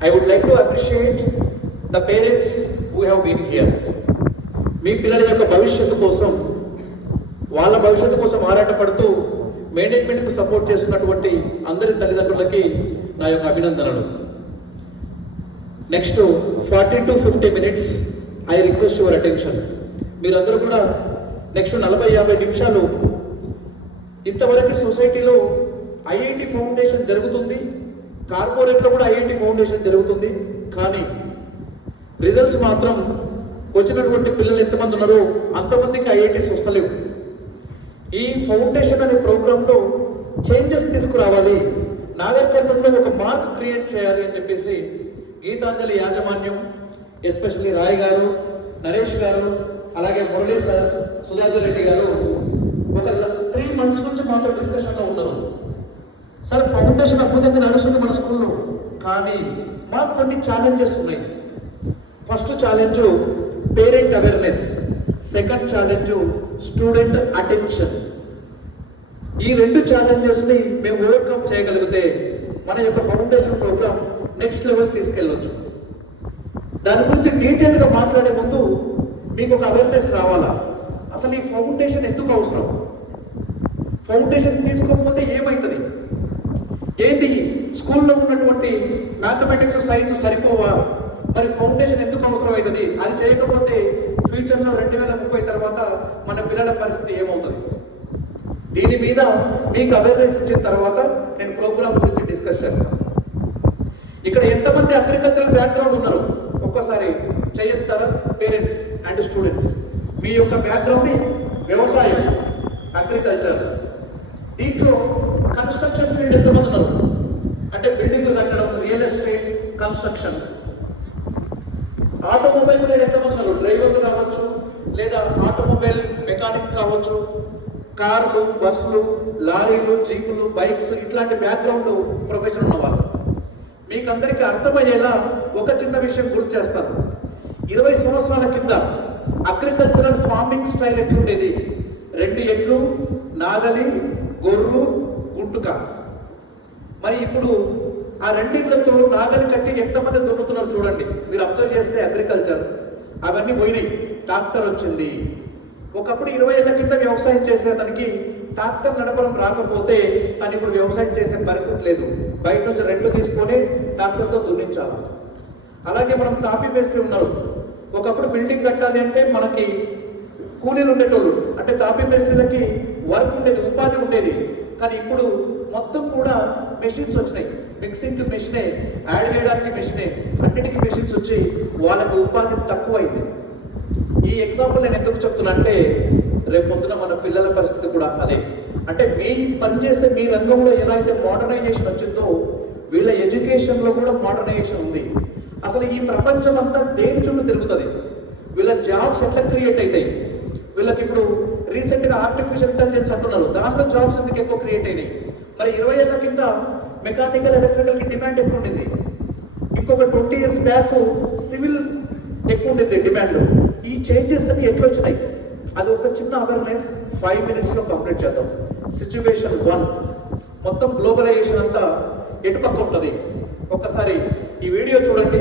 I would like to appreciate the parents who have been here. మీ పిల్లల యొక్క భవిష్యత్తు కోసం, వాళ్ళ భవిష్యత్తు కోసం ఆరాటపడుతూ మేనేజ్మెంట్కు సపోర్ట్ చేస్తున్నటువంటి అందరి తల్లిదండ్రులకి నా యొక్క అభినందనలు. Next 40 to 50 minutes I request your attention. మీరందరూ కూడా నెక్స్ట్ 40-50 నిమిషాలు ఇంతవరకు సొసైటీలో ఐఐటి ఫౌండేషన్ జరుగుతుంది, కార్పొరేట్లో కూడా ఐఐటి ఫౌండేషన్ జరుగుతుంది, కానీ రిజల్ట్స్ మాత్రం వచ్చినటువంటి పిల్లలు ఎంతమంది ఉన్నారో అంతమందికి ఐఐటీస్ వస్తలేవు. ఈ ఫౌండేషన్ అనే ప్రోగ్రాంలో చేంజెస్ తీసుకురావాలి, నాగర్ కర్నూలులో ఒక మార్క్ క్రియేట్ చేయాలి అని చెప్పేసి గీతాంజలి యాజమాన్యం, ఎస్పెషల్లీ రాయ్ గారు, నరేష్ గారు, అలాగే మురళీ సార్, సుధాకర్ రెడ్డి గారు ఒక 3 months నుంచి మాతో డిస్కషన్లో ఉన్నారు. సార్ ఫౌండేషన్ అద్భుతంగా నడుస్తుంది మన స్కూల్లో, కానీ మాకు కొన్ని ఛాలెంజెస్ ఉన్నాయి. First challenge parent awareness, second challenge student attention. ఈ 2 ఛాలెంజెస్ని మేము ఓవర్కమ్ చేయగలిగితే మన యొక్క ఫౌండేషన్ ప్రోగ్రామ్ నెక్స్ట్ లెవెల్ తీసుకెళ్ళవచ్చు. దాని గురించి డీటెయిల్గా మాట్లాడే ముందు మీకు ఒక అవేర్నెస్ రావాలా, అసలు ఈ ఫౌండేషన్ ఎందుకు అవసరం, ఫౌండేషన్ తీసుకోకపోతే ఏమవుతుంది, ఏంటి స్కూల్లో ఉన్నటువంటి మ్యాథమెటిక్స్ సైన్స్ సరిపోవా, మరి ఫౌండేషన్ ఎందుకు అవసరం అవుతుంది, అది చేయకపోతే ఫ్యూచర్లో 2030 తర్వాత మన పిల్లల పరిస్థితి ఏమవుతుంది. దీని మీద మీకు అవేర్నెస్ ఇచ్చిన తర్వాత నేను ప్రోగ్రామ్ గురించి డిస్కస్ చేస్తాను. ఇక్కడ ఎంతమంది అగ్రికల్చరల్ బ్యాక్గ్రౌండ్ ఉన్నారు ఒక్కసారి చేయొత్తారా, పేరెంట్స్ అండ్ స్టూడెంట్స్. మీ యొక్క బ్యాక్గ్రౌండ్ వ్యవసాయం, అగ్రికల్చర్, దీంట్లో కన్స్ట్రక్షన్ ఫీల్డ్ ఎంతమంది ఉన్నారు, అంటే బిల్డింగ్లు కట్టడం, real estate, construction. Automobile side ఎంతమంది ఉన్నారు, డ్రైవర్లు కావచ్చు, లేదా ఆటోమొబైల్ మెకానిక్ కావచ్చు, కార్లు, బస్సులు, లారీలు, జీపులు, బైక్స్, ఇట్లాంటి బ్యాక్గ్రౌండ్ ప్రొఫెషన్ ఉన్నవాళ్ళు. మీకు అందరికీ అర్థమయ్యేలా ఒక చిన్న విషయం గుర్తు చేస్తాను. 20 సంవత్సరాల కింద అగ్రికల్చరల్ ఫార్మింగ్ స్టైల్ ఎట్లుండేది, 2 ఎడ్లు, నాగలి, గొర్రు, గుంటుక. మరి ఇప్పుడు ఆ 2 నాగలి కట్టి ఎంతమంది దున్నుతున్నారు చూడండి. మీరు అబ్జర్వ్ చేస్తే అగ్రికల్చర్ అవన్నీ పోయినాయి, ట్రాక్టర్ వచ్చింది. ఒకప్పుడు 20 ఏళ్ల కింద వ్యవసాయం చేసేదానికి ట్రాక్టర్ నడపడం రాకపోతే తను ఇప్పుడు వ్యవసాయం చేసే పరిస్థితి లేదు, బయట నుంచి రెంట్ తీసుకొని ట్రాక్టర్తో దున్నించాలి. అలాగే మనం తాపీ మేస్త్రి ఉన్నారు. ఒకప్పుడు బిల్డింగ్ కట్టాలి అంటే మనకి కూలీలు ఉండేటోళ్ళు, అంటే తాపీ మేస్త్రీలకి వర్క్ ఉండేది, ఉపాధి ఉండేది. కానీ ఇప్పుడు మొత్తం కూడా మెషిన్స్ వచ్చినాయి, మిక్సింగ్ మెషినే, యాడ్ చేయడానికి మెషినే, అన్నిటికీ మెషిన్స్ వచ్చి వాళ్ళకి ఉపాధి తక్కువైంది. ఈ ఎగ్జాంపుల్ నేను ఎందుకు చెప్తున్నా అంటే రేపు పొద్దున మన పిల్లల పరిస్థితి కూడా అదే. అంటే మీ పనిచేసే మీ రంగంలో ఎలా అయితే మోడర్నైజేషన్ వచ్చిందో వీళ్ళ ఎడ్యుకేషన్లో కూడా మోడర్నైజేషన్ ఉంది. అసలు ఈ ప్రపంచం అంతా దేని చుట్టూ తిరుగుతుంది, వీళ్ళ జాబ్స్ ఎట్లా క్రియేట్ అవుతాయి. వీళ్ళకి ఇప్పుడు రీసెంట్గా ఆర్టిఫిషియల్ ఇంటెలిజెన్స్ అంటున్నారు, దాంట్లో జాబ్స్ ఎందుకు ఎక్కువ క్రియేట్ అయినాయి. మరి 20 ఏళ్ల కింద మెకానికల్, ఎలక్ట్రికల్కి డిమాండ్ ఎక్కువ ఉండింది. ఇంకొక 20 years బ్యాక్ సివిల్ ఎక్కువ ఉండింది డిమాండ్. ఈ చేంజెస్ అన్ని ఎట్లా వచ్చినాయి, అది ఒక చిన్న అవేర్నెస్ 5 minutesలో కంప్లీట్ చేద్దాం. సిచ్యువేషన్ 1, మొత్తం గ్లోబలైజేషన్ అంతా ఎటుపక్క ఉంటుంది. ఒక్కసారి ఈ వీడియో చూడండి.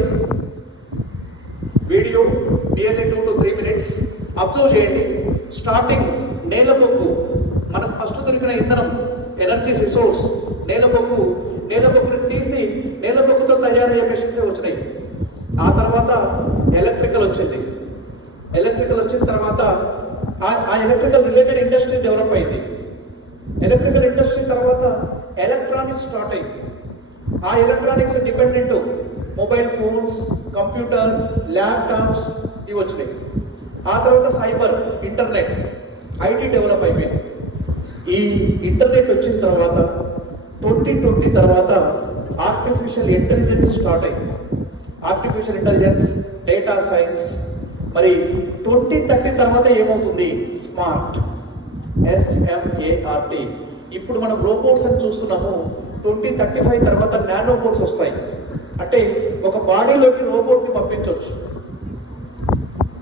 Video nearly 2 to 3 minutes observe చేయండి. స్టార్టింగ్ నేలబొగ్గు, మనకు ఫస్ట్ దొరికిన ఇంధనం, ఎనర్జీ రిసోర్స్ నేలబొగ్గు. నేలబొగ్గుని తీసి నేలబొగ్గుతో తయారయ్యే మెషిన్సే వచ్చినాయి. ఆ తర్వాత ఎలక్ట్రికల్ వచ్చింది. ఎలక్ట్రికల్ వచ్చిన తర్వాత ఆ ఎలక్ట్రికల్ రిలేటెడ్ ఇండస్ట్రీ డెవలప్ అయింది. ఎలక్ట్రికల్ ఇండస్ట్రీ తర్వాత ఎలక్ట్రానిక్స్ స్టార్ట్ అయింది. ఆ electronics dependent mobile phones, computers, laptops ఇవి వచ్చినాయి. ఆ తర్వాత సైబర్, ఇంటర్నెట్, ఐటీ డెవలప్ అయిపోయింది. ఈ ఇంటర్నెట్ వచ్చిన తర్వాత 2020 తర్వాత ఆర్టిఫిషియల్ ఇంటెలిజెన్స్ స్టార్ట్ అయింది. Artificial intelligence, data science. మరి 2030 తర్వాత ఏమవుతుంది, స్మార్ట్, SMART. ఇప్పుడు మనం రోబోట్స్ అని చూస్తున్నాము. 2035 తర్వాత నానోబోట్స్ వస్తాయి, అంటే ఒక బాడీలోకి రోబోట్ని పంపించవచ్చు.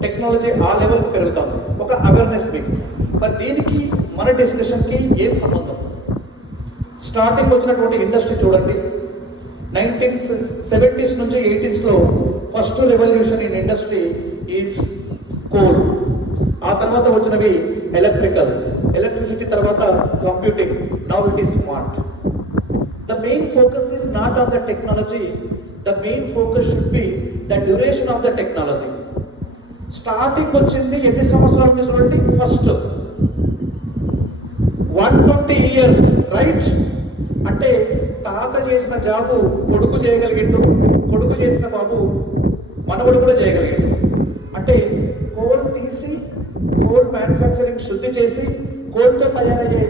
టెక్నాలజీ ఆ లెవెల్కి పెరుగుతుంది. ఒక అవేర్నెస్ మీకు. మరి దీనికి మన డిస్కషన్కి ఏం సంబంధం? స్టార్టింగ్ వచ్చినటువంటి ఇండస్ట్రీ చూడండి, 1970s నుంచి 80sలో first revolution in industry is coal. ఆ తర్వాత వచ్చినవి ఎలక్ట్రిసిటీ తర్వాత computing, now it is smart. The main focus is not on the technology, the main focus should be the duration of the technology. Starting వచ్చింది ఎన్ని సంవత్సరాల నుంచి చూడండి, first 120 years, right? అంటే తాత చేసిన జాబు కొడుకు చేయగలిగిండు, కొడుకు చేసిన బాబు మనవడు కూడా చేయగలిగిండు. అంటే కోల్ తీసి కోల్ మ్యానుఫ్యాక్చరింగ్ శుద్ధి చేసి కోల్తో తయారయ్యే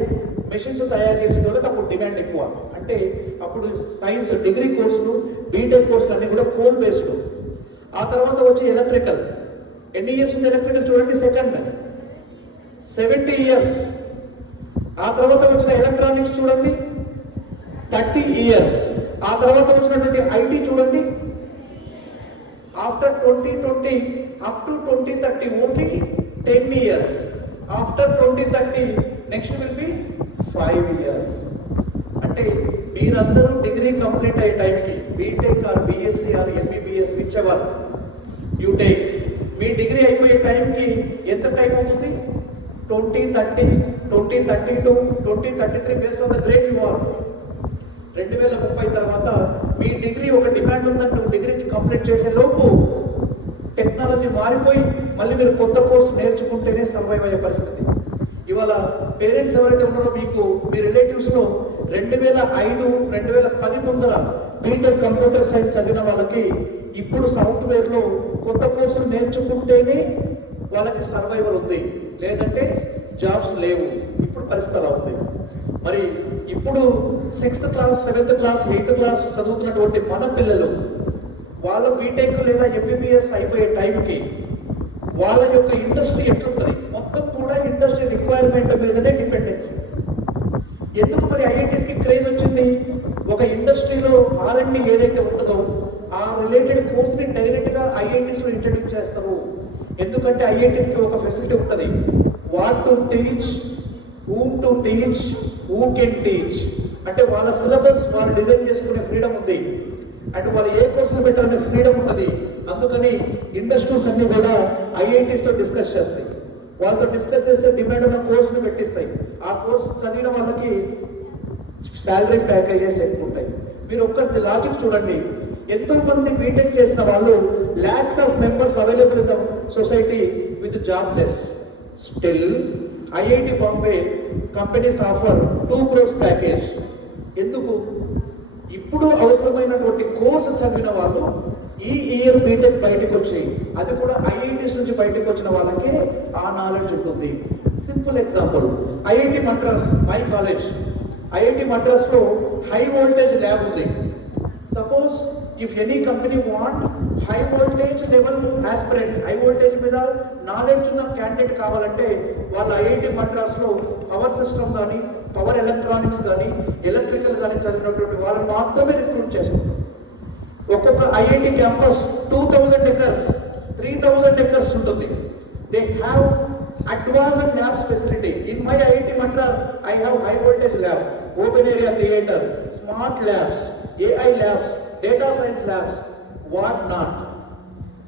మెషిన్స్ తయారు చేసే వాళ్ళకి అప్పుడు డిమాండ్ ఎక్కువ. అంటే అప్పుడు సైన్స్ డిగ్రీ కోర్సులు, బీటెక్ కోర్సులు అన్నీ కూడా కోల్ బేస్డ్. ఆ తర్వాత వచ్చి ఎలక్ట్రికల్. ఎన్ని ఇయర్స్ ఉంది ఎలక్ట్రికల్ చూడండి, సెకండ్ 70 years. ఆ తర్వాత వచ్చిన ఎలక్ట్రానిక్స్ చూడండి 30 years. ఆ తర్వాత వచ్చినటువంటి ఐటీ చూడండి, after 2020 up to 2030 only 10 years. After 2030 next will be 5 years. అంటే మీరందరూ డిగ్రీ కంప్లీట్ అయ్యే టైంకి BTech or BSc or MBBS whichever you take, మీ డిగ్రీ అయిపోయే టైంకి ఎంత టైం అవుతుంది? 2030, 2032, 2033 based on the grade you are. 2030 తర్వాత మీ డిగ్రీ ఒక డిమాండ్ ఉందని నువ్వు డిగ్రీ కంప్లీట్ చేసే లోపు టెక్నాలజీ మారిపోయి మళ్ళీ మీరు కొత్త కోర్సు నేర్చుకుంటేనే సర్వైవ్ అయ్యే పరిస్థితి. ఇవాళ పేరెంట్స్ ఎవరైతే ఉన్నారో మీకు మీ రిలేటివ్స్లో 2005, 2010 ముందర బీటెక్ కంప్యూటర్ సైన్స్ చదివిన వాళ్ళకి ఇప్పుడు సాఫ్ట్వేర్లో కొత్త కోర్సులు నేర్చుకుంటేనే వాళ్ళకి సర్వైవల్ ఉంది, లేదంటే జాబ్స్ లేవు. ఇప్పుడు పరిస్థితి అలా ఉంది. మరి ఇప్పుడు 6th class, 7th class, 8th class చదువుతున్నటువంటి మన పిల్లలు వాళ్ళ బీటెక్ లేదా ఎంబీబీఎస్ అయిపోయే టైంకి వాళ్ళ యొక్క ఇండస్ట్రీ ఎట్లుంటుంది? మొత్తం కూడా ఇండస్ట్రీ రిక్వైర్మెంట్ మీదనే డిపెండెన్సీ. ఎందుకు మరి ఐఐటీస్కి క్రేజ్ వచ్చింది? ఒక ఇండస్ట్రీలో R&D ఏదైతే ఉంటుందో ఆ రిలేటెడ్ కోర్స్ని డైరెక్ట్గా ఐఐటీస్లో ఇంట్రడ్యూస్ చేస్తారు. ఎందుకంటే ఐఐటీస్కి ఒక ఫెసిలిటీ ఉంటుంది, what to teach, whom to teach, who can teach. అంటే వాళ్ళ సిలబస్ వాళ్ళు డిజైన్ చేసుకునే ఫ్రీడమ్ ఉంది, అంటే వాళ్ళు ఏ కోర్సులు పెట్టాలనే ఫ్రీడమ్ ఉంటుంది. అందుకని ఇండస్ట్రీస్ అన్ని కూడా ఐఐటీస్తో డిస్కస్ చేస్తాయి, వాళ్ళతో డిస్కస్ చేస్తే డిమాండ్ ఉన్న కోర్సుని పెట్టిస్తాయి. ఆ కోర్సు చదివిన వాళ్ళకి శాలరీ ప్యాకేజెస్ ఎక్కువ ఉంటాయి. మీరు ఒక్క లాజిక్ చూడండి, ఎంతో మంది బీటెక్ చేసిన వాళ్ళు lakhs of members available in the society with jobless. Still, IIT Bombay companies offer 2 crores package. ఎందుకు? ఇప్పుడు అవసరమైనటువంటి కోర్సు చదివిన వాళ్ళు ఈ ఇయర్ బీటెక్ బయటకు వచ్చి, అది కూడా ఐఐటీస్ నుంచి బయటకు వచ్చిన వాళ్ళకే ఆ నాలెడ్జ్ ఉంటుంది. Simple example, IIT Madras, my college, IIT మద్రాస్లో హై వోల్టేజ్ ల్యాబ్ ఉంది. Suppose if any company want high voltage level aspirant, high voltage మీద నాలెడ్జ్ ఉన్న క్యాండిడేట్ కావాలంటే వాళ్ళు ఐఐటి మద్రాస్లో పవర్ సిస్టమ్ కానీ, పవర్ ఎలక్ట్రానిక్స్ కానీ, ఎలక్ట్రికల్ కానీ చదివినటువంటి వాళ్ళని మాత్రమే రిక్రూట్ చేసుకుంటారు. ఒక్కొక్క ఐఐటి క్యాంపస్ 2000 acres, 3000 acres ఉంటుంది. They have advanced labs facility. In my IIT Madras I have high voltage lab, open area theatre, smart labs, AI labs, data science labs, what not.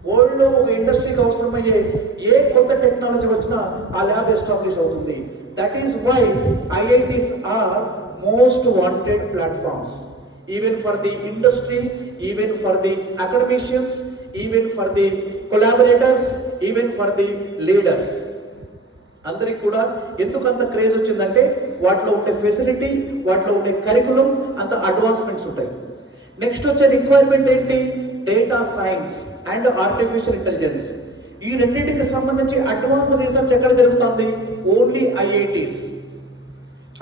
వరల్డ్లో ఒక ఇండస్ట్రీకి అవసరమయ్యే ఏ కొత్త టెక్నాలజీ వచ్చినా ఆ ల్యాబ్ ఎస్టాబ్లిష్ అవుతుంది. That is why IITs are most wanted platforms, even for the industry, even for the academicians, even for the collaborators, even for the leaders. అందరికి కూడా ఎందుకు అంత క్రేజ్ వచ్చిందంటే వాటిలో ఉండే ఫెసిలిటీ, వాటిలో ఉండే కరికులం, అంత అడ్వాన్స్మెంట్స్ ఉంటాయి. నెక్స్ట్ వచ్చే రిక్వైర్మెంట్ ఏంటి? Data science and artificial intelligence. ఈ రెండింటికి సంబంధించి అడ్వాన్స్ రీసెర్చ్ ఎక్కడ జరుగుతుంది? Only IITs.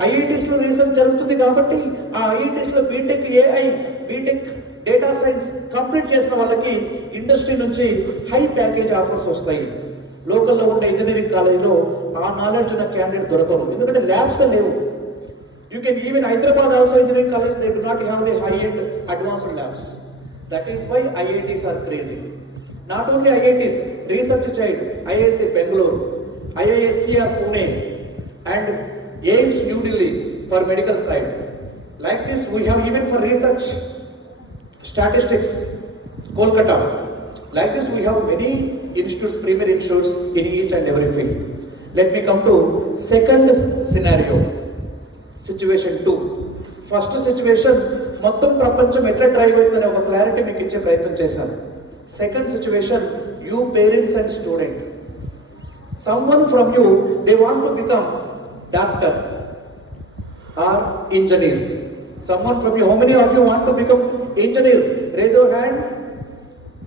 ఐఐటీస్లో రీసెర్చ్ జరుగుతుంది కాబట్టి ఆ ఐఐటీస్లో B Tech AI, B Tech data science complete చేసిన వాళ్ళకి ఇండస్ట్రీ నుంచి హై ప్యాకేజ్ ఆఫర్స్ వస్తాయి. లోకల్లో ఉన్న ఇంజనీరింగ్ కాలేజీలో ఆ నాలెడ్జ్ ఉన్న క్యాండిడేట్ దొరకరు, ఎందుకంటే ల్యాబ్స్ లేవు. You can even Hyderabad also engineering college, they do not have the high-end advanced labs. That is why IITs are crazy. Not only IITs, research child, IISc Bangalore, IIScr Pune, and AIIMS New Delhi for medical side. Like this, we have even for research Statistics, Kolkata. Like this, we have many institutes, premier institutes in each and every field. Let me come to second scenario, situation 2. First situation, మొత్తం ప్రపంచం ఎట్లా drive అవుతుందనే ఒక clarity మీకు ఇచ్చే ప్రయత్నం చేశాను. Second situation, you parents and student. Someone from you, they want to become doctor or engineer. Someone from you, how many of you want to become engineer? Raise your hand.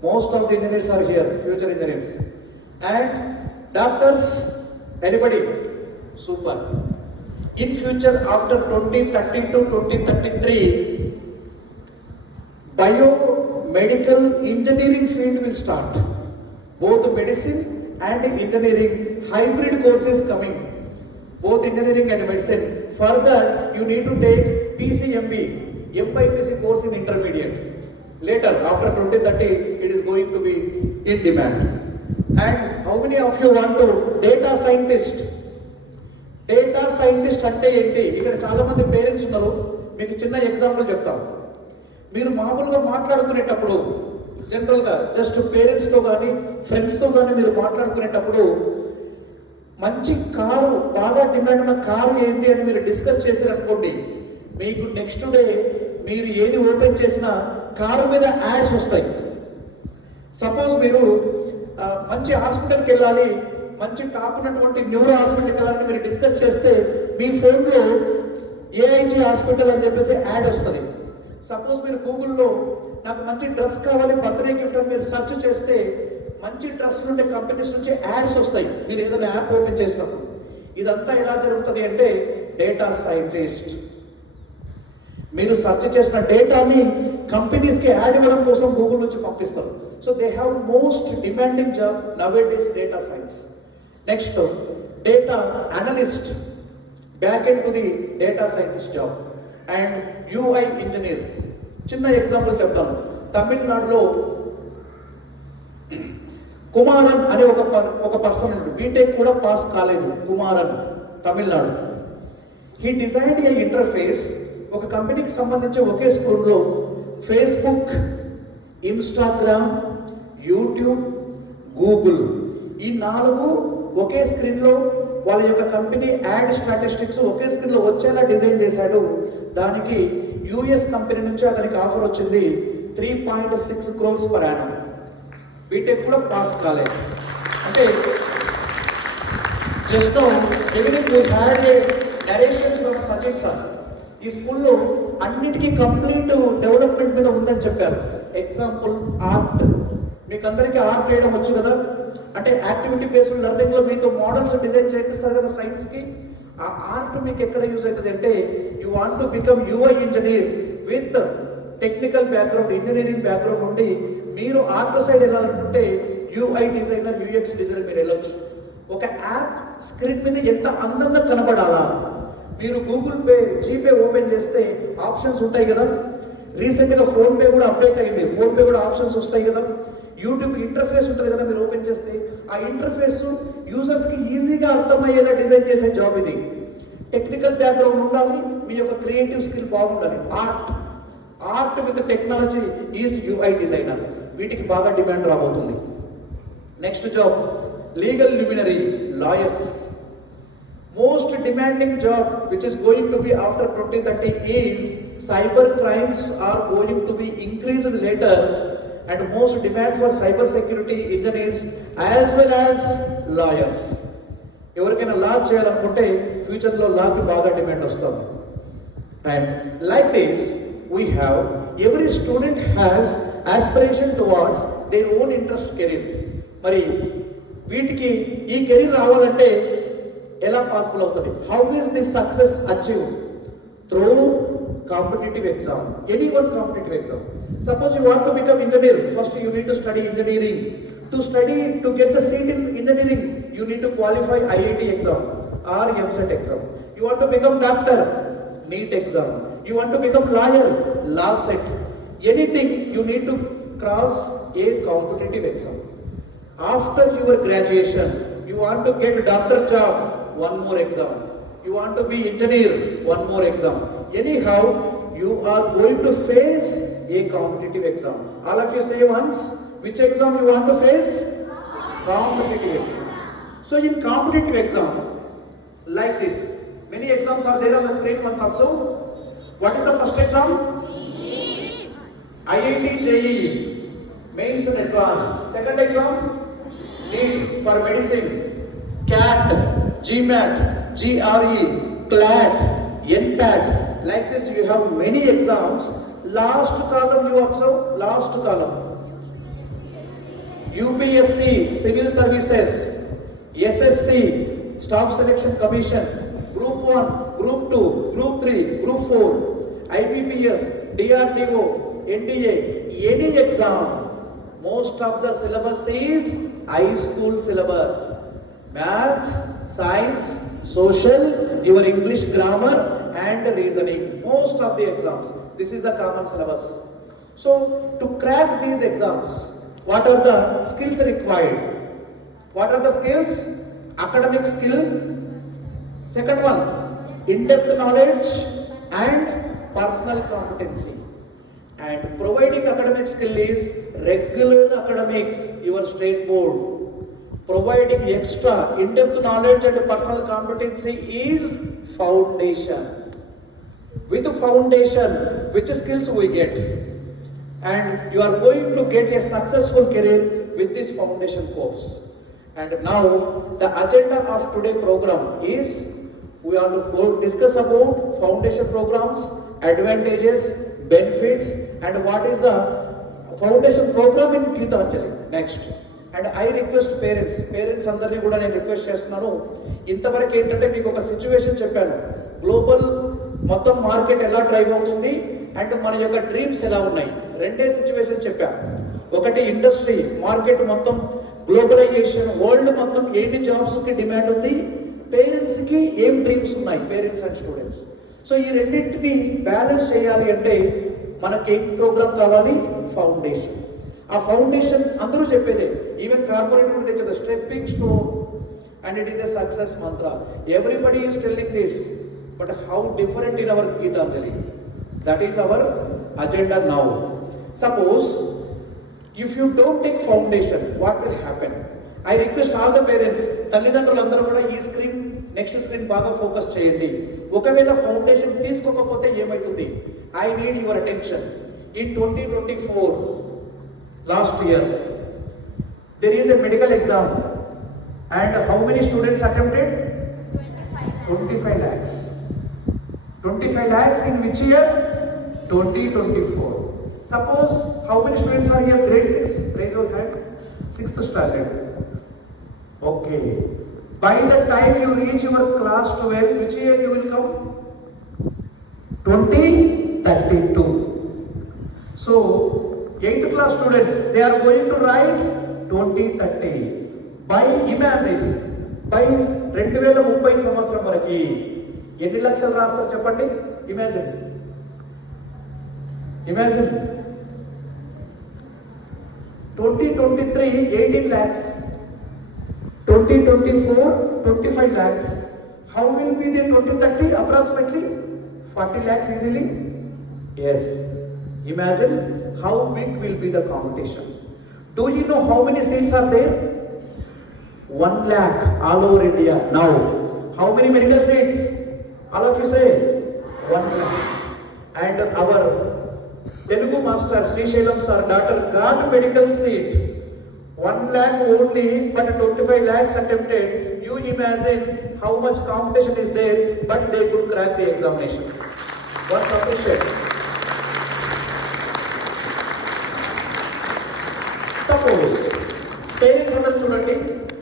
Most of the engineers are here, future engineers. And doctors, anybody? Super. In future, after 2030 to 2033, biomedical engineering field will start. Both medicine and engineering hybrid courses coming. Both engineering and medicine. Further, you need to take PCMB, MYPC course in intermediate. Later, after 2030, it is going to be in demand. And how many of you want to data scientist? Data scientist అంటే ఏంటి? ఇక్కడ చాలా మంది parents ఉన్నారు. మీకు చిన్న example చెప్తాను. మీరు మామూలుగా మాట్లాడుకునేటప్పుడు జనరల్గా జస్ట్ పేరెంట్స్తో కానీ ఫ్రెండ్స్తో కానీ మీరు మాట్లాడుకునేటప్పుడు మంచి కారు, బాగా డిమాండ్ ఉన్న కారు ఏంటి అని మీరు డిస్కస్ చేశారనుకోండి, మీకు నెక్స్ట్ డే మీరు ఏది ఓపెన్ చేసినా కారు మీద యాడ్స్ వస్తాయి. సపోజ్ మీరు మంచి హాస్పిటల్కి వెళ్ళాలి, మంచి టాప్ ఉన్నటువంటి న్యూరో హాస్పిటల్కి వెళ్ళాలని మీరు డిస్కస్ చేస్తే మీ ఫోన్లో ఏఐజీ హాస్పిటల్ అని చెప్పేసి యాడ్ వస్తుంది. సపోజ్ మీరు గూగుల్లో నాకు మంచి డ్రెస్ కావాలి బర్త్డే గిఫ్ట్ అని మీరు సెర్చ్ చేస్తే మంచి డ్రెస్ నుండి కంపెనీస్ నుంచి యాడ్స్ వస్తాయి మీరు ఏదైనా యాప్ ఓపెన్ చేసినప్పుడు. ఇదంతా ఎలా జరుగుతుంది అంటే డేటా సైంటిస్ట్ మీరు సెర్చ్ చేసిన డేటాని కంపెనీస్కి యాడ్ ఇవ్వడం కోసం గూగుల్ నుంచి పంపిస్తారు. So they have most demanding job nowadays data science. Next data analyst, back end to the data scientist job. And UI engineer. చిన్న ఎగ్జాంపుల్ చెప్తాను. తమిళనాడులో కుమారన్ అనే ఒక పర్సన్ ఉంది, బీటెక్ కూడా పాస్ కాలేదు. Kumaran, Tamil Nadu. He designed A interface. ఒక కంపెనీకి సంబంధించి ఒకే స్కూల్లో ఫేస్బుక్, ఇన్స్టాగ్రామ్, యూట్యూబ్, గూగుల్ ఈ 4 ఒకే స్క్రీన్లో వాళ్ళ యొక్క కంపెనీ యాడ్ స్టాటిస్టిక్స్ ఒకే స్క్రీన్లో వచ్చేలా డిజైన్ చేశాడు. దానికి యుఎస్ కంపెనీ నుంచి అతనికి ఆఫర్ వచ్చింది 3.6 crores per annum. బీటెక్ కూడా పాస్ కాలేదు. అంటే just now everything we had a narration from Sachin sir. ఈ స్కూల్లో అన్నిటికీ కంప్లీట్ డెవలప్మెంట్ మీద ఉందని చెప్పారు. Example art. మీకు అందరికీ ఆర్ట్ వేయడం వచ్చు కదా, అంటే యాక్టివిటీ బేస్డ్ లెర్నింగ్లో మీతో మోడల్స్ డిజైన్ చేపిస్తారు కదా సైన్స్కి. ఆ ఆర్ట్ మీకు ఎక్కడ యూజ్ అవుతుంది అంటే you want to become UI engineer with technical background, engineering background ఉండి మీరు ఆర్ట్ సైడ్ వెళ్ళాలనుకుంటే యూఐ డిజైనర్, యూఎక్స్ డిజైనర్ మీరు వెళ్ళొచ్చు. ఒక యాప్ స్క్రీన్ మీద ఎంత అందంగా కనబడాలా. మీరు గూగుల్ పే, జీపే ఓపెన్ చేస్తే ఆప్షన్స్ ఉంటాయి కదా. రీసెంట్గా ఫోన్పే కూడా అప్డేట్ అయింది, ఫోన్పే కూడా ఆప్షన్స్ వస్తాయి కదా. యూట్యూబ్ ఇంటర్ఫేస్ ఉంటుంది కదా, మీరు ఓపెన్ చేస్తే ఆ ఇంటర్ఫేస్ యూజర్స్కి ఈజీగా అర్థమయ్యేలా డిజైన్ చేసే జాబ్ ఇది. టెక్నికల్ బ్యాక్గ్రౌండ్ ఉండాలి, మీ యొక్క క్రియేటివ్ స్కిల్ బాగుండాలి. Art with technology is UI designer. వీటికి బాగా డిమాండ్ రాబోతుంది. Next job legal luminary, lawyers. Most demanding job which is going to be after 2030 is cyber crimes are going to be increased later, and most demand for cyber security engineers as well as lawyers. ఎవరికైనా లా చేయాలనుకుంటే ఫ్యూచర్లో లాకి బాగా demand వస్తుంది. And like this we have every student has aspiration towards their own interest career. మరి వీటికి ఈ career రావాలంటే ఎలా పాసిబుల్ అవుతుంది? How is this success achieve? Through competitive exam, any one competitive exam. Suppose you want to become engineer, first you need to study engineering. To get the seat in engineering, you need to qualify IIT exam or MCET exam. You want to become doctor, NEET exam. You want to become lawyer, law set. Anything, you need to cross a competitive exam. After your graduation, you want to get a doctor job, one more exam. You want to be engineer, one more exam. Anyhow, you are going to face a competitive exam. All of you say once, which exam you want to face? Competitive exam. So in competitive exam, like this, many exams are there on the screen. Once observe. What is the first exam? IIT JEE, mains and advanced. Second exam, NEET for medicine, CAT, GMAT, GRE, CLAT, NPAT. Like this, you have many exams. Last column you observe. Last column. UPSC, Civil Services, SSC, Staff Selection Commission, Group 1, Group 2, Group 3, Group 4, IPPS, DRDO, NDA, any exam. Most of the syllabus is high school syllabus. Maths, Science, Social, your English grammar and reasoning. Most of the exams. This is the common syllabus. So to crack these exams, what are the skills required? What are the skills? Academic skill. Second one, in-depth knowledge and personal competency. And providing academic skill is regular academics, your state board. Providing extra in-depth knowledge and personal competency is foundation. With foundation, which skills we get? And you are going to get a successful career with this foundation course. And now the agenda of today's program is we are to go discuss about foundation programs, advantages, benefits, and what is the foundation program in Geetanjali. Next. And I request parents అందరినీ కూడా నేను request చేస్తున్నాను. ఇంతవరకు ఏంటంటే మీకు ఒక situation చెప్పాను. Global మొత్తం మార్కెట్ ఎలా డ్రైవ్ అవుతుంది అండ్ మన యొక్క డ్రీమ్స్ ఎలా ఉన్నాయి. రెండే సిచ్యువేషన్ చెప్పా. ఒకటి ఇండస్ట్రీ మార్కెట్ మొత్తం గ్లోబలైజేషన్, వరల్డ్ మొత్తం ఏంటి జాబ్స్కి డిమాండ్ ఉంది, పేరెంట్స్కి ఏం డ్రీమ్స్ ఉన్నాయి, పేరెంట్స్ అండ్ స్టూడెంట్స్. సో ఈ రెండింటిని బ్యాలెన్స్ చేయాలి అంటే మనకి ఏం ప్రోగ్రామ్ కావాలి? ఫౌండేషన్. ఆ ఫౌండేషన్ అందరూ చెప్పేదే, ఈవెన్ కార్పొరేట్ కూడా తెచ్చేది stepping stone and it is a success mantra. Everybody is telling this, but how different in our Geetanjali? That is our agenda now. Suppose if you don't take foundation, what will happen? I request all the parents, తల్లిదండ్రులందరూ కూడా ఈ screen next screen బాగా focus చేయండి. ఒకవేళ foundation తీసుకోకపోతే ఏమవుతుంది? I need your attention. In 2024 last year there is a medical exam and how many students attempted? 25 lakhs. 25 lakhs in which year? 2024. Suppose how many students are here? Grade 6. Raise your hand. 6th standard. Okay. By the time you reach your class 12, which year you will come? 2032. So 8th class students, they are going to write 2030. By imagine, by 2030 సంవత్సరం వరకు ఎన్ని లక్షలు రాస్తారు చెప్పండి? Imagine 2023 18 lakhs, 2024 25 lakhs. How will be the 2030? Approximately 40 lakhs easily. Yes. Imagine how big will be the competition. Do you know how many seats are there? 1 lakh all over India now. How many medical seats? All of you say 1 lakh. And our Telugu master Sri Shailam sir daughter got medical seat. 1 lakh only, but 25 lakhs attempted. You imagine how much competition is there, but they could crack the examination. What's appreciate? Suppose parents అందరూ చూడండి,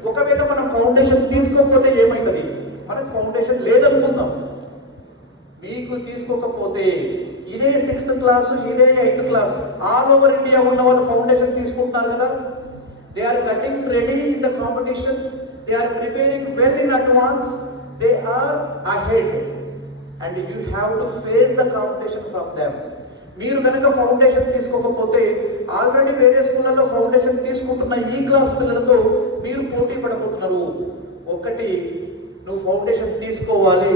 ఒకవేళ మనం foundation తీసుకోకపోతే ఏమవుతుంది? మనకు foundation లేదనుకుందాం. మీకు తీసుకోకపోతే ఇదే 6th క్లాస్, ఇదే 8th class, all over India ఉన్న వాళ్ళు ఫౌండేషన్ తీసుకుంటున్నారు కదా. They are getting ready in the competition, they are preparing well in advance, they are ahead and you have to face the competition from them. మీరు కనుక foundation తీసుకోకపోతే already వేరే స్కూళ్ళలో foundation తీసుకుంటున్న ఈ క్లాస్ పిల్లలతో మీరు పోటీ పడబోతున్నారు. ఒకటి, నువ్వు ఫౌండేషన్ తీసుకోవాలి,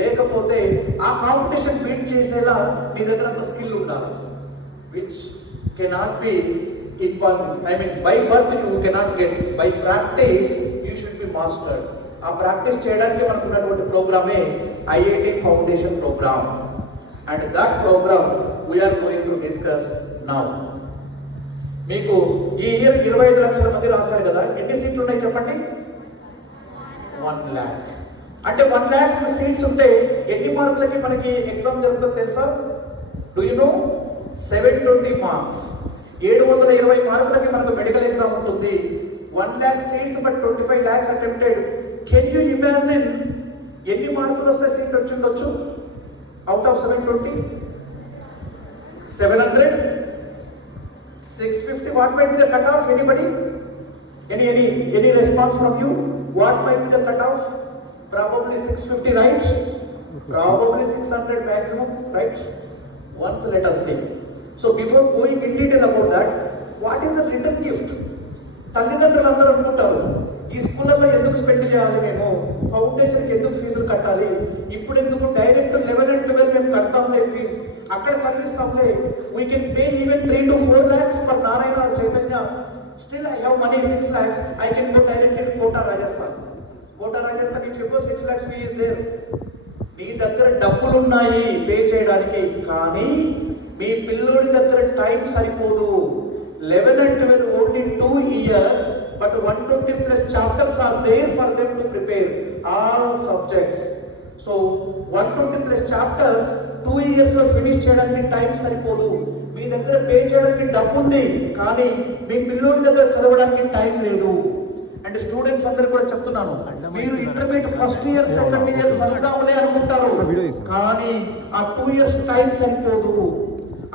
లేకపోతే ఆ కాంపిటీషన్ బీట్ చేసేలా నీ దగ్గర అంత స్కిల్ ఉండాలి. which cannot be in birth. I mean, by birth you cannot get. By practice, you should be mastered. ఆ ప్రాక్టీస్ చేయడానికి మనకు ఉన్నటువంటి ప్రోగ్రామే IIT foundation program. And that program we are going to discuss now. మీకు ఈ year 25 లక్షల మంది రాశారు కదా, ఎన్ని సీట్లు ఉన్నాయి చెప్పండి? 1 lakh. అంటే 1 lakh సీట్స్ ఉంటే ఎన్ని మార్కులకి మనకి ఎగ్జామ్ జరుగుతుందో తెలుసా? Do you know? 720 మార్క్స్. 720 మార్కులకి మనకు మెడికల్ ఎగ్జామ్ ఉంటుంది. 1 lakh seats but 25 lakhs attempted. Can you imagine ఎన్ని మార్కులు వస్తే సీట్ వచ్చి ఉండొచ్చు? Out of 720, 700, 650. What might be the cutoff? Anybody? Any response from you? What might be the cutoff? Probably 650, right? Probably 600 maximum, right? Once let us see. So before going in detail about that, what is the written gift? తల్లిదండ్రులు అందరూ అనుకుంటారు, ఈ స్కూళ్ళల్లో ఎందుకు spend చేయాలి, మేము ఫౌండేషన్కి ఎందుకు ఫీజులు కట్టాలి, ఇప్పుడు ఎందుకు డైరెక్ట్ 11 and 12 మేము కడతాంలే ఫీజు, అక్కడ చదివిస్తాంలే, we can pay even 3 to 4 lakhs for Narayana or Chaitanya, still I have money 6 lakhs, I can go directly to Kota Rajasthan. If you go 6 lakhs fee is there. మీ దగ్గర డబ్బులున్నాయి పే చేయడానికి, కానీ మీ పిల్లోడి దగ్గర టైం సరిపోదు. 11 and 12 only 2 years, but 120 plus chapters are there for them to prepare all subjects. So 120 plus chapters 2 years లో finish చేయడానికి టైం సరిపోదు. మీ దగ్గర పే చేయడానికి డబ్బు ఉంది, కానీ మీ పిల్లోడి దగ్గర చదవడానికి టైం లేదు. అండ్ స్టూడెంట్స్ అందరూ కూడా చెప్తున్నాను, మీరు intermediate first year second year చదువుదాంలే అనుకుంటారు, కానీ ఆ 2 years టైం సరిపోదు.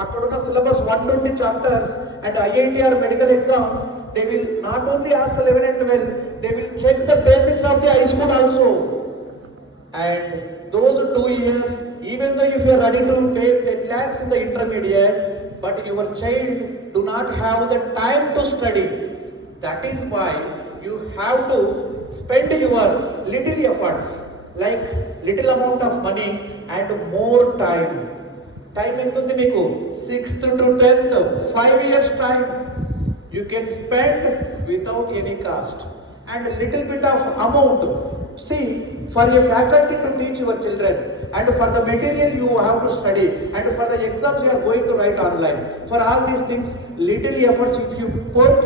అక్కడున్న syllabus 120 chapters and IITR medical exam, they will not only ask 11 and 12, they will check the basics of the high school also. And those 2 years, even though if you are ready to pay 10 lakhs in the intermediate, but your child do not have the time to study. That is why you have to spend your little efforts, like little amount of money and more time. Time ఎంత ఉంది మీకు? 6th to 10th, 5 years time you can spend without any cost, and a little bit of amount. See, for a faculty to teach your children, and for the material you have to study, and for the exams you are going to write online, for all these things, little efforts if you put,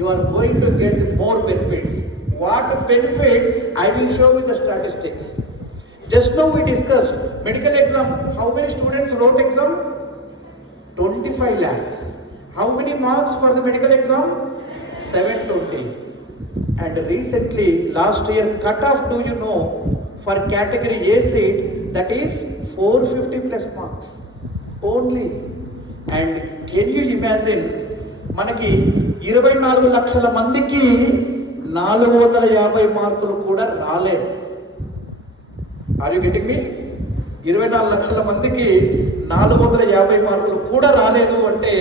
you are going to get more benefits. What benefit? I will show with the statistics. Just now we discussed medical exam. How many students wrote exam? 25 lakhs. How many marks for the medical exam? 720. And recently, last year, cutoff, do you know, for category A seat, that is 450 plus marks only. And can you imagine, మనకి 24 లక్షల మందికి 450 మార్కులు కూడా రాలేదు. Are you getting మీ? 24 లక్షల మందికి 450 మార్కులు కూడా రాలేదు అంటే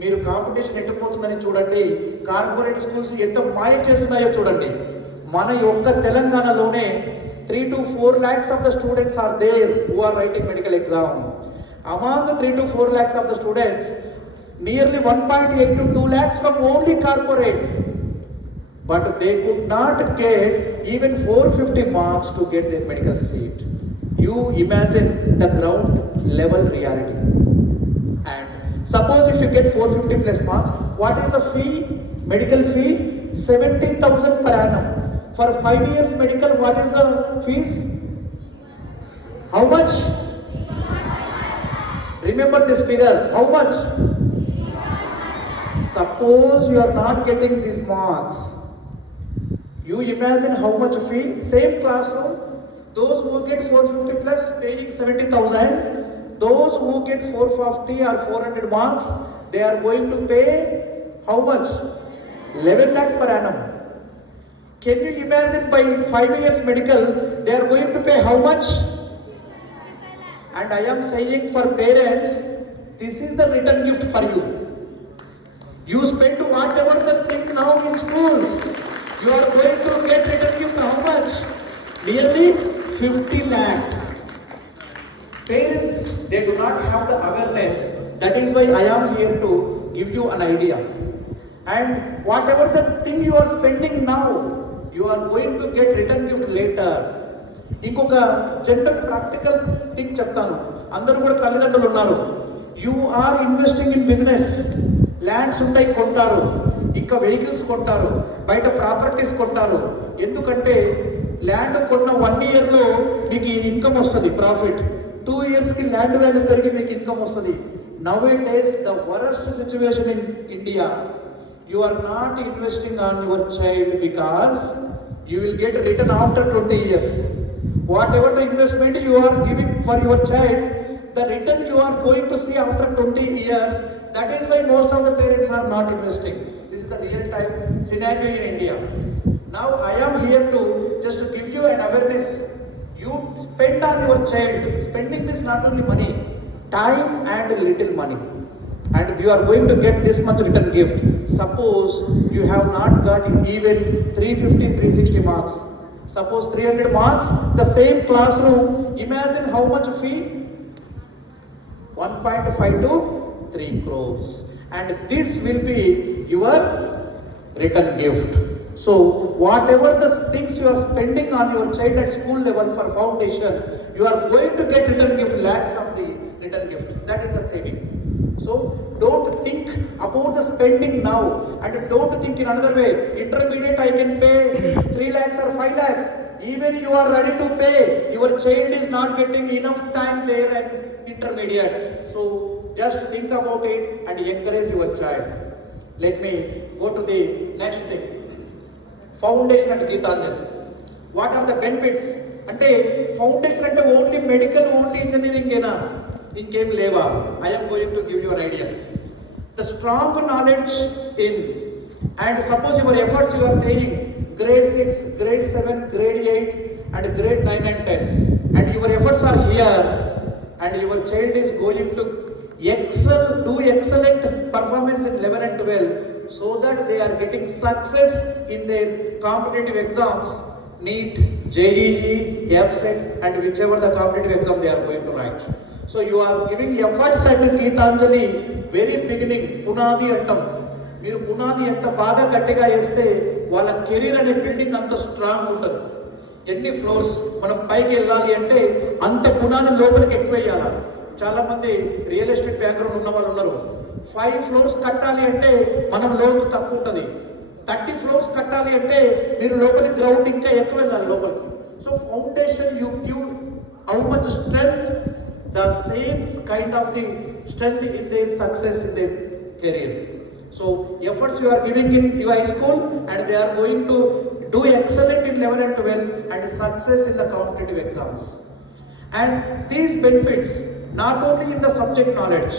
మీరు కాంపిటీషన్ ఎట్టుపోతుందని చూడండి. కార్పొరేట్ స్కూల్స్ ఎంత మాయ చేస్తున్నాయో చూడండి. మన యొక్క తెలంగాణలోనే 3 to 4 lakhs of the students are there who are writing medical exam. Among the 3 to 4 lakhs of the students, nearly 1.8 to 2 lakhs from only corporate. But they could not get even 450 marks to get their medical seat. You imagine the ground level reality. And suppose if you get 450 plus marks, what is the fee? Medical fee 70,000 per annum. For 5 years medical, what is the fees? How much? Remember this figure. How much? Suppose you are not getting these marks, you imagine how much fee? Same classroom, those who get 450 plus paying 70,000, those who get 450 or 400 marks, they are going to pay how much? 11 lakhs per annum. Can you imagine by 5 years medical, they are going to pay how much? And I am saying for parents, this is the written gift for you. You spend whatever the thing now in schools, you are going to get return gift how much? Nearly 50 lakhs. parents, they do not have the awareness. That is why I am here to give you an idea. And whatever the thing you are spending now, you are going to get return gift later. ఇంకొక general practical thing చెప్తాను. అందరూ కూడా తల్లిదండ్రులు ఉన్నారు. You are investing in business. Lands ఉంటాయి, కొంటారు, ఇంకా vehicles కొంటారు, బయట ప్రాపర్టీస్ కొంటారు. ఎందుకంటే ల్యాండ్ కొన్న 1 ఇయర్లో మీకు ఇన్కమ్ వస్తుంది, ప్రాఫిట్. 2 ఇయర్స్కి ల్యాండ్ వాల్యూ పెరిగి మీకు ఇన్కమ్ వస్తుంది. Nowadays the worst situation in India, you are not investing on your child because you will get return after 20 years. Whatever the investment you are giving for your child, the return you are going to see after 20 years. That is why most of the parents are not investing. This is the real time scenario in India. Now I am here to just to give you an awareness. You spend on your child. Spending means not only money, time and little money. And you are going to get this much return gift. Suppose you have not got even 350, 360 marks. Suppose 300 marks, the same classroom, imagine how much fee? 1.5 to 3 crores. And this will be your return gift. So whatever the things you are spending on your child at school level for foundation, you are going to get return gift, lakhs of the return gift. That is the saving. So don't think about the spending now, and don't think in another way. Intermediate I can pay 3 lakhs or 5 lakhs. Even you are ready to pay, your child is not getting enough time there at intermediate. So just think about it and encourage your child. Let me go to the next thing. Foundation at Geetanjali. What are the benefits? Ante foundation ante only medical, only engineering ena, ఇంకేం లేవా? I am going to give you an idea. The strong knowledge in, and suppose your efforts you are taking grade 6, grade 7, grade 8 and grade 9 and 10, and your efforts are here, and your child is going to do excellent performance in 11 and 12, so that they are getting success in their competitive exams, NEET, JEE, EAPSET and whichever the competitive exam they are going to write. So you are giving efforts at Geetanjali very beginning, పునాది అంటాం. మీరు పునాది ఎంత బాగా గట్టిగా వేస్తే వాళ్ళ career అనే బిల్డింగ్ అంత స్ట్రాంగ్ ఉంటుంది. ఎన్ని ఫ్లోర్స్ మనం పైకి వెళ్ళాలి అంటే అంత పునాది లోపలికి ఎక్కువ వేయాలి. చాలామంది రియల్ ఎస్టేట్ బ్యాక్గ్రౌండ్ ఉన్న వాళ్ళు ఉన్నారు. 5 ఫ్లోర్స్ కట్టాలి అంటే మనం లోతు తక్కువ ఉంటుంది. 30 ఫ్లోర్స్ కట్టాలి అంటే మీరు లోపలికి గ్రౌండ్ ఇంకా ఎక్కువ వెళ్ళాలి లోపలికి. So foundation you give how much strength, the same kind of the strength in their success in their career. So efforts you are giving in your high school, and they are going to do excellent in 11 and 12 and success in the competitive exams. And these benefits not only in the subject knowledge,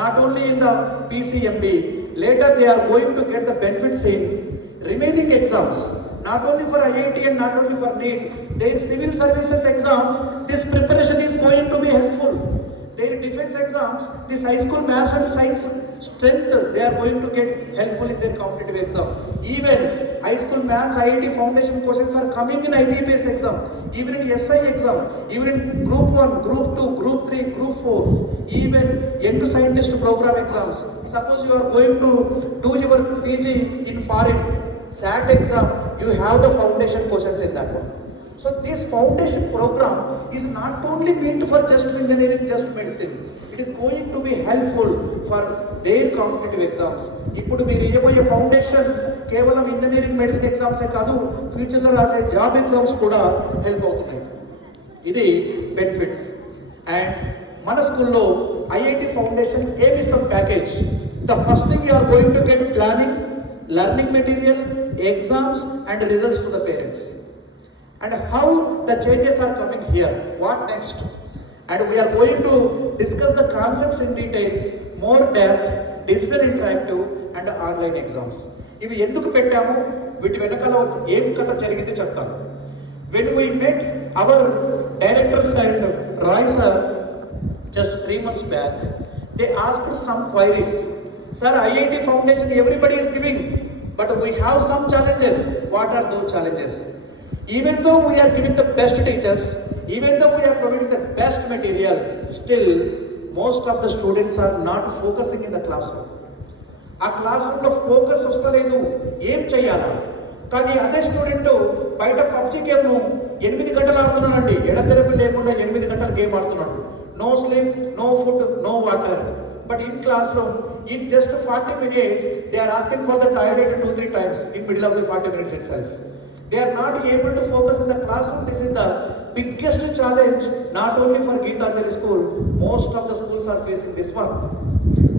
not only in the PCMB, later they are going to get the benefits in remaining exams. Not only for IIT and not only for NEET, their civil services exams, this preparation is going to be helpful. Their defense exams, this high school maths and science strength, they are going to get helpful in their competitive exam. Even high school maths, IIT foundation questions are coming in IBPS exam, even in SI exam, even in Group 1, Group 2, Group 3, Group 4, even Young Scientist program exams. Suppose you are going to do your PG in foreign, SAT exam, you have the foundation questions in that one. So this foundation program is not only meant for just engineering, just medicine. It is going to be helpful for their competitive exams. ఇప్పుడు మీరు ఇవ్వబోయే foundation కేవలం engineering, medicine ఎగ్జామ్సే కాదు, ఫ్యూచర్లో రాసే job exams కూడా help అవుతున్నాయి. ఇది benefits. And మన స్కూల్లో ఐఐటి ఫౌండేషన్ ఏమి ఇస్తాం package? The first thing you are going to get planning, learning material, exams and results to the parents. And how the changes are coming here, what next? And we are going to discuss the concepts in detail, more depth, digital interactive and online exams. ఇవి ఎందుకు పెట్టాము, వీటి వెనకాల ఏం కథ జరిగింది చెప్తాను. When we met our directors and Roy sir just 3 months back, they asked some queries. Sir, IIT foundation everybody is giving, but we have some challenges. What are those challenges? Even though we are giving the best teachers, even though we are providing the best material, still most of the students are not focusing in the classroom. ఆ class రూమ్లో focus వస్తలేదు, ఏం చెయ్యాలా? కానీ అదే student బయట PUBG గేమ్ను 8 గంటలు ఆడుతున్నాడండి, ఎడతెరపి లేకుండా 8 గంటలు గేమ్ ఆడుతున్నాడు. No sleep, no food, no water. But in classroom, in just 40 minutes, they are asking for the toilet 2-3 times in middle of the 40 minutes itself. They are not able to focus in the classroom. This is the biggest challenge, not only for Geetanjali School, most of the schools are facing this one.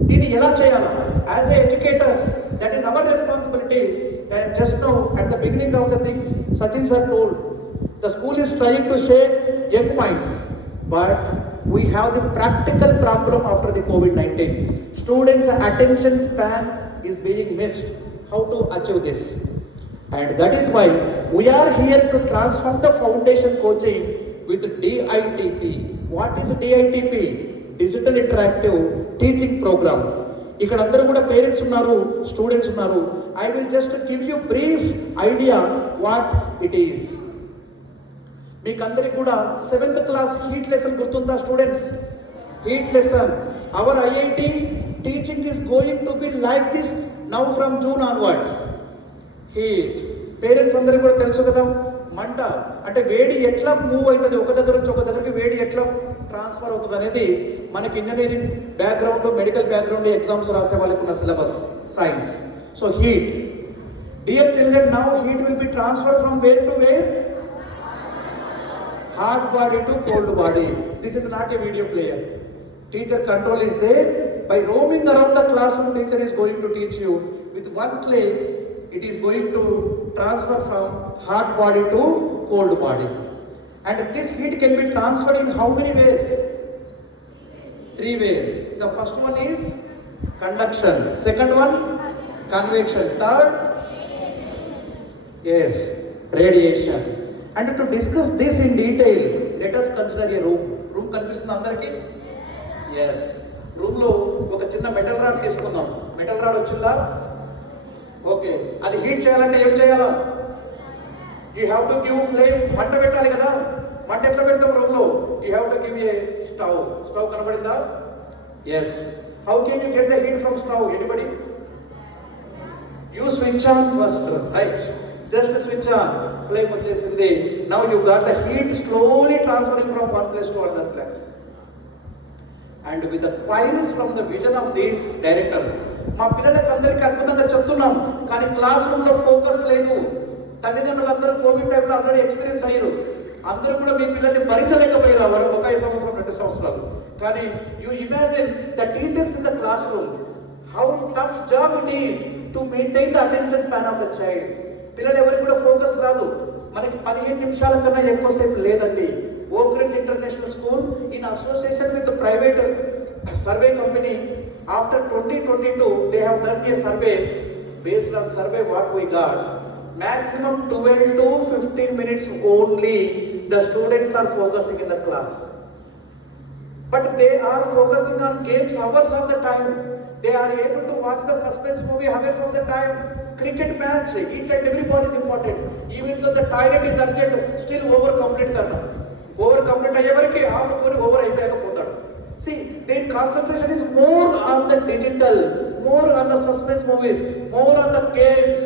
దీన్ని ఎలా చేయాలా? As a educators, that is our responsibility. Just now, at the beginning of the things, Sachin sir told, the school is trying to shape young minds, but we have the practical problem after the COVID-19. Students' attention span is being missed. How to achieve this? And that is why we are here to transform the foundation coaching with DITP. What is DITP? Digital Interactive Teaching Program. ఇక్కడ అందరూ కూడా parents ఉన్నారు, students ఉన్నారు. I will just give you brief idea what it is. మీకు అందరికి కూడా 7th class heat lesson గుర్తుందా students? Heat lesson. Our IIT teaching is going to be like this now from June onwards. Heat parents అందరికీ కూడా తెలుసు కదా, మంట అంటే వేడి ఎట్లా మూవ్ అవుతుంది, ఒక దగ్గర నుంచి ఒక దగ్గరికి వేడి ఎట్లా ట్రాన్స్ఫర్ అవుతుంది అనేది మనకి engineering background, medical background exams రాసే వాళ్ళకి ఉన్న syllabus science. So heat, dear children, now heat will be transfer from where to where? Hot body to cold body. This is not a video player. Teacher control is there. By roaming around the classroom, teacher is going to teach you. With one click, it is going to transfer from hot body to cold body. And this heat can be transferred in how many ways? 3 ways. The first one is conduction. Second one, convection. Third, yes, radiation. And to discuss this in detail, let us consider a room. Room కనిపిస్తుంది అందరికి? Yes. రూమ్లో ఒక చిన్న metal rod తీసుకుందాం. Metal rod వచ్చిందా? Okay. అది heat చేయాలంటే ఏం చేయాలా? You have to give flame. మంట పెట్టాలి కదా. మంట ఎట్లా పెడతాం రూమ్లో? You have to give a stove. Stove కనబడిందా? Yes. How can you get the heat from stove? Anybody? You switch on first, right? Just switch on, flame వచ్చేసింది. Now you got the heat slowly transferring from one place to another place. And with the queries from the vision of these directors, మా పిల్లలకు అందరికీ అద్భుతంగా చెప్తున్నాం, కానీ class రూమ్లో focus లేదు. తల్లిదండ్రులు అందరూ కోవిడ్ టైంలో ఆల్రెడీ ఎక్స్పీరియన్స్ అయ్యారు. అందరూ కూడా మీ పిల్లల్ని భరించలేకపోయారు వారు ఒక 5 సంవత్సరం 2 సంవత్సరాలు. కానీ you imagine the teachers in the class room, how tough job it is to maintain the attention span of the child. పిల్లలు ఎవరికి కూడా ఫోకస్ రాదు. మనకి 15 నిమిషాల కన్నా ఎక్కువసేపు లేదండి. ఓక్ ridge international school in association with private survey company, after 2022 they have done a survey. Based on survey what we got, maximum 12 to 15 minutes only the students are focusing in the class. But they are focusing on games hours of the time. They are able to watch the suspense movie hours of the time. Cricket match, each and every ball is important. Even though the toilet is urgent, still over complete karna. Over complete అయ్యే వరకు ఆపుకొని over అయిపోయకపోతాడు. See, their concentration is more on the digital, more on the suspense movies, more on the games.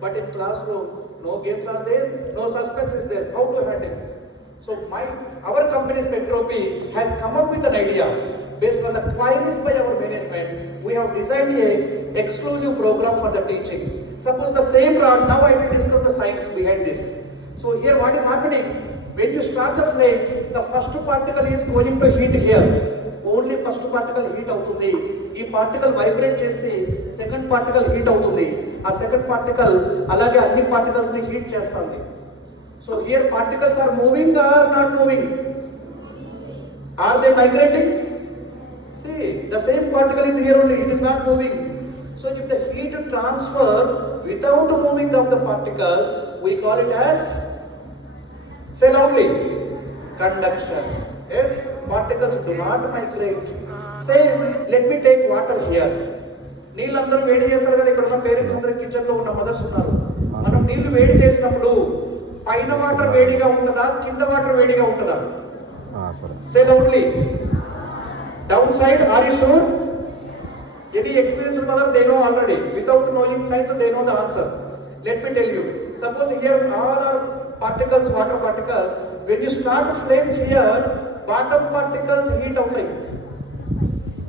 But in classroom, no games are there, no suspense is there. How to handle? So our company Spectropy has come up with an idea. Based on the queries by our management, we have designed a exclusive program for the teaching. Suppose the same rod, now I will discuss the science behind this. So here what is happening? When you start the flame, the first particle is going to heat here. Only first particle heat అవుతుంది. ఈ particle vibrate చేసి second particle heat అవుతుంది. ఆ second particle అలాగే అన్ని particles ని heat చేస్తుంది. So here particles are moving or not moving? Are they migrating? See, the same particle is here only, it is not moving. So if the heat transfer without moving of the particles, we call it as, say loudly, conduction. Yes, particles do not migrate. Same, let me take water here. నీళ్ళు అందరూ వేడి చేస్తారు కదా. ఇక్కడ ఉన్న parents అందరూ కిచెన్లో ఉన్న మదర్స్ ఉన్నారు. మనం నీళ్లు వేడి చేసినప్పుడు పైన వాటర్ వేడిగా ఉంటుందా, కింద వాటర్ వేడిగా ఉంటుందా? Say loudly. Downside, are you sure? Any experienced mother, they know already. Without knowing science, they know the answer. Let me tell you. Suppose here all are particles, water particles. When you start a flame here, bottom particles heat అవుతాయి.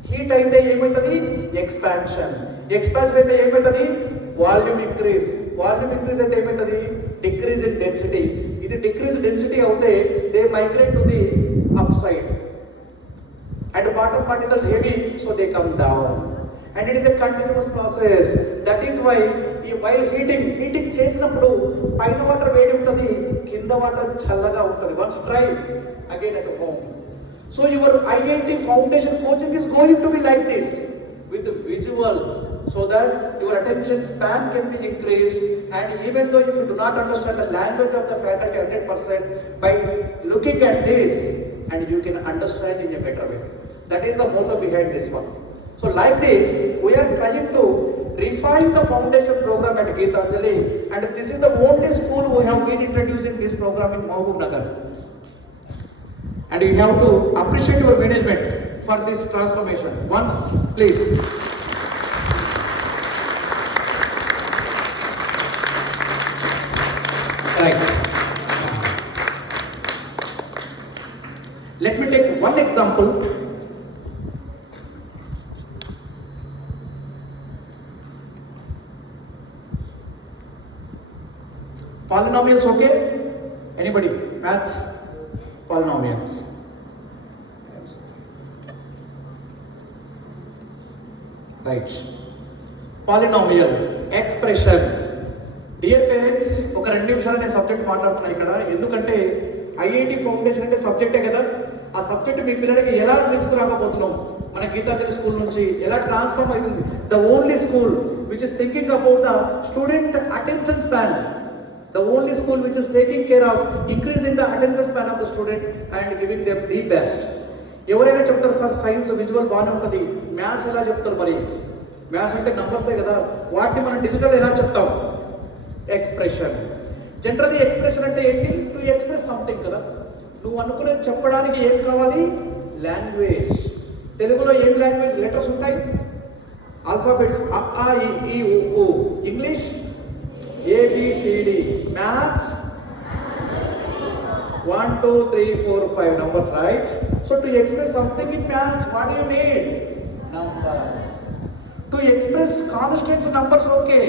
Heat అయితే ఏమవుతుంది? Expansion. Expansion అయితే ఏమవుతుంది? Volume increase. Volume increase అయితే ఏమవుతుంది? Decrease in density. ఇది decrease density అవుతే they migrate to the up side. And bottom particles heavy, so they come down. And it is a continuous process. That is why while heating చేసినప్పుడు పైన water వేడి ఉంటుంది, కింద water చల్లగా ఉంటుంది. Once try again at home. So your IIT foundation coaching is going to be like this with visual, so that your attention span can be increased. And even though if you do not understand the language of the faculty 100%, by looking at this and you can understand in a better way. That is the motto behind this one. So like this, we are trying to refine the foundation program at Geetanjali, and this is the only school we have been introducing this program in Mahabub Nagar. And you have to appreciate your management for this transformation. Once, please. Right. Let me take one example. Polynomials, okay? Anybody? Maths? Polynomials. Right. Polynomial expression. Dear parents, ఒక 2 నిమిషాలు నేను subject మాట్లాడుతున్నా ఇక్కడ. ఎందుకంటే IIT foundation అంటే సబ్జెక్టే కదా. ఆ subject మీ పిల్లలకి ఎలా తీసుకురాకపోతున్నాం మన గీతాంజలి స్కూల్ నుంచి ఎలా ట్రాన్స్ఫార్మ్ అవుతుంది. The only school which is thinking about the student attention span. The only school which is taking care of increasing the attention span of the student and giving them the best. ఎవరైనా చెప్తారు sir science visual బాగానే ఉంటుంది, maths ఎలా చెప్తారు? మరి maths అంటే నంబర్సే కదా, వాటిని మనం డిజిటల్ ఎలా చెప్తాం? ఎక్స్ప్రెషన్. జనరల్లీ ఎక్స్ప్రెషన్ అంటే ఏంటి? టు ఎక్స్ప్రెస్ సంథింగ్ కదా. నువ్వు అనుకునేది చెప్పడానికి ఏం కావాలి? లాంగ్వేజ్. తెలుగులో ఏం లాంగ్వేజ్? లెటర్స్ ఉంటాయి, ఆల్ఫాబెట్స్ అ ఆ ఇ ఈ ఉ. English ABCD. Maths 1 2 3 4 5 numbers, right? So to express something in maths, what do you need? Numbers. To express constants, numbers, okay.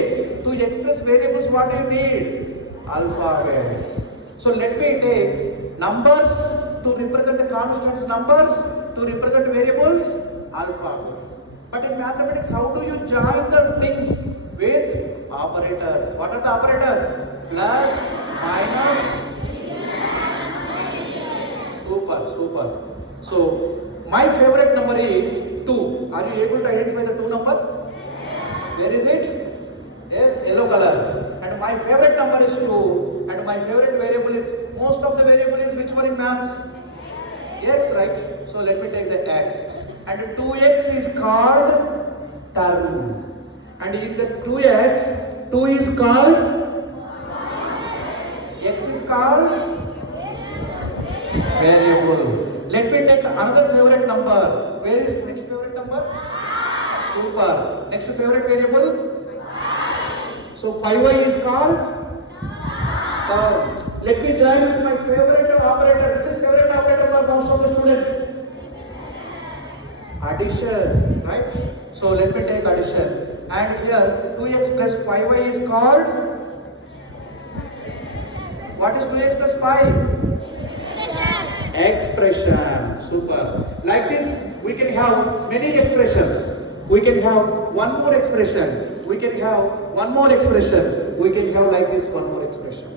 To express variables, what do you need? Alphabets. So let me take numbers to represent constants, numbers to represent variables, alphabets. But in mathematics, how do you join the things? With operators. What are the operators? Plus, minus. Super, super. So, my favorite number is 2. Are you able to identify the 2 number? Where is it? Yes, yellow color. And my favorite number is 2. And my favorite variable is, most of the variable is which one in maths? X, right? So, let me take the x. And 2x is called term. And in the 2x, 2 is called, x is called variable. Let me take another favorite number. Where is which favorite number? Super. Next favorite variable? So 5y is called term. Let me join with my favorite operator. Which is favorite operator for most of the students? Addition, right? So let me take addition. And here 2x plus 5y is called, what is 2x plus 5? Expression. Super. Like this we can have many expressions. We can have one more expression. We can have one more expression. We can have like this one more expression.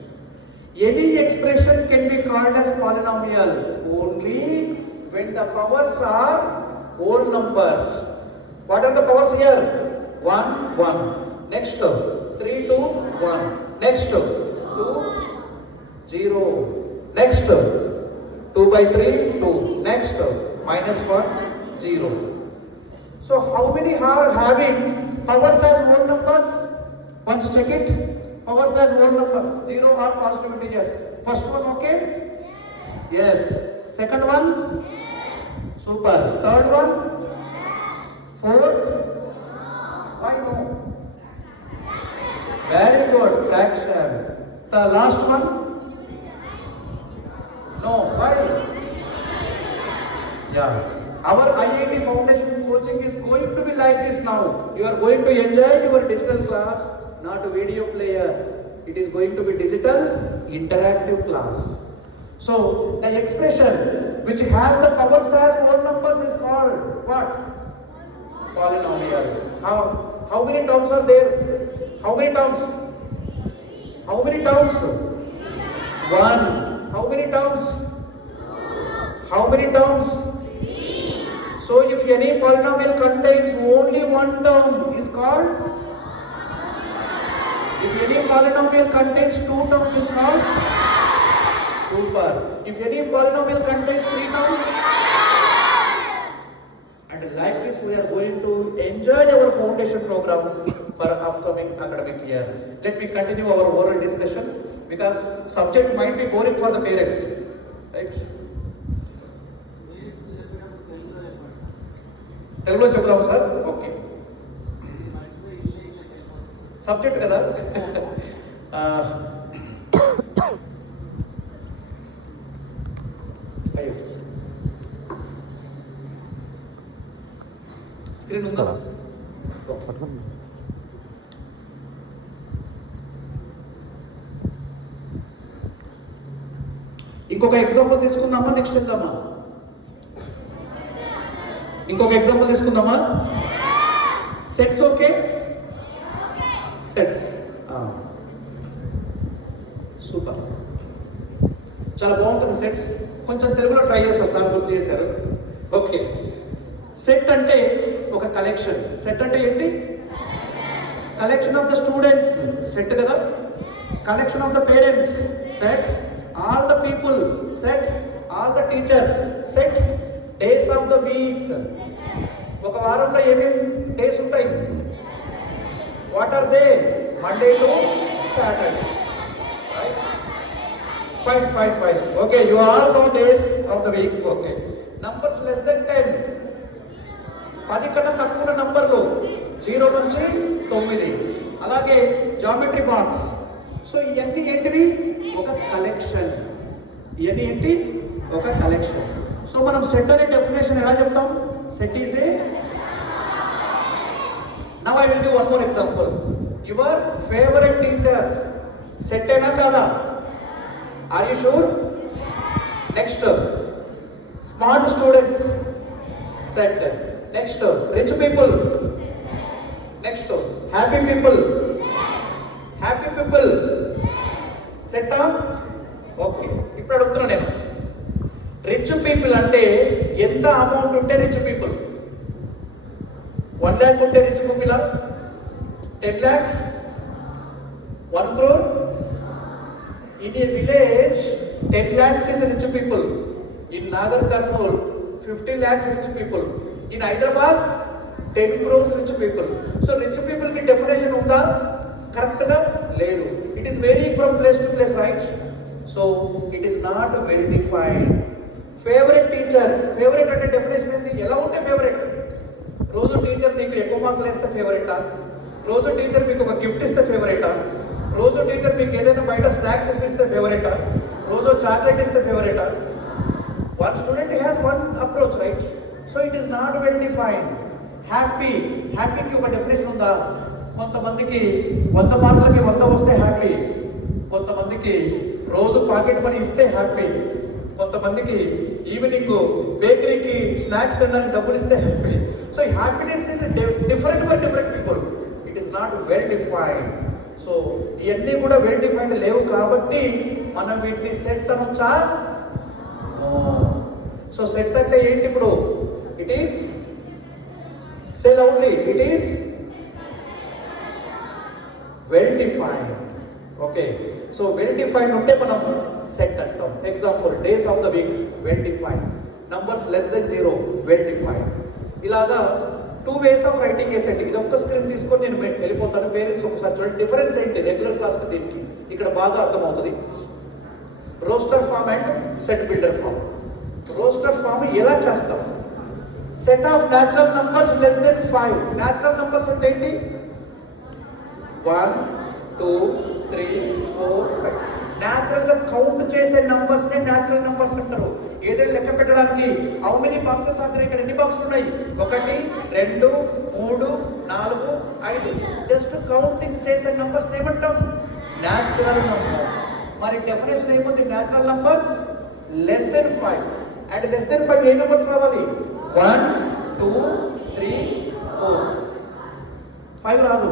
Any expression can be called as polynomial only when the powers are whole numbers. What are the powers here? 1 1. Next 3 2 1. Next 2 0. Next 2 by 3 2. Next minus 1 0. So how many are having powers as whole numbers? Once check it. Powers as whole numbers. 0 are positive integers. First one, okay? Yes. Second one? Super. Third one? Fourth? Why no? Very good. Fraction. The last one? No. Why? Yeah. Our IIT Foundation coaching is going to be like this now. You are going to enjoy your digital class, not a video player. It is going to be digital interactive class. So the expression which has the powers as whole numbers is called what? Polynomial. How many terms are there? How many terms? How many terms? One. How many terms? How many terms? So if any polynomial contains only one term is called? If any polynomial contains two terms is called? Super. If any polynomial contains three terms? And like this we are going to enjoy our foundation program for upcoming academic year. Let me continue our oral discussion because subject might be boring for the parents. Right? తెలుగులో చెప్దాం sir. Okay, subject కదా. అయ్యో screen ఉందా? ఇంకొక example తీసుకుందామా? Next వెళ్దామా? ఇంకొక example తీసుకుందామా? సెట్స్. Okay, sets. సూపర్, చాలా బాగుంటుంది సెట్స్. కొంచెం తెలుగులో ట్రై చేస్తా సార్, గుర్తు చేశారు. ఓకే, సెట్ అంటే ఒక కలెక్షన్. సెట్ అంటే ఏంటి? Collection of the students set కదా. Collection of the parents set. All the people set. All the teachers set. Days of the week, ఒక వారంలో ఏమేమి డేస్ ఉంటాయి? What are they? Monday to Saturday. Fine. Okay, you all know days of the week. Okay, numbers less than 10, 10 కన్నా తక్కువ నంబర్లు 0 నుంచి 9. అలాగే geometry box. So ఇవన్నీ ఏంటివి? ఒక కలెక్షన్. ఇవన్నీ ఏంటి? ఒక కలెక్షన్. సో మనం సెట్ అనే డెఫినేషన్ ఎలా చెప్తాం? Set is a. Now I will give one more example. Your favourite teachers set అయినా కాదా? Are you sure? Next, smart students set. Next, rich people. Next, happy people. Happy people సెట్టా? Okay, ఇప్పుడు అడుగుతున్నా నేను, rich people అంటే ఎంత amount ఉంటే rich people? 1 lakh ఉంటే rich people? 10 lakhs? 1 crore? In a village 10 lakhs is rich people. In Nagar Karnool 50 lakhs rich people. In Hyderabad 10 crores rich people. So rich people ki definition unda? Correct ga? Ledu. It is varying from place to place, right? So it is not well defined. Favourite teacher, favourite అంటే definition ఏంటి? ఎలా ఉంటే favourite? రోజు teacher నీకు ఎక్కువ మార్కులు వేస్తే ఫేవరెటా? రోజు టీచర్ మీకు ఒక గిఫ్ట్ ఇస్తే ఫేవరెటా? రోజు టీచర్ మీకు ఏదైనా బయట స్నాక్స్ ఇప్పిస్తే ఫేవరెటా? రోజు చాక్లెట్ ఇస్తే ఫేవరెటా? One student has one approach, right? So it is not well defined. హ్యాపీకి ఒక డెఫినేషన్ ఉందా? కొంతమందికి 100 మార్కులకి 100 వస్తే హ్యాపీ, కొంతమందికి రోజు పాకెట్ మనీ ఇస్తే హ్యాపీ, కొంతమందికి ఈవినింగ్ బేకరీకి స్నాక్స్ తినడానికి డబ్బులు ఇస్తే happy. So happiness is different for different people. It is not well defined. So ఇవన్నీ కూడా వెల్ డిఫైన్డ్ లేవు కాబట్టి మనం వీటిని సెట్స్ అనొచ్చా? సో సెట్ అంటే ఏంటి ఇప్పుడు? It is, say loudly, it is well defined. Okay, so well defined ఉంటే మనం సెట్ అంటాం. Example, days of the week well defined. Numbers less then 0 well defined. ఇలాగా 2 ways of writing A set. ఇది ఒక్క screen తీసుకొని నేను వెళ్ళిపోతాను. Parents ఒకసారి చూడండి డిఫరెన్స్ ఏంటి రెగ్యులర్ క్లాస్కి దీనికి. ఇక్కడ బాగా అర్థమవుతుంది. Roster form and set builder form. Roster form ఎలా చేస్తాం? Set of natural numbers less than 5. Natural numbers అంటే ఏంటి? 1 2 3 4 5. న్యాచురల్ గా కౌంట్ చేసే నంబర్స్ ని న్యాచురల్ నంబర్స్ అంటారు. ఏదైనా లెక్క పెట్టడానికి how many boxes are there? ఇక్కడ ఎన్ని బాక్సులు ఉన్నాయి? 1 2 3 4 5. జస్ట్ కౌంటింగ్ చేసే నంబర్స్ ఏమంటాం? Natural numbers. మరి డెఫినేషన్ ఏముంది? Natural numbers less than 5. And less than 5 ఏ నంబర్స్ రావాలి? 1 2 3 4. 5 రాదు,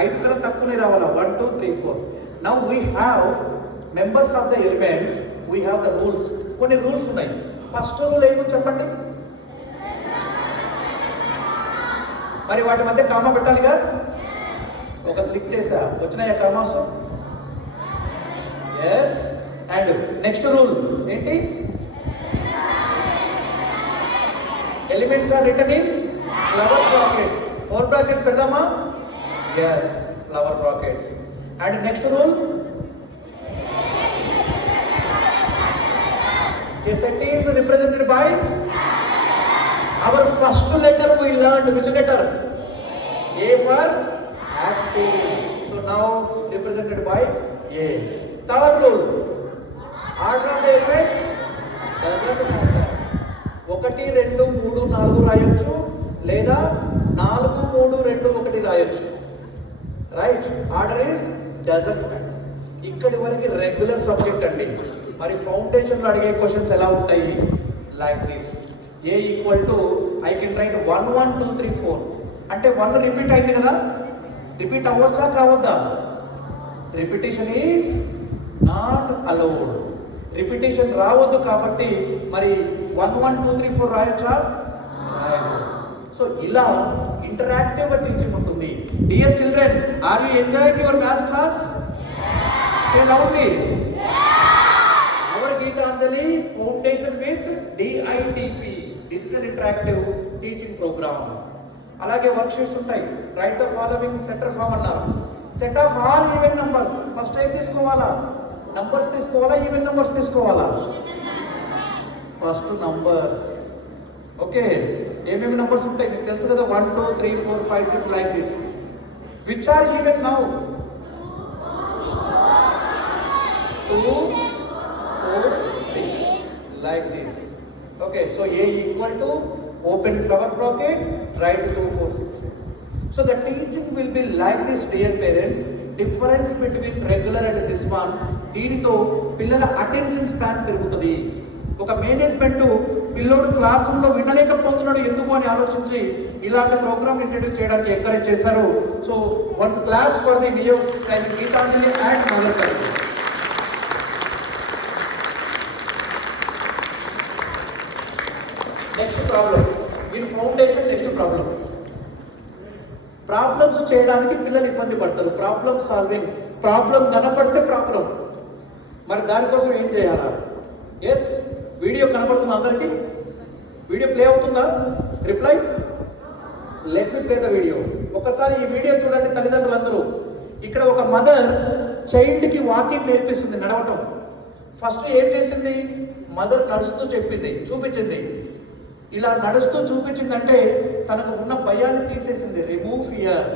5 కన్నా తక్కువనే రావాలా? 1 2 3 4. Now we have members of the elements, we have the rules. కొన్ని రూల్స్ ఉన్నాయి. ఫస్ట్ రూల్ ఏముంది చెప్పండి? మరి వాటి మధ్య కామా పెట్టాలిగా. ఒక క్లిక్ చేసా, వచ్చినాయా commas? Yes. And next rule ఏంటి? Elements are written in flower brackets. Whole brackets పెడదామా? Yes, flower brackets. And next rule, a set is represented by our first letter. We learned which letter? A for active. So now represented by A. Third rule, order of the elements doesn't matter. 1 2 3 4 రాయొచ్చు, లేదా 4 3 2 1 రాయొచ్చు. Right? Order is doesn't matter. ఇక్కడి వరకు regular subject అండి. మరి ఫౌండేషన్లో అడిగే questions ఎలా ఉంటాయి? Like this. A equal to I can write 1 1 2 3 4. అంటే 1 రిపీట్ అయింది కదా, రిపీట్ అవ్వచ్చా కావద్దా? Repetition is not allowed. Repetition రావద్దు కాబట్టి మరి 1 1 2 3 4 రాయొచ్చా? సో ఇలా ఇంటరాక్టివ్ టీచింగ్ ఉంటుంది. Dear children, are you enjoying your maths class? Say loudly. Geetanjali Foundation with DITP, Digital Interactive Teaching Program. అలాగే వర్క్ షీట్స్ ఉంటాయి. Write the following center form అన్నారు. Set of all even numbers. First time తీసుకోవాలా? Numbers తీసుకోవాలా, even numbers తీసుకోవాలా? First numbers. Okay, ఏమేమి numbers ఉంటాయి మీకు తెలుసు కదా? 1 2 3 4 5 6 like this. Which are even now? 2 4 6 like this. Okay, so A equal to open flower bracket, write 2 4 6. So the teaching will be like this, dear parents. Difference between regular and this one, దీనితో పిల్లల attention span పెరుగుతుంది. ఒక management పిల్లోడు class రూమ్లో వినలేకపోతున్నాడు ఎందుకు అని ఆలోచించి ఇలాంటి ప్రోగ్రామ్ ఇంట్రడ్యూస్ చేయడానికి ఎంకరేజ్ చేశారు. So once claps for the neo Geetanjali and Malakar. Next problem in foundation. Next problem. Problems చేయడానికి పిల్లలు ఇబ్బంది పడతారు. Problem solving. ప్రాబ్లం కనపడితే ప్రాబ్లం. మరి దానికోసం ఏం చేయాలా? ఎస్, వీడియో కనపడుతుందా అందరికీ? వీడియో ప్లే అవుతుందా? Reply. Let me play the video. ఒకసారి ఈ వీడియో చూడండి తల్లిదండ్రులందరూ. ఇక్కడ ఒక మదర్ చైల్డ్కి వాకింగ్ నేర్పిస్తుంది, నడవటం. ఫస్ట్ ఏం చేసింది? మదర్ నడుస్తూ చెప్పింది, చూపించింది. ఇలా నడుస్తూ చూపించిందంటే తనకు ఉన్న భయాన్ని తీసేసింది, రిమూవ్ ఫియర్.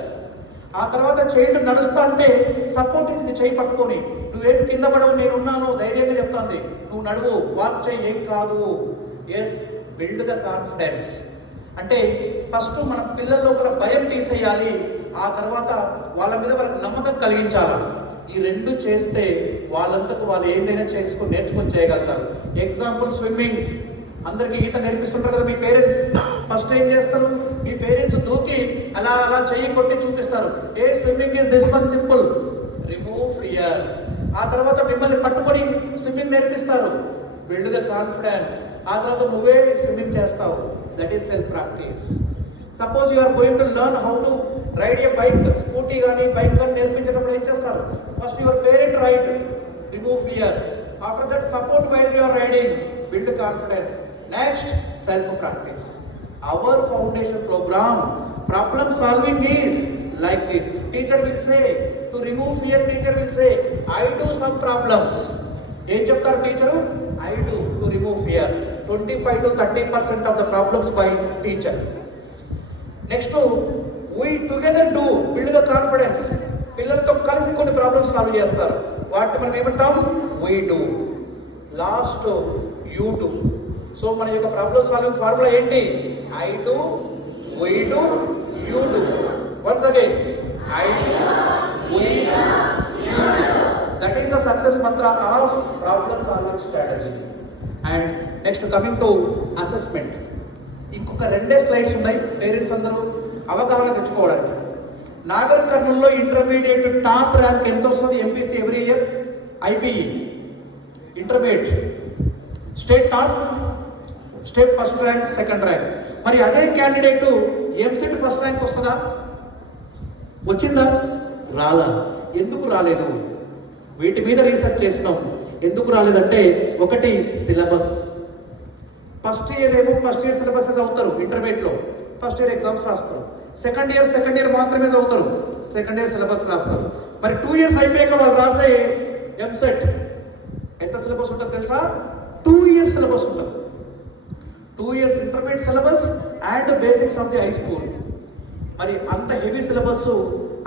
ఆ తర్వాత చైల్డ్ నడుస్తా అంటే సపోర్ట్ ఇచ్చింది, చేయి పట్టుకొని. నువ్వేం కింద పడవు, నేనున్నాను, ధైర్యంగా చెప్తాంది. నువ్వు నడువు, వాక్ చేయి, ఏం కాదు. Yes, build the confidence. అంటే ఫస్ట్ మన పిల్లల లోపల భయం తీసేయాలి, ఆ తర్వాత వాళ్ళ మీద వాళ్ళకి నమ్మకం కలిగించాలి. ఈ రెండు చేస్తే వాళ్ళంతకు వాళ్ళు ఏదైనా నేర్చుకొని చేయగలుగుతారు. Example swimming. అందరికీ ఈత నేర్పిస్తుంటారు కదా మీ పేరెంట్స్. ఫస్ట్ ఏం చేస్తారు? మీ పేరెంట్స్ దూకి అలా అలా చెయ్యి కొట్టి చూపిస్తారు. A swimming is this much simple, remove fear. ఆ తర్వాత మిమ్మల్ని పట్టుకొని స్విమ్మింగ్ నేర్పిస్తారు, బిల్డ్ ద కాన్ఫిడెన్స్. ఆ తర్వాత నువ్వే స్విమ్మింగ్ చేస్తావు, that is self practice. Suppose you are going to learn how to ride a bike, scooty కానీ బైక్ కానీ నేర్పించేటప్పుడు ఏం చేస్తారు? First your parent ride, remove fear. After that support while you are riding, build confidence. Next, self practice. Our foundation program, problem solving is like this. Teacher will say, to remove fear, teacher will say, I do some problems. Em cheptaru teacher? I do, to remove fear. To 25 to 30% of the problems by teacher. Next, we together do build the confidence. పిల్లలతో కలిసి కొన్ని problems solve చేస్తారు, వాటిని మనం ఏమంటాము? we do. Last you do. So మన యొక్క problem solving formula ఏంటి? I do, we do, you do. Once again, I do, we do, you do. That is the success mantra of problem solving strategy. And next, coming to assessment. ఇంకొక 2 slides ఉన్నాయి parents అందరూ అవగాహన తెచ్చుకోవడానికి. నాగర్ కర్నూల్లో intermediate top rank ఎంత వస్తుంది MPC every year? IPE intermediate state top, state first rank, second rank. మరి అదే క్యాండిడేట్ ఎంసెట్ ఫస్ట్ ర్యాంక్ వస్తుందా? వచ్చిందా? రాలా. ఎందుకు రాలేదు? వీటి మీద రీసెర్చ్ చేసినాం. ఎందుకు రాలేదంటే, ఒకటి సిలబస్. ఫస్ట్ ఇయర్ సిలబసెస్ అవుతారు ఇంటర్మీడియట్లో, ఫస్ట్ ఇయర్ ఎగ్జామ్స్ రాస్తారు. సెకండ్ ఇయర్ మాత్రమే చదువుతారు, సెకండ్ ఇయర్ సిలబస్ రాస్తారు. మరి 2 years అయిపోయాక వాళ్ళు రాసే ఎంసెట్ ఎంత సిలబస్ ఉంటుంది తెలుసా? 2 years సిలబస్ ఉంటుంది. 2 years intermediate syllabus and basics of the high school. మరి అంత హెవీ సిలబస్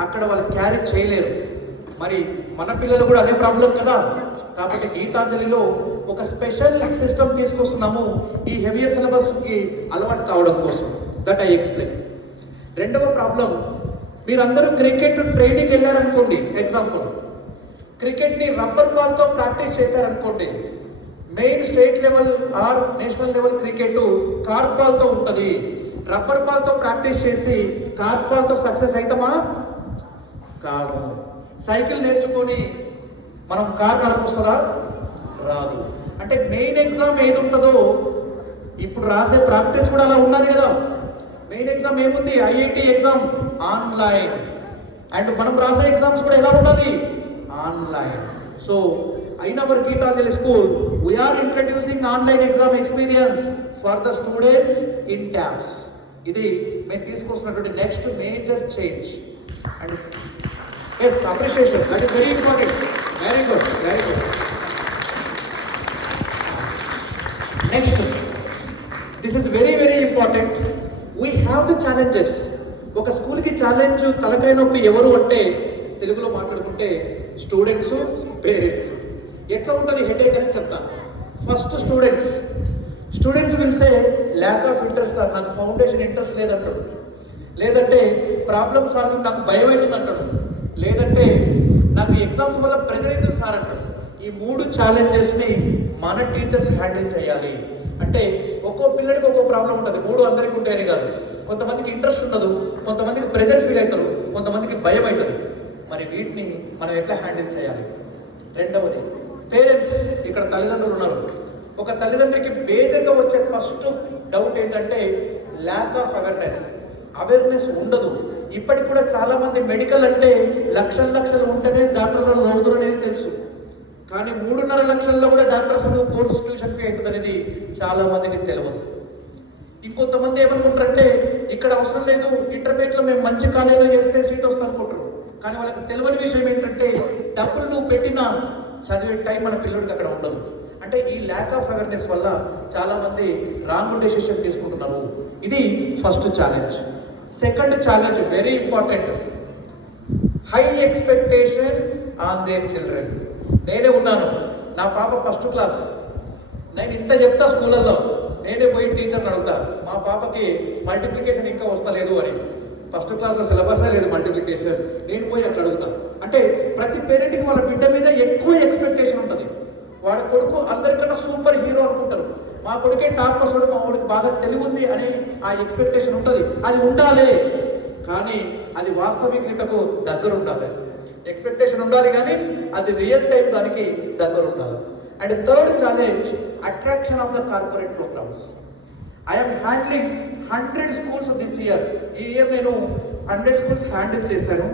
అక్కడ వాళ్ళు క్యారీ చేయలేరు. మరి మన పిల్లలు కూడా అదే ప్రాబ్లం కదా. కాబట్టి గీతాంజలిలో ఒక స్పెషల్ సిస్టమ్ తీసుకొస్తున్నాము ఈ హెవీ సిలబస్కి అలవాటు కావడం కోసం. That I explain. రెండవ ప్రాబ్లం, మీరందరూ క్రికెట్ ట్రైనింగ్ వెళ్ళారనుకోండి. ఎగ్జాంపుల్, క్రికెట్ని రబ్బర్ బాల్తో ప్రాక్టీస్ చేశారనుకోండి. Main state level or national level cricket cork బాల్తో ఉంటుంది. రబ్బర్ బాల్తో ప్రాక్టీస్ చేసి కార్క్ బాల్తో సక్సెస్ అవుతామా? కాదు. సైకిల్ నేర్చుకొని మనం కార్ నడపొస్తుందా? రాదు. అంటే మెయిన్ ఎగ్జామ్ ఏది ఉంటుందో ఇప్పుడు రాసే ప్రాక్టీస్ కూడా అలా ఉన్నది కదా. మెయిన్ ఎగ్జామ్ ఏముంది? IIT exam online. అండ్ మనం రాసే ఎగ్జామ్స్ కూడా ఎలా ఉండాలి? Online. So in our Geetanjali school, we are introducing online exam experience for the students in tabs. ఇది మేము తీసుకొస్తున్నటువంటి next major change. And yes, appreciation, that is very important. Very good, very good. Next, this is very very important. We have the challenges. ఒక స్కూల్కి challenge తలకాయ నొప్పి ఎవరు అంటే, తెలుగులో మాట్లాడుకుంటే స్టూడెంట్స్, పేరెంట్స్. ఎట్లా ఉంటుంది హెడేక్ అని చెప్తాను. First students will say lack of interest sir, నాకు ఫౌండేషన్ ఇంట్రెస్ట్ లేదంటాడు. లేదంటే ప్రాబ్లమ్ సాల్వింగ్ నాకు భయం అవుతుంది అంటాడు. లేదంటే నాకు ఎగ్జామ్స్ వల్ల ప్రెజర్ అవుతుంది సార్ అంటాడు. ఈ 3 ఛాలెంజెస్ని మన టీచర్స్ హ్యాండిల్ చేయాలి. అంటే ఒక్కో పిల్లడికి ఒక్కో ప్రాబ్లం ఉంటుంది. 3 అందరికీ ఉంటాయని కాదు. కొంతమందికి ఇంట్రెస్ట్ ఉండదు, కొంతమందికి ప్రెజర్ ఫీల్ అవుతారు, కొంతమందికి భయం అవుతుంది. మరి వీటిని మనం ఎట్లా హ్యాండిల్ చేయాలి? రెండవది, పేరెంట్స్. ఇక్కడ తల్లిదండ్రులు ఉన్నారు. ఒక తల్లిదండ్రికి మేజర్గా వచ్చే ఫస్ట్ డౌట్ ఏంటంటే ల్యాక్ ఆఫ్ అవేర్నెస్ ఉండదు. ఇప్పటికి కూడా చాలామంది మెడికల్ అంటే లక్షలు ఉంటేనే డాక్టర్స్ చదువుతారు అనేది తెలుసు. కానీ 3.5 లక్షల్లో కూడా డాక్టర్స్ కోర్స్ ట్యూషన్ ఫీ అవుతుంది అనేది చాలా మందికి తెలియదు. ఇంకొంతమంది ఏమనుకుంటారంటే ఇక్కడ అవసరం లేదు, ఇంటర్మీడియట్లో మేము మంచి కాలేజీలో చేస్తే సీట్ వస్తుంది అనుకుంటారు. కానీ వాళ్ళకి తెలియని విషయం ఏంటంటే డబ్బులు నువ్వు పెట్టినా చదివే టైం మన పిల్లడికి అక్కడ ఉండదు. అంటే ఈ ల్యాక్ ఆఫ్ అవేర్నెస్ వల్ల చాలామంది రాంగ్ డెసిషన్ తీసుకుంటున్నారు. ఇది first challenge. Second challenge very important, high expectation on their children. నేనే ఉన్నాను, నా పాప ఫస్ట్ క్లాస్, నేను ఇంత చెప్తా స్కూళ్ళల్లో, నేనే పోయి టీచర్ని అడుగుతా మా పాపకి మల్టిప్లికేషన్ ఇంకా వస్తలేదు అని. ఫస్ట్ క్లాస్లో సిలబసే లేదు మల్టిప్లికేషన్, నేను పోయి అట్లా అడుగుతాను. అంటే ప్రతి పేరెంట్కి వాళ్ళ బిడ్డ మీద ఎక్కువ ఎక్స్పెక్టేషన్ ఉంటుంది. వాడి కొడుకు అందరికన్నా సూపర్ హీరో అనుకుంటారు. మా కొడుకే టాప్ వస్తాడు, మా వాడికి బాగా తెలివి ఉంది అని ఆ ఎక్స్పెక్టేషన్ ఉంటుంది. అది ఉండాలి, కానీ అది వాస్తవికతకు దగ్గర ఉండాలి. ఎక్స్పెక్టేషన్ ఉండాలి కానీ అది రియల్ టైం దానికి దగ్గర ఉండాలి. And third challenge, attraction of the corporate programmes. I'm handling 100 schools this year. ఈ ఇయర్ నేను 100 schools హ్యాండిల్ చేశాను.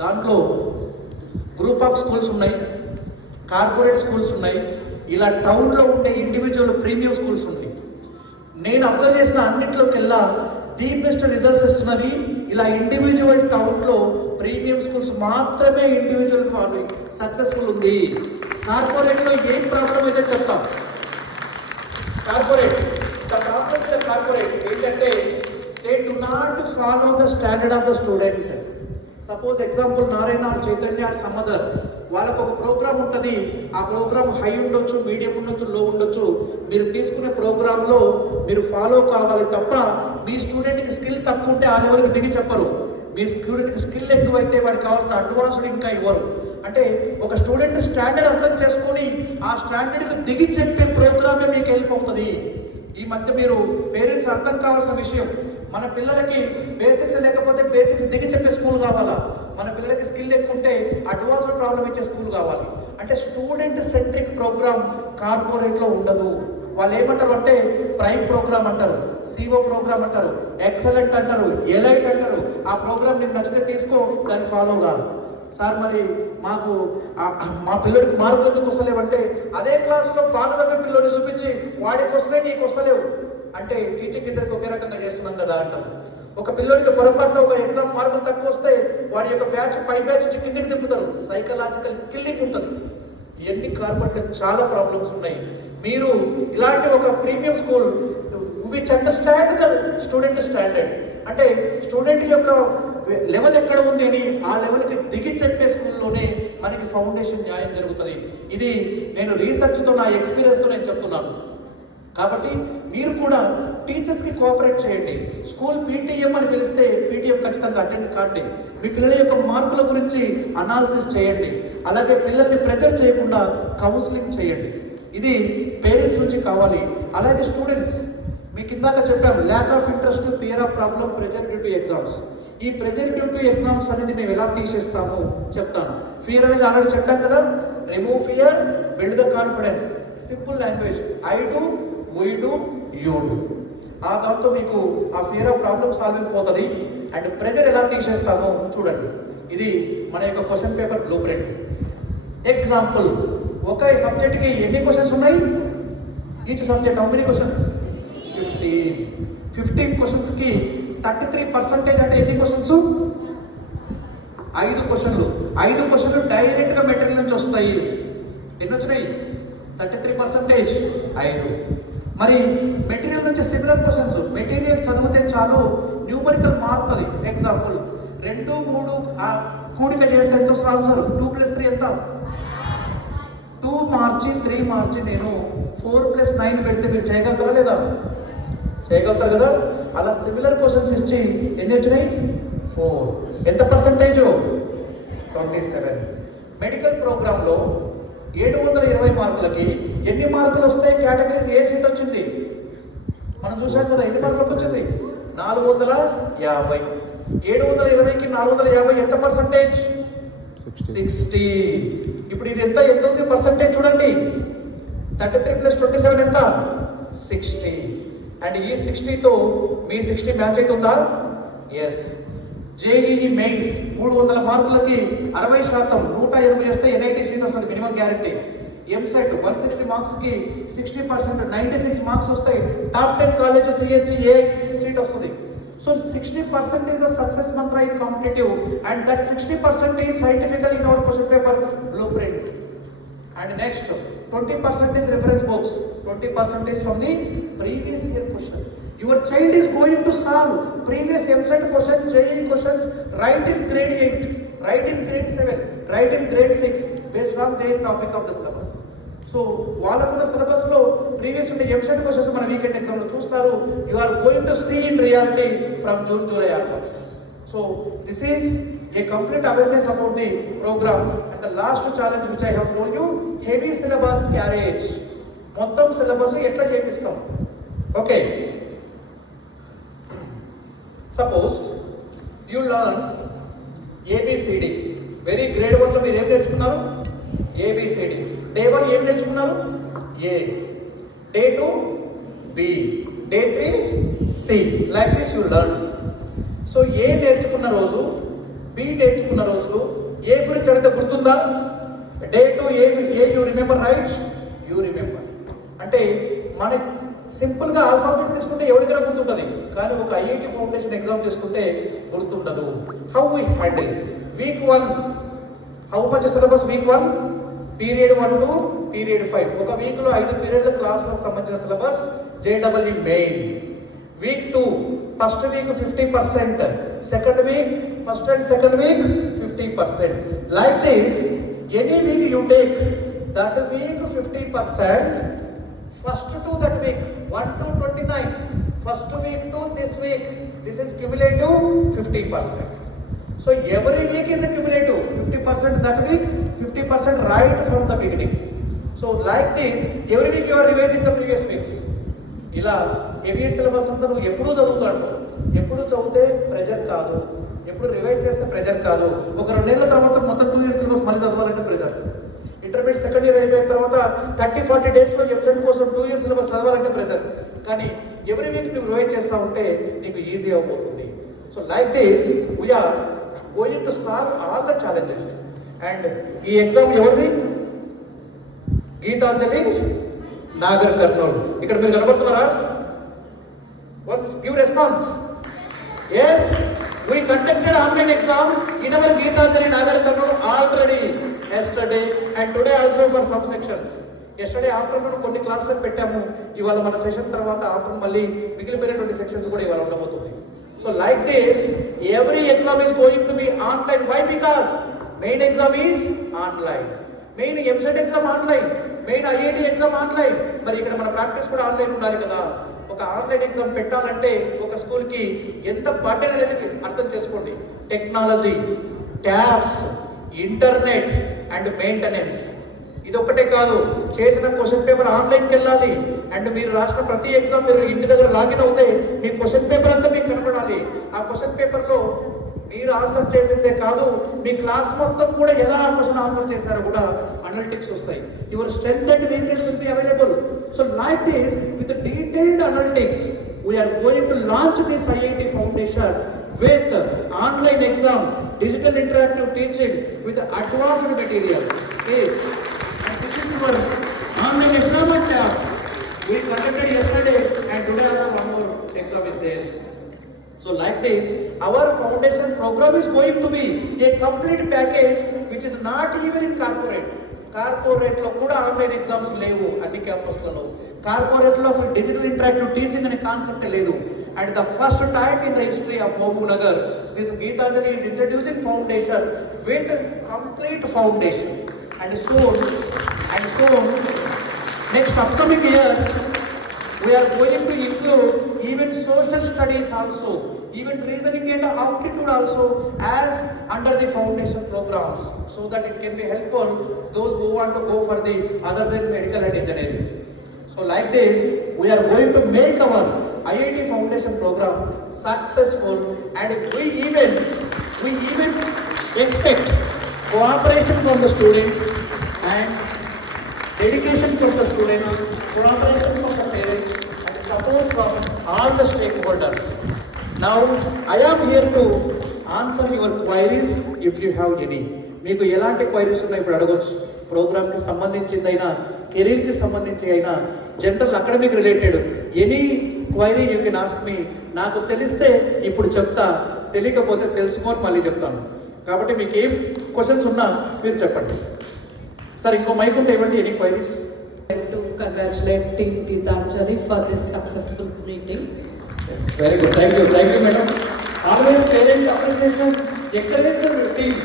దాంట్లో గ్రూప్ ఆఫ్ స్కూల్స్ ఉన్నాయి, కార్పొరేట్ స్కూల్స్ ఉన్నాయి, ఇలా టౌన్లో ఉండే ఇండివిజువల్ ప్రీమియం స్కూల్స్ ఉన్నాయి. నేను అబ్జర్వ్ చేసిన అన్నింటిలోకెల్లా ది బెస్ట్ రిజల్ట్స్ ఇస్తున్నవి ఇలా ఇండివిజువల్ టౌన్లో ప్రీమియం స్కూల్స్ మాత్రమే. ఇండివిజువల్ వాళ్ళు సక్సెస్ఫుల్ ఉంది. కార్పొరేట్లో ఏం ప్రాబ్లం అయితే చెప్తాం, corporate, the problem with the corporate ఏంటంటే they do not follow the standard of the student. Suppose example Narayana or Chaitanya or some other, వాళ్ళకు ఒక ప్రోగ్రామ్ ఉంటుంది. ఆ ప్రోగ్రామ్ హై ఉండొచ్చు, మీడియం ఉండొచ్చు, లో ఉండొచ్చు. మీరు తీసుకునే ప్రోగ్రాంలో మీరు ఫాలో కావాలి తప్ప మీ స్టూడెంట్కి స్కిల్ తక్కువ ఉంటే ఆ లెవెల్కి దిగి చెప్పరు. మీ స్టూడెంట్కి స్కిల్ ఎక్కువైతే వాడికి కావాల్సిన అడ్వాన్స్డ్ ఇంకా ఇవ్వరు. అంటే ఒక స్టూడెంట్ స్టాండర్డ్ అర్థం చేసుకొని ఆ స్టాండర్డ్కి దిగి చెప్పే ప్రోగ్రామే మీకు హెల్ప్ అవుతుంది. ఈ మధ్య మీరు పేరెంట్స్ అర్థం కావాల్సిన విషయం, మన పిల్లలకి బేసిక్స్ లేకపోతే బేసిక్స్ దిగి చెప్పే స్కూల్ కావాలా, మన పిల్లలకి స్కిల్ ఎక్కువ ఉంటే అడ్వాన్స్డ్ ప్రాబ్లమ్ ఇచ్చే స్కూల్ కావాలి. అంటే స్టూడెంట్ సెంట్రిక్ ప్రోగ్రామ్ కార్పొరేట్లో ఉండదు. వాళ్ళు ఏమంటారు అంటే ప్రైమ్ ప్రోగ్రామ్ అంటారు, సిఓ ప్రోగ్రామ్ అంటారు, ఎక్సలెంట్ అంటారు, ఎలైట్ అంటారు. ఆ ప్రోగ్రామ్ నీకు నచ్చితే తీసుకో, దాన్ని ఫాలో కాదు. సార్ మరి మాకు మా పిల్లడికి మార్కులు ఎందుకు వస్తలేవంటే అదే క్లాస్లో బాగా చదివే పిల్లడిని చూపించి వాడికి వస్తున్నాయి నీకు వస్తలేవు అంటే టీచింగ్ ఇద్దరికి ఒకే రకంగా చేస్తున్నాం కదా అంటాం. ఒక పిల్లడికి పొరపాటులో ఒక ఎగ్జామ్ మార్కులు తక్కువ వస్తే వాడి యొక్క బ్యాచ్ పై బ్యాచ్ నుంచి కిందికి తిప్పుతారు. సైకలాజికల్ కిల్లింగ్ ఉంటుంది. ఇవన్నీ కార్పొరేట్లో చాలా ప్రాబ్లమ్స్ ఉన్నాయి. మీరు ఇలాంటి ఒక premium school which understand the student standard, అంటే స్టూడెంట్ యొక్క లెవెల్ ఎక్కడ ఉంది అని ఆ లెవెల్కి దిగి చెప్పే స్కూల్లోనే మనకి ఫౌండేషన్ న్యాయం జరుగుతుంది. ఇది నేను రీసెర్చ్తో నా ఎక్స్పీరియన్స్తో నేను చెప్తున్నాను. కాబట్టి మీరు కూడా టీచర్స్కి కోఆపరేట్ చేయండి. స్కూల్ పీటీఎం అని పిలిస్తే పీటీఎం ఖచ్చితంగా అటెండ్ కాండి. మీ పిల్లల యొక్క మార్కుల గురించి అనాలిసిస్ చేయండి. అలాగే పిల్లల్ని ప్రెజర్ చేయకుండా కౌన్సిలింగ్ చేయండి. ఇది పేరెంట్స్ నుంచి కావాలి. అలాగే స్టూడెంట్స్, మీకు ఇందాక చెప్పాను lack of interest, fear of problem, pressure due to exams. ఈ ప్రెజర్ డ్యూ టు ఎగ్జామ్స్ అనేది మేము ఎలా తీసేస్తాము చెప్తాను. ఫియర్ అనేది ఆల్రెడీ చెప్పాను కదా, remove fear, build the confidence. Simple language, I do, we do, you do. ఆ దాంతో మీకు ఆ ఫియర్ ఆఫ్ ప్రాబ్లమ్ సాల్వింగ్ పోతుంది. అండ్ ప్రెజర్ ఎలా తీసేస్తామో చూడండి. ఇది మన యొక్క question paper blue print. Example, ఒక సబ్జెక్ట్కి ఎన్ని క్వశ్చన్స్ ఉన్నాయి? Each subject how many questions? 15 క్వశ్చన్స్కి 33% అంటే ఎన్ని క్వశ్చన్స్? 5 క్వశ్చన్లు. 5 క్వశ్చన్లు డైరెక్ట్గా మెటీరియల్ నుంచి వస్తాయి. ఎన్ని వచ్చినాయి? 33%, 5. మరి మెటీరియల్ నుంచి సిమిలర్ క్వశ్చన్స్, మెటీరియల్ చదివితే చాలు న్యూమరికల్ మారుతుంది. ఎగ్జాంపుల్, 2, 3 కూడిక చేస్తే ఎంత వస్తుంది ఆన్సర్? 2 + 3 ఎంత? 2 మార్చి 3 మార్చి నేను 4 + 9 పెడితే మీరు చేయగలుగుతారా లేదా? చేయగలుగుతారు కదా. అలా సిమిలర్ క్వశ్చన్స్ ఇచ్చి ఎన్ని వచ్చినాయి? 4. ఎంత పర్సంటేజ్? 27. మెడికల్ ప్రోగ్రాంలో 720 మార్కులకి ఎన్ని మార్కులు వస్తాయి? కేటగిరీస్ ఏ సీట్ వచ్చింది మనం చూసాం కదా. ఎన్ని మార్కులకు వచ్చింది? 450. 720కి 450 ఎంత పర్సంటేజ్? 60. ఇప్పుడు ఇది ఎంత ఉంది పర్సంటేజ్ చూడండి. 33 + 27 ఎంత? 60. అండ్ ఈ 60తో మీ 60 మ్యాచ్ అవుతుందా? ఎస్. జేఈఈ మెయిన్స్ 300 మార్కులకి 60%, 180 వస్తే NIT సీట్ వస్తుంది మినిమం గ్యారంటీ. ఎంసెట్ 160 మార్క్స్కి 60%, 96 మార్క్స్ వస్తాయి. టాప్ 10 కాలేజ్ CSE ఏ సీట్ వస్తుంది. So 60% is a success mantra in competitive, and that 60% is scientifically in our question paper blueprint. And next 20% is reference books, 20% is from the previous year question. Your child is going to solve previous MSET question, JEE questions, right in grade 8, right in grade 7, right in grade 6 based on their topic of the syllabus. So వాళ్ళకున్న సిలబస్లో previous ఉండే EAMCET questions మన weekend ఎగ్జామ్లో చూస్తారు. You are going to see in reality from June, July onwards. So this is a complete awareness about the program. And the last challenge which I have told you, heavy syllabus carriage. మొత్తం syllabus ఎట్లా చేపిస్తాం? Okay, suppose you learn ABCD. Very grade 1లో మీరు ఏం నేర్చుకున్నారు? ABCD. Day 1 ఏం నేర్చుకున్నారు? A. Day 2 B. Day 3 C. Like this you learn. So A నేర్చుకున్న రోజు, B నేర్చుకున్న రోజులు A గురించి అడిగితే గుర్తుందా? Day 2 A you remember, right? You remember. అంటే మన సింపుల్గా ఆల్ఫాబెట్ తీసుకుంటే ఎవరికైనా గుర్తుంటుంది, కానీ ఒక IIT ఫౌండేషన్ ఎగ్జామ్ తీసుకుంటే గుర్తుండదు. How we handle week 1? How much syllabus week 1? Period 1 to period 5. ఒక వీక్లో 5 పీరియడ్ల క్లాసులకు సంబంధించిన syllabus JEE main. Week 2 first week 50%, second week first and second week 50%. Like this any week you take that week 50%, first to that week 1 to 29, first week to this week, this is cumulative 50%. So every week is the cumulative 50% that week, 50% right from the beginning. So like this every week you are revising the previous weeks. ఇలా heavy syllabus అంతా నువ్వు ఎప్పుడూ చదువుతాడు, ఎప్పుడు చదివితే pressure కాదు, ఎప్పుడు revise చేస్తే ప్రెజర్ కాదు. ఒక 2 నెలల తర్వాత మొత్తం 2 years సిలబస్ మళ్ళీ చదవాలంటే ప్రెజర్. ఇంటర్మీడియట్ సెకండ్ ఇయర్ అయిపోయిన తర్వాత 30-40 డేస్లో ఎంసెట్ కోసం 2 years సిలబస్ చదవాలంటే ప్రెజర్. కానీ ఎవ్రీ వీక్ నువ్వు రివైజ్ చేస్తూ ఉంటే నీకు ఈజీ అయిపోతుంది. So like this we are going to solve all the challenges. And ఈ ఎగ్జామ్ ఎవరిది? గీతాంజలి నాగర్ కర్నూలు. ఇక్కడ మీరు కనబడుతున్నారా? Once give response. Yes, we conducted online exam in our Geetanjali Nagar Karnool already yesterday and today also for some sections. Yesterday afternoon కొన్ని క్లాసులకు పెట్టాము, ఇవాళ మన session తర్వాత ఆఫ్టర్నూన్ మళ్ళీ మిగిలిపోయినటువంటి సెక్షన్స్ కూడా ఇవాళ ఉండబోతుంది. So like this every exam is going to be online. Why? Because main exam is online, main MCET exam online, main IIT exam online. మరి ఇక్కడ మన ప్రాక్టీస్ కూడా ఆన్లైన్ ఉండాలి కదా. ఒక ఆన్లైన్ ఎగ్జామ్ పెట్టాలంటే ఒక స్కూల్కి ఎంత బర్డెన్ అనేది అర్థం చేసుకోండి. Technology, tabs, internet and maintenance. ఇది ఒక్కటే కాదు, చేసిన క్వశ్చన్ పేపర్ ఆన్లైన్కి వెళ్ళాలి. అండ్ మీరు రాసిన ప్రతి ఎగ్జామ్ మీరు ఇంటి దగ్గర లాగిన్ అవుతే మీ క్వశ్చన్ పేపర్ అంతా మీకు కనపడాలి. ఆ క్వశ్చన్ పేపర్లో మీరు ఆన్సర్ చేసిందే కాదు, మీ క్లాస్ మొత్తం కూడా ఎలా ఆ క్వశ్చన్ ఆన్సర్ చేశారో కూడా అనలిటిక్స్ వస్తాయి. Your strength and weakness will be available. So like this with detailed analytics we're going to launch this IIT foundation with online exam, digital interactive teaching with advanced material. Yes, and this is your online exam and tabs. We conducted yesterday and today also one more exam is there. So like this, our foundation program is going to be a complete package which is not even in corporate. Corporate లో కూడా online exams లేవు అన్ని క్యాంపస్లలో. Corporate లో అసలు digital interactive teaching అనే concept లేదు. And the first time in the history of Mahabubnagar this Gitanjali is introducing foundation with complete foundation. And soon next upcoming years we are going to include even social studies also, even reasoning and aptitude also as under the foundation programs, so that it can be helpful those who want to go for the other than medical and engineering. So like this we are going to make our IIT foundation program successful, and we even expect cooperation from the student and dedication from the students, cooperation from the parents and support from all the stakeholders. Now I am here to answer your queries if you have any. మీకు ఎలాంటి queries ఉన్నాయి ఇప్పుడు అడగొచ్చు. ప్రోగ్రామ్కి సంబంధించిందైనా, కెరీర్కి సంబంధించి అయినా, general academic related any query you can ask me. నాకు తెలిస్తే ఇప్పుడు చెప్తా, తెలియకపోతే తెలుసుకొని మళ్ళీ చెప్తాను. కాబట్టి మీకు ఏం క్వశ్చన్స్ ఉన్నా మీరు చెప్పండి. సార్ ఇంకో మైక్ ఉంటే ఇవ్వండి. Any queries? I'd like to congratulate Team Geetanjali for this successful meeting. Yes, very good. Thank you, madam. Always parent appreciation, encourage the team.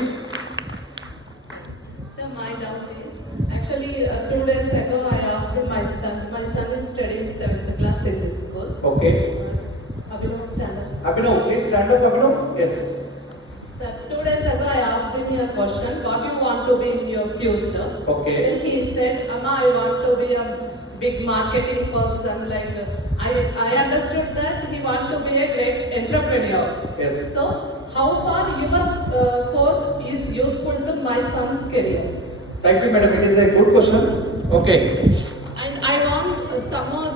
So my doubt is, actually 2 days ago I asked my son. My son is studying 7th class in this school. Okay. Abhinav, stand up. Abhinav, please stand up, Abhinav. Yes. Sir, 2 days ago I asked him a question, what you want to be in your future? Okay. Then he said, Amma, I want to be a big marketing person. Like I understood that he want to be a great entrepreneur. Yes. So how far your course is useful to my son's career? Thank you, madam. It is a good question. Okay. And I want some more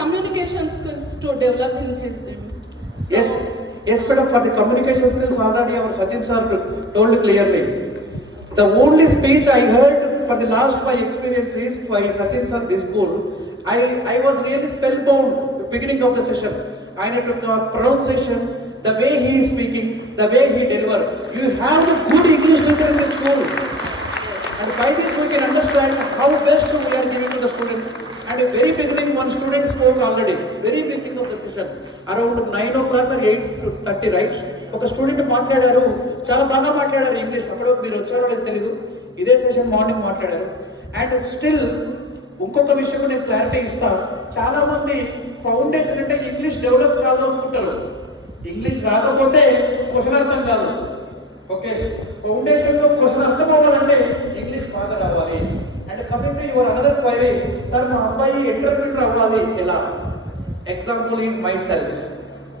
communication skills to develop in his. So, Yes, madam. For the communication skills, already our Sachin sir told clearly. The only speech I heard for the last my experience is by Sachin sir this school. I was really spellbound beginning of the session. I need to pronunciation, the way he is speaking, the way he deliver. You have the good English teacher in the school. And by this we can understand how best we are giving to the students. And at very beginning, one student spoke already, very beginning of the session, around 9 o'clock or 8:30, right? ఒక student మాట్లాడారు, చాలా బాగా మాట్లాడారు English. అప్పుడు మీరు వచ్చారో లేదో తెలీదు, ఇదే సెషన్ మార్నింగ్ మాట్లాడారు. అండ్ స్టిల్ ఇంకొక విషయం నేను క్లారిటీ ఇస్తా. చాలా మంది ఫౌండేషన్ అంటే ఇంగ్లీష్ డెవలప్ కాదు అనుకుంటారు. ఇంగ్లీష్ రాకపోతే క్వశ్చన్ అర్థం కాదు. ఓకే, ఫౌండేషన్ లో క్వశ్చన్ అర్థం అవ్వాలంటే ఇంగ్లీష్ బాగా రావాలి. And coming to your another query, sir మా అబ్బాయి ఎంటర్‌ప్రెన్యూర్ అవ్వాలి ఎలా? Example is my self.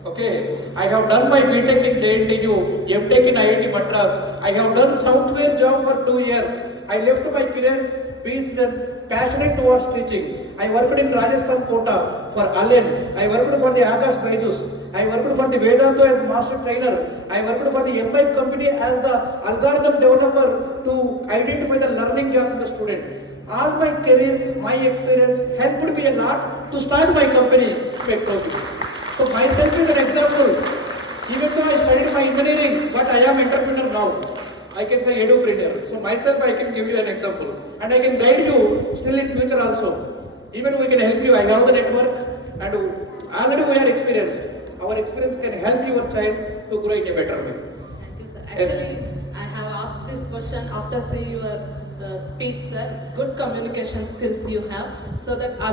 Okay, I have done my BTech in JNTU, MTech in IIT Madras. I have done software job for 2 years. I left my career based and passionate towards teaching. I worked in Rajasthan Kota for Allen. I worked for the Akash Byju's. I worked for the Vedanta as master trainer. I worked for the M-Pipe company as the algorithm developer to identify the learning gap in the student. All my career, my experience helped me a lot to start my company, Spectropy. So myself is an example. Even though I studied my engineering, but I am entrepreneur now. I can say edupreneur. So myself, I can give you an example, and I can guide you still in future also. Even we can help you. I have the network, and already we are experienced. Our experience can help your child to grow in a better way. Thank you, sir. Yes. Actually, I have asked this question after seeing your speech, sir. Good communication skills you have, so that I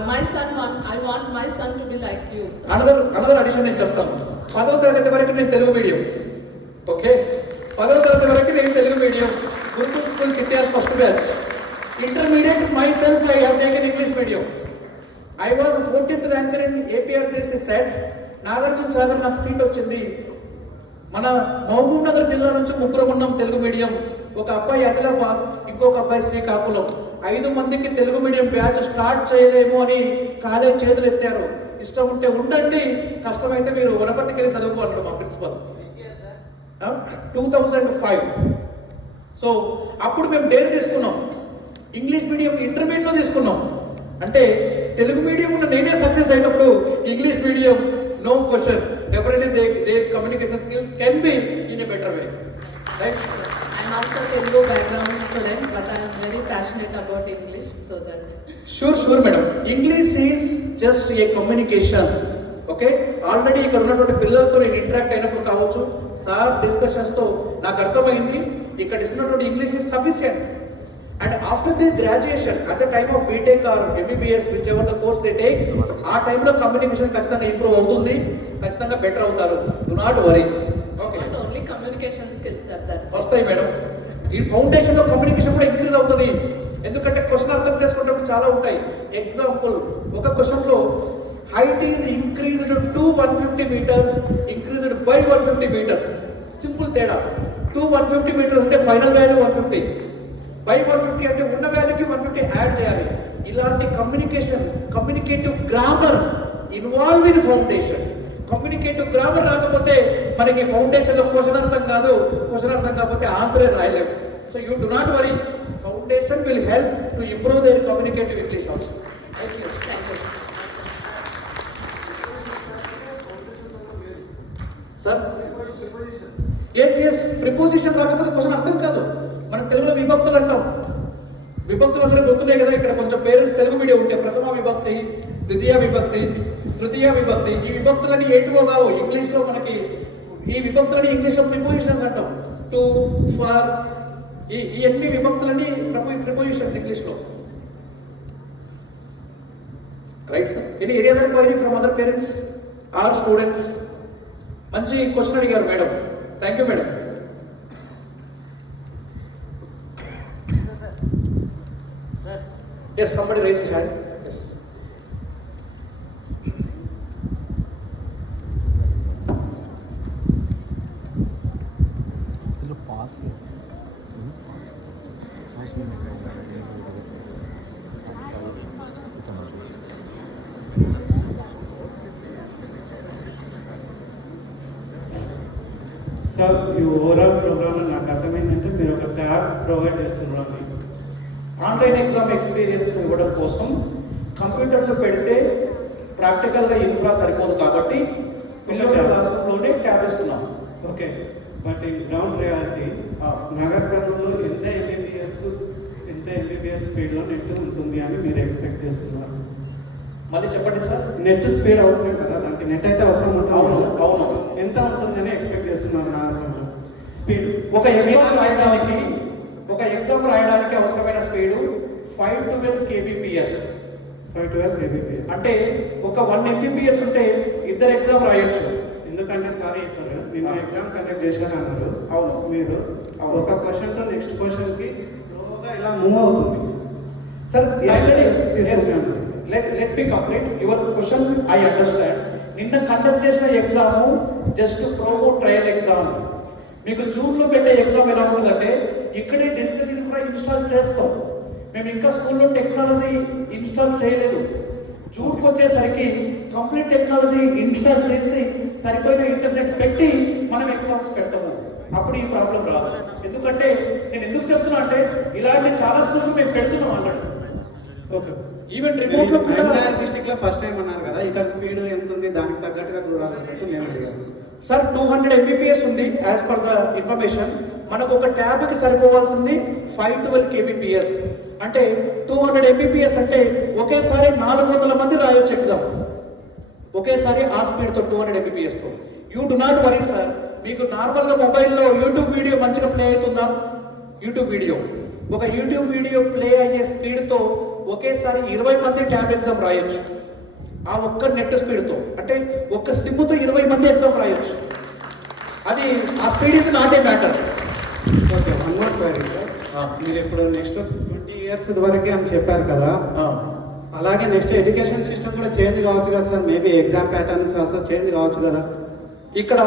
want my son to be like you. Another addition నేను చెప్తాను. 10వ తరగతి వరకు నేను Telugu medium. Okay, 10వ తరగతి వరకు నేను Telugu medium, Gurukul school Chityal first batch. Intermediate myself I have taken English medium. I was 14th ranker in APRJC CET. Nagarjuna Sagar నాకు సీట్ వచ్చింది. మన మహబూబ్ నగర్ జిల్లా నుంచి ముగ్గురు ఉన్నాం తెలుగు మీడియం. ఒక అబ్బాయి ఆదిలాబాద్, ఇంకొక అబ్బాయి శ్రీకాకుళం. 5 మందికి తెలుగు మీడియం బ్యాచ్ స్టార్ట్ చేయలేము అని కాలేజ్ చేతులు ఎత్తారు. ఇష్టం ఉంటే ఉండండి, కష్టమైతే మీరు వనపర్తికి వెళ్ళి చదువుకోవాలి మా ప్రిన్సిపల్. 2005. సో అప్పుడు మేము డేర్ తీసుకున్నాం, ఇంగ్లీష్ మీడియం ఇంటర్మీడియట్లో తీసుకున్నాం. అంటే తెలుగు మీడియం ఉన్న నేనే సక్సెస్ అయినప్పుడు English medium no question, definitely their communication skills can be in a better way. Right. I'm also Telugu background student, but I am very passionate about English, so that. Sure, madam. English is just a communication. Okay, already ఇక్కడ ఉన్నటువంటి పిల్లలతో నేను interact అయినప్పుడు కావచ్చు, sir డిస్కషన్స్తో నాకు అర్థమైంది ఇక్కడ ఇస్తున్నటువంటి English is sufficient. And after the graduation, at the time of BTech or MBBS, whichever the course they take, ఆ టైంలో కమ్యూనికేషన్ ఖచ్చితంగా ఇంప్రూవ్ అవుతుంది, ఖచ్చితంగా బెటర్ అవుతారు. Do not worry. Okay, Not only communication skills, sir. That's it. వస్తాయి madam. ఈ foundation లో communication కూడా ఇంక్రీజ్ అవుతుంది. ఎందుకంటే క్వశ్చన్ అర్థం చేసుకున్నప్పుడు చాలా ఉంటాయి. ఎగ్జాంపుల్, ఒక క్వశ్చన్ లో height is increased to 150 meters, increased by 150 meters. Simple తేడా. 150 meters అంటే ఫైనల్ వాల్యూ 150, బై 150 అంటే ఉన్న వాల్యూకి 150 యాడ్ చేయాలి. ఇలాంటి communicative grammar involve in foundation. Communicative grammar రాకపోతే మనకి ఫౌండేషన్లో క్వశ్చన్ అర్థం కాదు, క్వశ్చన్ అర్థం కాకపోతే ఆన్సరే రాయలేము. So you do not worry, foundation will help to improve their communicative English also. Thank you, sir. Sir yes preposition రాకపోతే క్వశ్చన్ అర్థం కాదు. మనం తెలుగులో విభక్తులు అంటాం. విభక్తులు అందరూ గుర్తున్నాయి కదా. ఇక్కడ కొంచెం పేరెంట్స్ తెలుగు మీడియం ఉంటే ప్రథమ విభక్తి, ద్వితీయ విభక్తి, తృతీయ విభక్తి, ఈ విభక్తులని ఏటువో కావు. ఇంగ్లీష్లో మనకి ఈ విభక్తులని ఇంగ్లీష్లో ప్రిపోజిషన్స్ అంటాం. టు, ఫర్, ఈ అన్ని విభక్తులని ప్రిపోజిషన్స్ ఇంగ్లీష్లో. Right sir. Any other query from other parents or students? మంచి క్వశ్చన్ అడిగారు madam. Thank you madam. Yes, somebody raised your hand. Yes. Sir, ఈ ఓవరాల్ ప్రోగ్రామ్లో నాకు అర్థమైందంటే మీరు ఒక ట్యాబ్ ప్రొవైడ్ చేస్తున్నారు. ఆన్లైన్ ఎగ్జామ్ ఎక్స్పీరియన్స్ ఇవ్వడం కోసం కంప్యూటర్లో పెడితే ప్రాక్టికల్గా ఇన్ఫ్రా సరిపోదు కాబట్టి పిల్లల క్లాస్ రూమ్లోనే ట్యాబ్ ఇస్తున్నాం. Okay, but in ground reality Nagar కర్నూలులో ఎంత MBBS ఎంత ఎంబీబీఎస్ స్పీడ్లో నెట్ ఉంటుంది అని మీరు ఎక్స్పెక్ట్ చేస్తున్నారు? మళ్ళీ చెప్పండి సార్. నెట్ స్పీడ్ అవసరం కదా, దానికి నెట్ అయితే అవసరం ఉంటుంది అవును కదా. అవును. ఎంత ఉంటుందని ఎక్స్పెక్ట్ చేస్తున్నారు నార్మల్గా స్పీడ్? ఒక ఎగ్జామ్ రాయడానికి అవసరమైన స్పీడు 512 kbps. 512 kbps అంటే ఒక 1 mbps ఉంటే ఇద్దరు ఎగ్జామ్ రాయొచ్చు. ఎందుకంటే సారీ నిన్న ఎగ్జామ్ కండక్ట్ చేశారన్నారు. అవును. మీరు ఒక క్వశ్చన్ టు నెక్స్ట్ క్వశ్చన్కి స్లోగా ఇలా మూవ్ అవుతుంది సార్. తీసుకుంటాను. Let me complete your question. I understand. నిన్న కండక్ట్ చేసిన exam just promo trial exam. మీకు జూన్లో పెట్టే ఎగ్జామ్ ఎలా ఉంటుందంటే ఇక్కడే డిజిటల్ ఇన్ఫ్రా ఇన్స్టాల్ చేస్తాం. మేము ఇంకా స్కూల్లో టెక్నాలజీ ఇన్స్టాల్ చేయలేదు. జూన్కి వచ్చేసరికి కంప్లీట్ టెక్నాలజీ ఇన్స్టాల్ చేసి సరిపోయిన ఇంటర్నెట్ పెట్టి మనం ఎగ్జామ్స్ పెడతాము. అప్పుడు ఈ ప్రాబ్లం రాదు. ఎందుకంటే నేను ఎందుకు చెప్తున్నా అంటే ఇలాంటి చాలా స్కూల్స్ మేము పెడుతున్నాం అన్నాడు. ఓకే. ఈవెన్ రిమోట్లో కూడా డిస్ట్రిక్ట్లో ఫస్ట్ టైం అన్నారు కదా, ఇక్కడ స్పీడ్ ఎంత ఉంది దానికి తగ్గట్టుగా చూడాలన్నట్టు నేను అడిగాను. సార్ 200 mbps ఉంది యాజ్ పర్ ద ఇన్ఫర్మేషన్. మనకు ఒక ట్యాబ్కి సరిపోవాల్సింది 512 kbps. అంటే 200 mbps అంటే ఒకేసారి 400 మంది రాయొచ్చు ఎగ్జామ్. ఒకేసారి ఆ స్పీడ్తో 200 mbpsతో. You do not worry sir. మీకు నార్మల్గా మొబైల్లో యూట్యూబ్ వీడియో మంచిగా ప్లే అవుతుందా? యూట్యూబ్ వీడియో ప్లే అయ్యే స్పీడ్తో ఒకేసారి 20 మంది ట్యాబ్ ఎగ్జామ్ రాయొచ్చు. ఆ ఒక్క నెట్ స్పీడ్తో. అంటే ఒక్క సిమ్తో 20 మంది ఎగ్జామ్ రాయొచ్చు. అది ఆ speed is not a matter. Okay. One more query sir. మీరు ఇప్పుడు నెక్స్ట్ 20 years వరకే అని చెప్పారు కదా, అలాగే నెక్స్ట్ ఎడ్యుకేషన్ సిస్టమ్ కూడా చేంజ్ కావచ్చు కదా sir? Maybe exam patterns also change కావచ్చు కదా? ఇక్కడ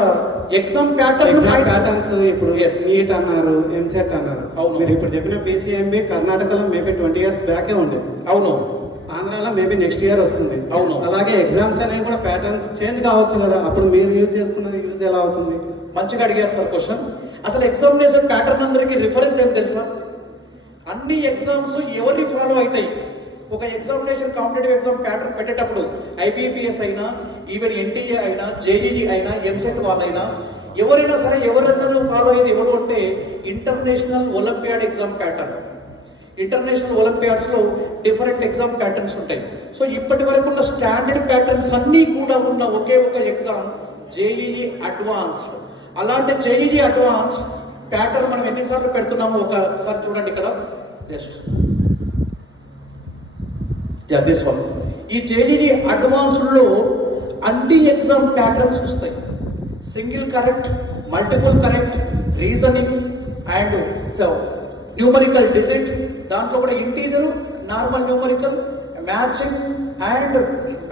ఎగ్జామ్ ప్యాటర్న్స్ ఇప్పుడు నీట్ అన్నారు, ఎంసెట్ అన్నారు. అవును. మీరు ఇప్పుడు చెప్పిన పీసీఎంబీ కర్ణాటకలో మేబీ 20 years బ్యాకే ఉండే. అవును. ఆంధ్రాలో మేబీ నెక్స్ట్ ఇయర్ వస్తుంది. అవును. అలాగే ఎగ్జామ్స్ అనేవి కూడా ప్యాటర్న్స్ చేంజ్ కావచ్చు కదా, అప్పుడు మీరు యూజ్ చేసుకున్నది యూజ్ ఎలా అవుతుంది? మంచిగా అడిగారు సార్ క్వశ్చన్. అసలు ఎగ్జామినేషన్ ప్యాటర్న్ అందరికీ రిఫరెన్స్ ఏం తెలుసా? అన్ని ఎగ్జామ్స్ ఎవరిని ఫాలో అవుతాయి? ఒక ఎగ్జామినేషన్ కాంపిటేటివ్ ఎగ్జామ్ ప్యాటర్న్ పెట్టేటప్పుడు ఐబీపీఎస్ అయినా, ఈవెన్ ఎన్టీఏ అయినా, జేఈఈ అయినా, ఎంసెట్ వాళ్ళైనా ఎవరైనా సరే ఎవరందరూ ఫాలో అయ్యేది ఎవరు అంటే international olympiad exam pattern. International ఒలింపియాడ్స్లో డిఫరెంట్ ఎగ్జామ్ ప్యాటర్న్స్ ఉంటాయి. సో ఇప్పటి వరకు ఉన్న స్టాండర్డ్ ప్యాటర్న్స్ అన్నీ కూడా ఉన్న ఒకే ఒక ఎగ్జామ్ జేఈఈ అడ్వాన్స్డ్. అలాంటి జేఈఈ అడ్వాన్స్డ్ ప్యాటర్న్ మనం ఎన్నిసార్లు పెడుతున్నామో ఒకసారి చూడండి ఇక్కడ. Just this one. ఈ జేఈఈ అడ్వాన్స్డ్లో అన్ని ఎగ్జామ్ ప్యాటర్న్స్ వస్తాయి. Single correct, multiple correct, reasoning and numerical digit, దాంట్లో కూడా integer, normal numerical, matching and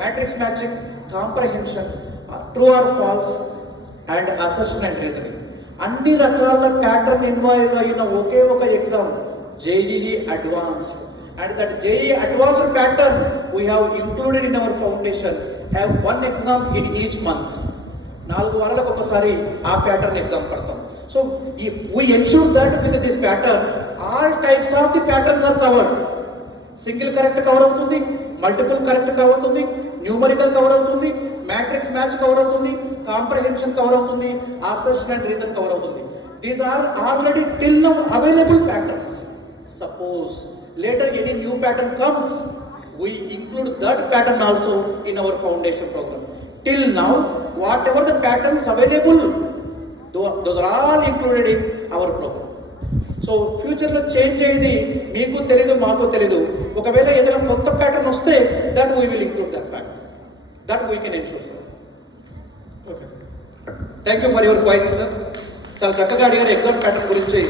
matrix matching, comprehension, true or false and assertion and reasoning. అన్ని రకాల ప్యాటర్న్ ఇన్వాల్వ్ అయిన ఒకే ఒక exam JEE advanced. And that JEE advanced pattern we have included in our foundation. Have one exam in each month. 4 వారాలకు ఒకసారి ఆ pattern exam పెడతాం. So we ensure that with this pattern all types of the patterns are covered. Single correct cover అవుతుంది, multiple correct cover అవుతుంది, numerical cover అవుతుంది, matrix match cover అవుతుంది, comprehension cover అవుతుంది, assertion and reason cover అవుతుంది. These are already till now available patterns. Suppose later any new pattern comes, we include that pattern also in our foundation program. Till now, whatever the patterns available, those are all included in our program. So ఫ్యూచర్లో change అయ్యేది మీకు తెలీదు, మాకు తెలీదు. ఒకవేళ ఏదైనా కొత్త pattern వస్తే that we will include that pattern. That we can ensure, sir. Okay. Thank you for your query, sir. చాలా చక్కగా అడిగారు ఎగ్జామ్ ప్యాటర్న్ గురించి.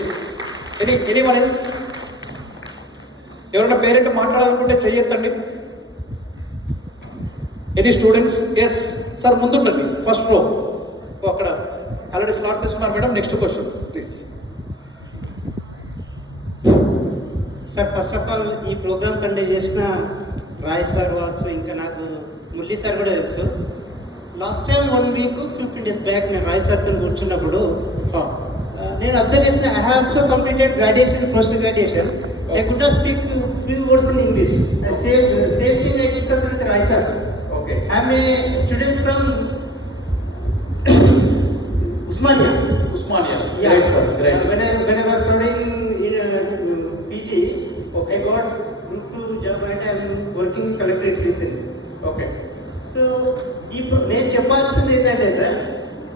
Anyone else? ఎవరైనా పేరెంట్ మాట్లాడాలనుకుంటే చెయ్యొద్దండి. Any students? ఎస్ సార్, ముందుండండి, ఫస్ట్ రో. అక్కడ ఆల్రెడీ స్లాట్ తీసుకున్నారు madam. Next question please. Sir, first of all ఈ ప్రోగ్రామ్ కండక్ట్ చేసిన రాయ్ సార్ కావచ్చు, ఇంకా నాకు మురళీ సార్ కూడా తెలుసు. Last time 1 week 15 days back నేను రాయ్ సార్తో కూర్చున్నప్పుడు నేను అబ్జర్వ్ చేసిన, I have also completed graduation, post graduation. I could not speak few words in English. Same thing I discussed with Rai sir. Okay. I am a student from Usmania. Usmania. Yeah. Great, sir. Great. When I was studying in PG, I got group 2 job and I am working in collectorate recently. Okay. So నేను చెప్పాల్సింది ఏంటంటే sir,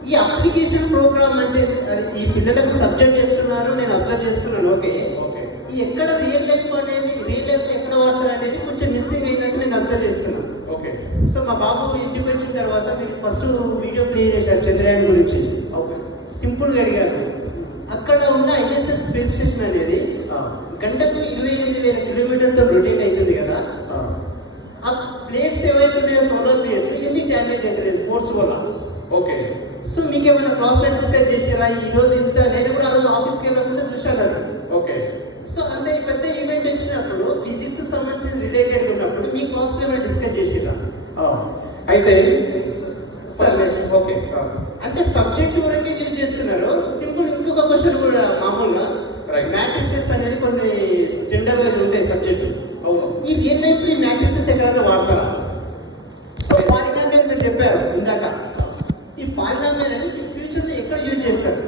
ఈ application program అంటే అది ఈ పిల్లలకు subject చెప్తున్నారు, నేను అబ్జర్వ్ చేస్తున్నాను. Okay, okay. ఈ ఎక్కడ రియల్ లైఫ్ ఎక్కడ వాడతారు అనేది కొంచెం మిస్సింగ్ అయినట్టు నేను అబ్జర్వ్ చేస్తున్నాను. ఓకే. సో మా బాబు ఇంటికి వచ్చిన తర్వాత మీరు ఫస్ట్ వీడియో ప్లే చేశారు చంద్రయాన్ గురించి. ఓకే. సింపుల్గా అడిగారు. అక్కడ ఉన్న ISS స్పేస్ స్టేషన్ అనేది గంటకు 28,000 కిలోమీటర్తో రొటేట్ అవుతుంది కదా. ఆ ప్లేట్స్ ఏవైతే ఉన్నాయో సోలార్ ప్లేట్స్ ఎందుకు డ్యామేజ్ అవుతలేదు ఫోర్స్ వల్ల? ఓకే. సో మీకు ఏమైనా క్లాస్లో డిస్కస్ చేసారా? ఈ రోజు ఇంత నేను కూడా ఆ రోజు ఆఫీస్కి వెళ్ళకుండా చూశాను అది. ఓకే. సో అంత పెద్ద ఈవెంట్ వచ్చినప్పుడు ఫిజిక్స్ సంబంధించిన రిలేటెడ్ ఉన్నప్పుడు మీ క్లాస్లో ఏమైనా డిస్కస్ చేసిరా? అయితే ఓకే, అంటే సబ్జెక్ట్ వరకే యూజ్ చేస్తున్నారు. సింపుల్ ఇంకొక క్వశ్చన్ కూడా మామూలుగా మ్యాట్రిసెస్ అనేది కొన్ని జనరల్ గా ఉంటాయి సబ్జెక్టు. అవును. ఈ రియల్ లైఫ్ ఈ మ్యాట్రిసెస్ ఎక్కడైనా వాడతారా? సో పాలినామియల్ మీరు చెప్పారు ఇందాక, ఈ పాలినామియల్ అనేది ఫ్యూచర్లో ఎక్కడ యూజ్ చేస్తారు?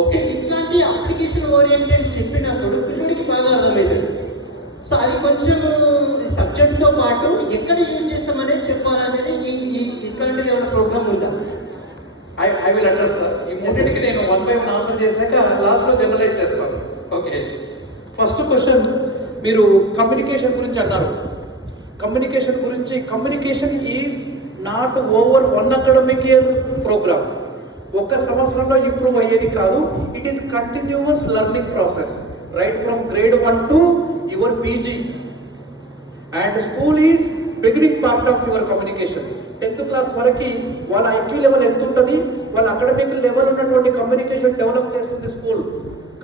ఓకే. ఇట్లాంటి అప్లికేషన్ ఓరియంటెడ్ చెప్పినప్పుడు పిల్లడికి బాగా అర్థమవుతుంది. సో అది కొంచెం సబ్జెక్ట్తో పాటు ఎక్కడ యూజ్ చేస్తామనేది చెప్పాలనేది ఇట్లాంటిది ఏమైనా ప్రోగ్రామ్ ఉందా? I will address sir. ఈ మూడింటికి నేను 1 by 1 ఆన్సర్ చేశాక లాస్ట్లో జనరలైజ్ చేస్తాను. ఓకే. ఫస్ట్ క్వశ్చన్, మీరు కమ్యూనికేషన్ గురించి అన్నారు. కమ్యూనికేషన్ గురించి, communication is not over 1 academic year programme. ఒక్క సంవత్సరంలో ఇంప్రూవ్ అయ్యేది కాదు. It is continuous learning process right from grade 1 to your PG. And school is beginning part of your communication. 10th class వరకు వాళ్ళ IQ level ఎంత ఉంటుంది, వాళ్ళ academic level ఉన్నటువంటి కమ్యూనికేషన్ డెవలప్ చేస్తుంది స్కూల్.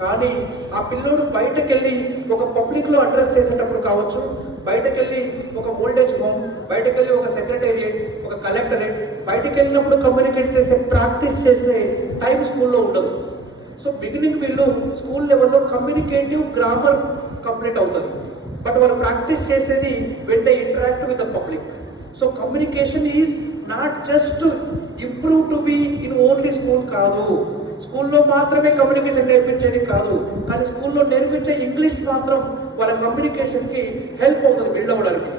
కానీ ఆ పిల్లోడు బయటకు వెళ్ళి ఒక పబ్లిక్లో అడ్రస్ చేసేటప్పుడు కావచ్చు, బయటకు వెళ్ళి ఒక ఓల్డేజ్ హోమ్, బయటకు వెళ్ళి ఒక సెక్రటేరియట్, ఒక కలెక్టరేట్, బయటకు వెళ్ళినప్పుడు కమ్యూనికేట్ చేసే, ప్రాక్టీస్ చేసే టైం స్కూల్లో ఉండదు. సో బిగినింగ్ వీళ్ళు స్కూల్ లెవెల్లో కమ్యూనికేటివ్ గ్రామర్ కంప్లీట్ అవుతుంది. బట్ వాళ్ళు ప్రాక్టీస్ చేసేది when they interact with the public. So communication is not just improve to be in only school కాదు. స్కూల్లో మాత్రమే కమ్యూనికేషన్ నేర్పించేది కాదు, కానీ స్కూల్లో నేర్పించే ఇంగ్లీష్ మాత్రం వాళ్ళ కమ్యూనికేషన్కి హెల్ప్ అవుతుంది బిల్డ్ అవ్వడానికి.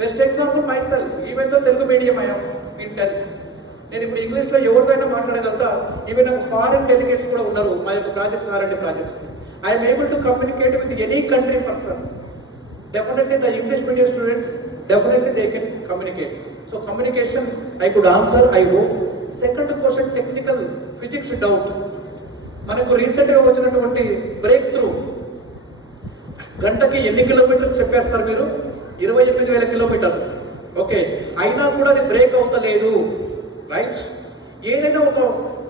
Best example my self, even తో తెలుగు మీడియం అయ్యాం ఇన్ 10th. నేను ఇప్పుడు ఇంగ్లీష్లో ఎవరితోనైనా మాట్లాడగలుగుతా. ఈవెన్ నాకు ఫారిన్ డెలిగేట్స్ కూడా ఉన్నారు మా యొక్క projects, R&D projects. I'm able to communicate with any country person. Definitely the English medium students, definitely they can communicate. So communication, I could answer, I hope. Second question, technical physics doubt. మనకు రీసెంట్గా వచ్చినటువంటి break through, గంటకి ఎన్ని kilometres చెప్పారు sir మీరు? 28,000 కిలోమీటర్లు. Okay. అయినా కూడా అది బ్రేక్ అవుతలేదు, రైట్? ఏదైనా ఒక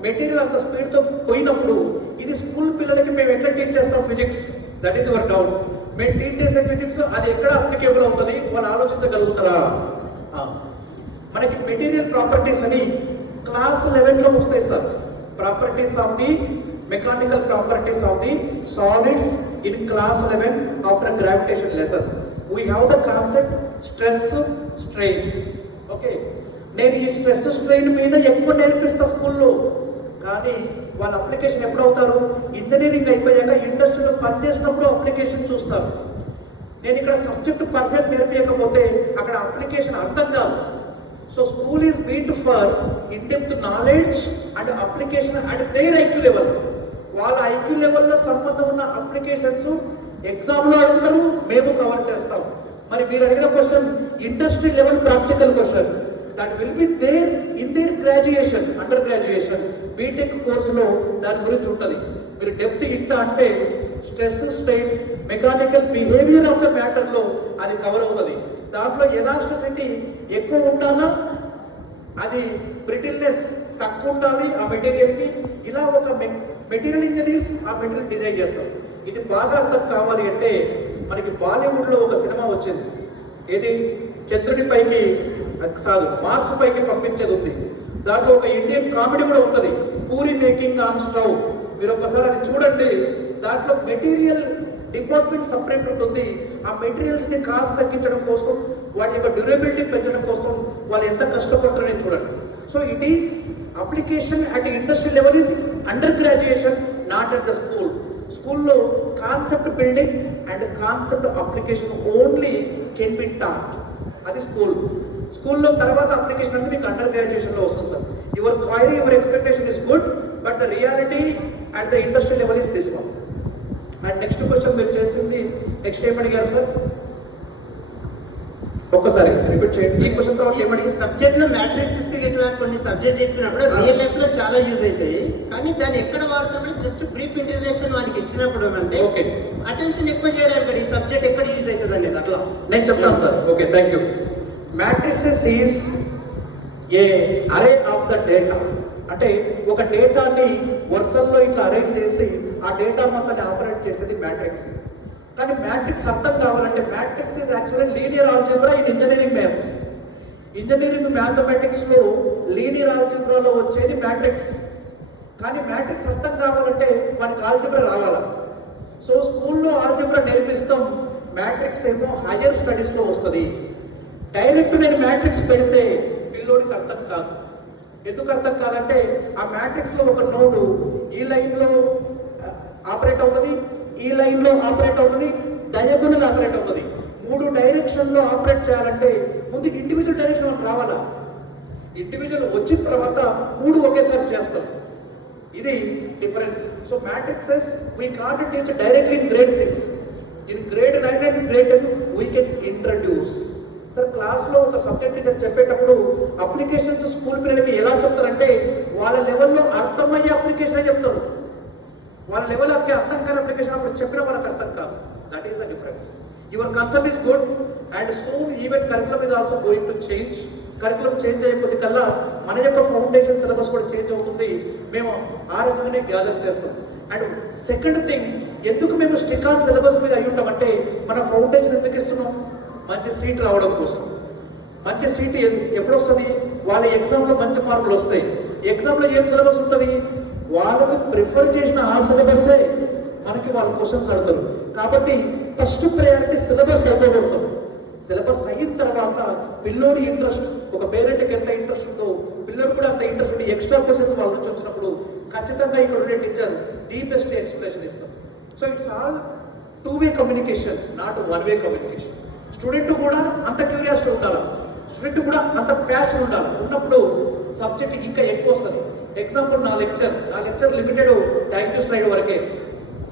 మెటీరియల్ అంత స్పీడ్తో పోయినప్పుడు ఇది స్కూల్ పిల్లలకి మేము ఎట్లా టీచ్ చేస్తాం physics? That is your doubt. మేము టీచ్ చేసే ఫిజిక్స్ అది ఎక్కడ అప్లికేబుల్ అవుతుంది, వాళ్ళు ఆలోచించగలుగుతారా? మనకి మెటీరియల్ ప్రాపర్టీస్ అని క్లాస్ 11లో వస్తాయి sir. Properties of the mechanical properties of the solids in class 11 after gravitation lesson. We have the concept stress strain. Okay. నేను ఈ స్ట్రెస్ స్ట్రెయిన్ మీద ఎక్కువ నేర్పిస్తా స్కూల్లో, కానీ వాళ్ళ అప్లికేషన్ ఎప్పుడు అవుతారు? ఇంజనీరింగ్ అయిపోయాక ఇండస్ట్రీలో పనిచేసినప్పుడు అప్లికేషన్ చూస్తారు. నేను ఇక్కడ సబ్జెక్ట్ పర్ఫెక్ట్ నేర్పించకపోతే అక్కడ అప్లికేషన్ అర్థం కాదు. So school is beat for in depth knowledge and application at their IQ level. వాళ్ళ IQ లెవెల్లో సంబంధం ఉన్న అప్లికేషన్స్ ఎగ్జామ్లో అడుగుతారు, మేము కవర్ చేస్తాం. మరి మీరు అడిగిన question industry level practical question. That will be there in their graduation, under graduation B Tech కోర్సులో దాని గురించి ఉంటుంది. మీరు డెప్త్ ఇంట అంటే stress strain mechanical behaviour of the మ్యాటర్లో అది కవర్ అవుతుంది. దాంట్లో ఎలాస్టిసిటీ ఎక్కువ ఉండాలా, అది బ్రిటిల్నెస్ తక్కువ ఉండాలి ఆ మెటీరియల్కి. ఇలా ఒక మెటీరియల్ ఇంజనీర్స్ ఆ మెటీరియల్ డిజైన్ చేస్తారు. ఇది బాగా అర్థం కావాలి అంటే మనకి బాలీవుడ్లో ఒక సినిమా వచ్చింది. ఏది? చంద్రుడి పైకి కాదు, మార్స్ పైకి పంపించేది ఉంది. దాంట్లో ఒక ఇండియన్ కామెడీ కూడా ఉంటుంది, పూరి మేకింగ్ ఆన్ స్టవ్. మీరు ఒక్కసారి అది చూడండి. దాంట్లో మెటీరియల్ డిపార్ట్మెంట్ సపరేట్ ఉంటుంది. ఆ మెటీరియల్స్ని కాస్ట్ తగ్గించడం కోసం, వాటి యొక్క డ్యూరబిలిటీ పెంచడం కోసం వాళ్ళు ఎంత కష్టపడుతున్నారని చూడండి. So it is application at industry level is under graduation, not at the school. స్కూల్లో concept building and concept application only can be taught. అది స్కూల్లో తర్వాత అప్లికేషన్ అంటే మీకు అండర్ గ్రాడ్యుయేషన్లో వస్తుంది sir. Your query, your expectation is good, but the reality at the industrial level is this one. And next question మీరు చేసింది next ఏమడిగారు సార్? ఒక్కసారి రిపీట్ చేయండి. ఈ క్వశ్చన్ తర్వాత ఏమడిగి సబ్జెక్ట్ లో మ్యాట్రిక్స్ ఇట్లా కొన్ని సబ్జెక్ట్ చెప్పినప్పుడు రియల్ లైఫ్ లో చాలా యూజ్ అవుతాయి, కానీ దాన్ని ఎక్కడ వాడతామంటే జస్ట్ బ్రీఫ్ ఇంట్రడక్షన్ వానికి ఇచ్చినప్పుడు అంటే ఓకే, అటెన్షన్ ఎక్కువ చేయడానికి ఈ సబ్జెక్ట్ ఎక్కడ యూజ్ అవుతుంది అనేది అట్లా నేను చెప్తాను sir. Okay, thank you. Matrices is a అరే ఆఫ్ ద డేటా. అంటే ఒక డేటాని వరుసల్లో ఇట్లా అరేంజ్ చేసి ఆ డేటా మొత్తాన్ని ఆపరేట్ చేసేది మ్యాట్రిక్స్. కానీ మ్యాట్రిక్స్ అర్థం కావాలంటే matrix is actually linear algebra in engineering maths. Engineering మ్యాథమెటిక్స్లో లీనియర్ ఆల్జీబ్రాలో వచ్చేది మ్యాట్రిక్స్. కానీ మ్యాట్రిక్స్ అర్థం కావాలంటే మనకి ఆల్జీబ్రా రావాలా. సో స్కూల్లో ఆల్జీబ్రా నేర్పిస్తాం, మ్యాట్రిక్స్ ఏమో హయ్యర్ స్టడీస్లో వస్తుంది. డైరెక్ట్ నేను మ్యాట్రిక్స్ పెడితే పిల్లోడికి అర్థం కాదు. ఎందుకు అర్థం కాదంటే ఆ మ్యాట్రిక్స్లో ఒక నోడు ఈ లైన్లో ఆపరేట్ అవుతుంది, ఈ లైన్లో ఆపరేట్ అవుతుంది, డయాగోనల్ ఆపరేట్ అవుతుంది. 3 డైరెక్షన్లో ఆపరేట్ చేయాలంటే ముందు ఇండివిజువల్ డైరెక్షన్ మనకు రావాలా. ఇండివిజువల్ వచ్చిన తర్వాత 3 ఒకేసారి చేస్తాం. ఇది difference. So matrixes we can't teach directly in grade 6. In grade 9 and grade 10 we can introduce. Sir క్లాస్లో ఒక సబ్జెక్ట్ టీచర్ చెప్పేటప్పుడు అప్లికేషన్స్ స్కూల్ పిల్లలకి ఎలా చెప్తారంటే వాళ్ళ లెవెల్లో అర్థమయ్యే అప్లికేషన్ చెప్తారు. వాళ్ళ లెవెల్ అర్థం కాని అప్లికేషన్ అప్పుడు చెప్పినా వాళ్ళకి అర్థం కాదు. That is the difference. Your concern is good and soon even curriculum is also going to change. Curriculum change అయిపోతే కల్లా మన యొక్క ఫౌండేషన్ సిలబస్ కూడా చేంజ్ అవుతుంది. మేము ఆ రకంగానే గ్యాదర్ చేస్తాం. అండ్ సెకండ్ థింగ్, ఎందుకు మేము స్టిక్ ఆన్ సిలబస్ మీద అయ్యి ఉంటామంటే మన ఫౌండేషన్ ఎందుకు ఇస్తున్నాం? మంచి సీట్ రావడం కోసం. మంచి సీట్ ఎప్పుడు వస్తుంది? వాళ్ళ ఎగ్జామ్లో మంచి మార్కులు వస్తాయి. ఎగ్జామ్లో ఏం సిలబస్ ఉంటుంది? వాళ్ళకు ప్రిఫర్ చేసిన ఆ సిలబస్సే మనకి వాళ్ళ క్వశ్చన్స్ అడుగుతారు. కాబట్టి ఫస్ట్ ప్రయారిటీ సిలబస్ అయిపోగలుగుతాం. సిలబస్ అయిన తర్వాత పిల్లోడి ఇంట్రెస్ట్, ఒక పేరెంట్కి ఎంత ఇంట్రెస్ట్ ఉందో పిల్లోడు కూడా అంత ఇంట్రెస్ట్ ఉండి ఎక్స్ట్రా క్వశ్చన్స్ వాళ్ళ నుంచి వచ్చినప్పుడు ఖచ్చితంగా ఇక్కడ ఉండే టీచర్ ది బెస్ట్ ఎక్స్ప్లెనేషన్ ఇస్తాం. So it's all 2-way communication, not 1-way communication. Student కూడా అంత క్యూరియాసిటీ ఉండాలి, స్టూడెంట్ కూడా అంత ప్యాషన్ ఉండాలి. ఉన్నప్పుడు సబ్జెక్ట్ ఇంకా ఎక్కువ వస్తుంది. ఎగ్జాంపుల్ నా lecture limited thank you slide వరకే.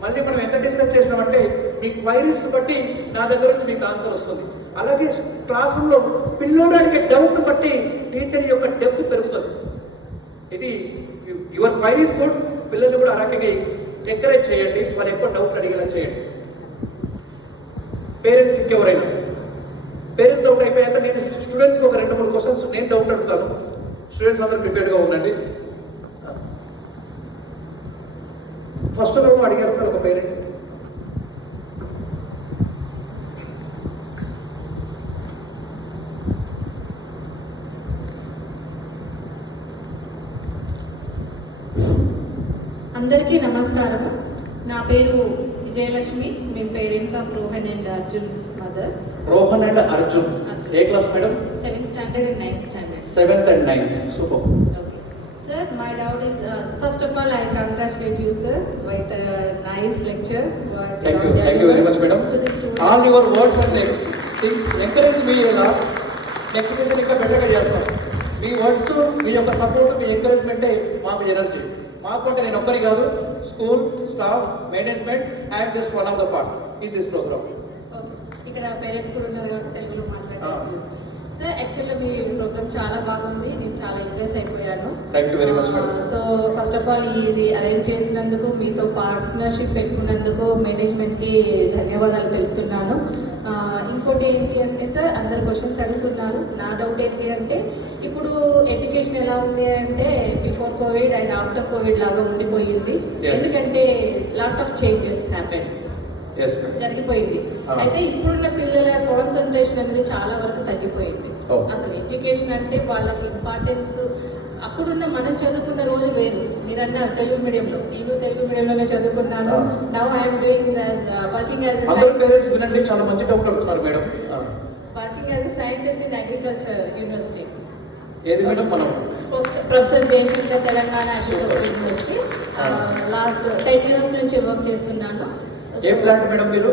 మళ్ళీ మనం ఎంత డిస్కస్ చేసినామంటే మీ క్వైరీస్ని బట్టి నా దగ్గర నుంచి మీకు ఆన్సర్ వస్తుంది. అలాగే క్లాస్ రూమ్లో పిల్లోడు అడిగే డౌట్ని బట్టి టీచర్ యొక్క డెప్త్ పెరుగుతుంది. ఇది యువర్ క్వైరీస్ గుడ్, పిల్లల్ని కూడా ఆ రకంగా ఎంకరేజ్ చేయండి, వాళ్ళు ఎక్కువ డౌట్లు అడిగేలా చేయండి. పేరెంట్స్ ఇంకెవరైనా పేరెంట్స్ డౌట్ అయిపోయాక నేను స్టూడెంట్స్కి ఒక 2-3 క్వశ్చన్స్ నేను డౌట్ అడుగుతాను. స్టూడెంట్స్ అందరూ ప్రిపేర్డ్గా ఉండండి. ఫస్ట్ రౌండ్ అడిగారు సార్ ఒక పేరెంట్. అందరికీ నమస్కారం. నా పేరు విజయలక్ష్మి. మేము parents of Rohan and Arjun mother. Rohan and Arjun A class madam? 7th standard and 9th standard. 7th and 9th. Super. Okay. Sir, my doubt is, first of all, I congratulate you, sir. What a nice lecture. Thank you very much, madam. To the students. All your words and things encourage me a lot. Next session ఇంకా బెటర్గా చేస్తాం. మీ words, మీ యొక్క support, మీ ఎంకరేజ్మెంటే మాకు energy. మాకు అంటే నేను ఒక్కరి కాదు, school staff, management, I'm just one of the part in this programme. Okay sir. ఇక్కడ పేరెంట్స్ కూడా ఉన్నారు కాబట్టి తెలుగులో మాట్లాడాలి చూస్తాను. సార్, యాక్చువల్గా మీ ప్రోగ్రామ్ చాలా బాగుంది. నేను చాలా ఇంప్రెస్ అయిపోయాను. Thank you very much madam. So first of all ఇది అరేంజ్ చేసినందుకు, మీతో పార్ట్నర్షిప్ పెట్టుకున్నందుకు మేనేజ్మెంట్కి ధన్యవాదాలు తెలుపుతున్నాను. ఇంకోటి ఏంటి అంటే సార్, అందరు క్వశ్చన్స్ అడుగుతున్నారు. నా డౌట్ ఏంటి అంటే, ఇప్పుడు ఎడ్యుకేషన్ ఎలా ఉంది అంటే before Covid and after Covid లాగా ఉండిపోయింది. ఎందుకంటే లాట్ ఆఫ్ చేంజెస్ హ్యాపెన్ జరిగిపోయింది. అయితే ఇప్పుడున్న పిల్లల కాన్సన్ట్రేషన్ అనేది చాలా వరకు తగ్గిపోయింది. అసలు ఎడ్యుకేషన్ అంటే వాళ్ళకి ఇంపార్టెన్స్ అప్పుడున్న మనం చదువుకున్న రోజు వేరు. మీరు అన్నారు తెలుగు మీడియంలో, నేను తెలుగు మీడియంలోనే చదువుకున్నాను. Now I'm doing working as parents వినండి, చాలా మంచి డౌట్ అడుగుతున్నారు madam. Working as a scientist in agriculture university. ఏది మేడం? మనం professor Jayashankar Telangana agriculture university last 10 years నుంచి వర్క్ చేస్తున్నాను. ఏ ప్లాంట్ మేడం మీరు?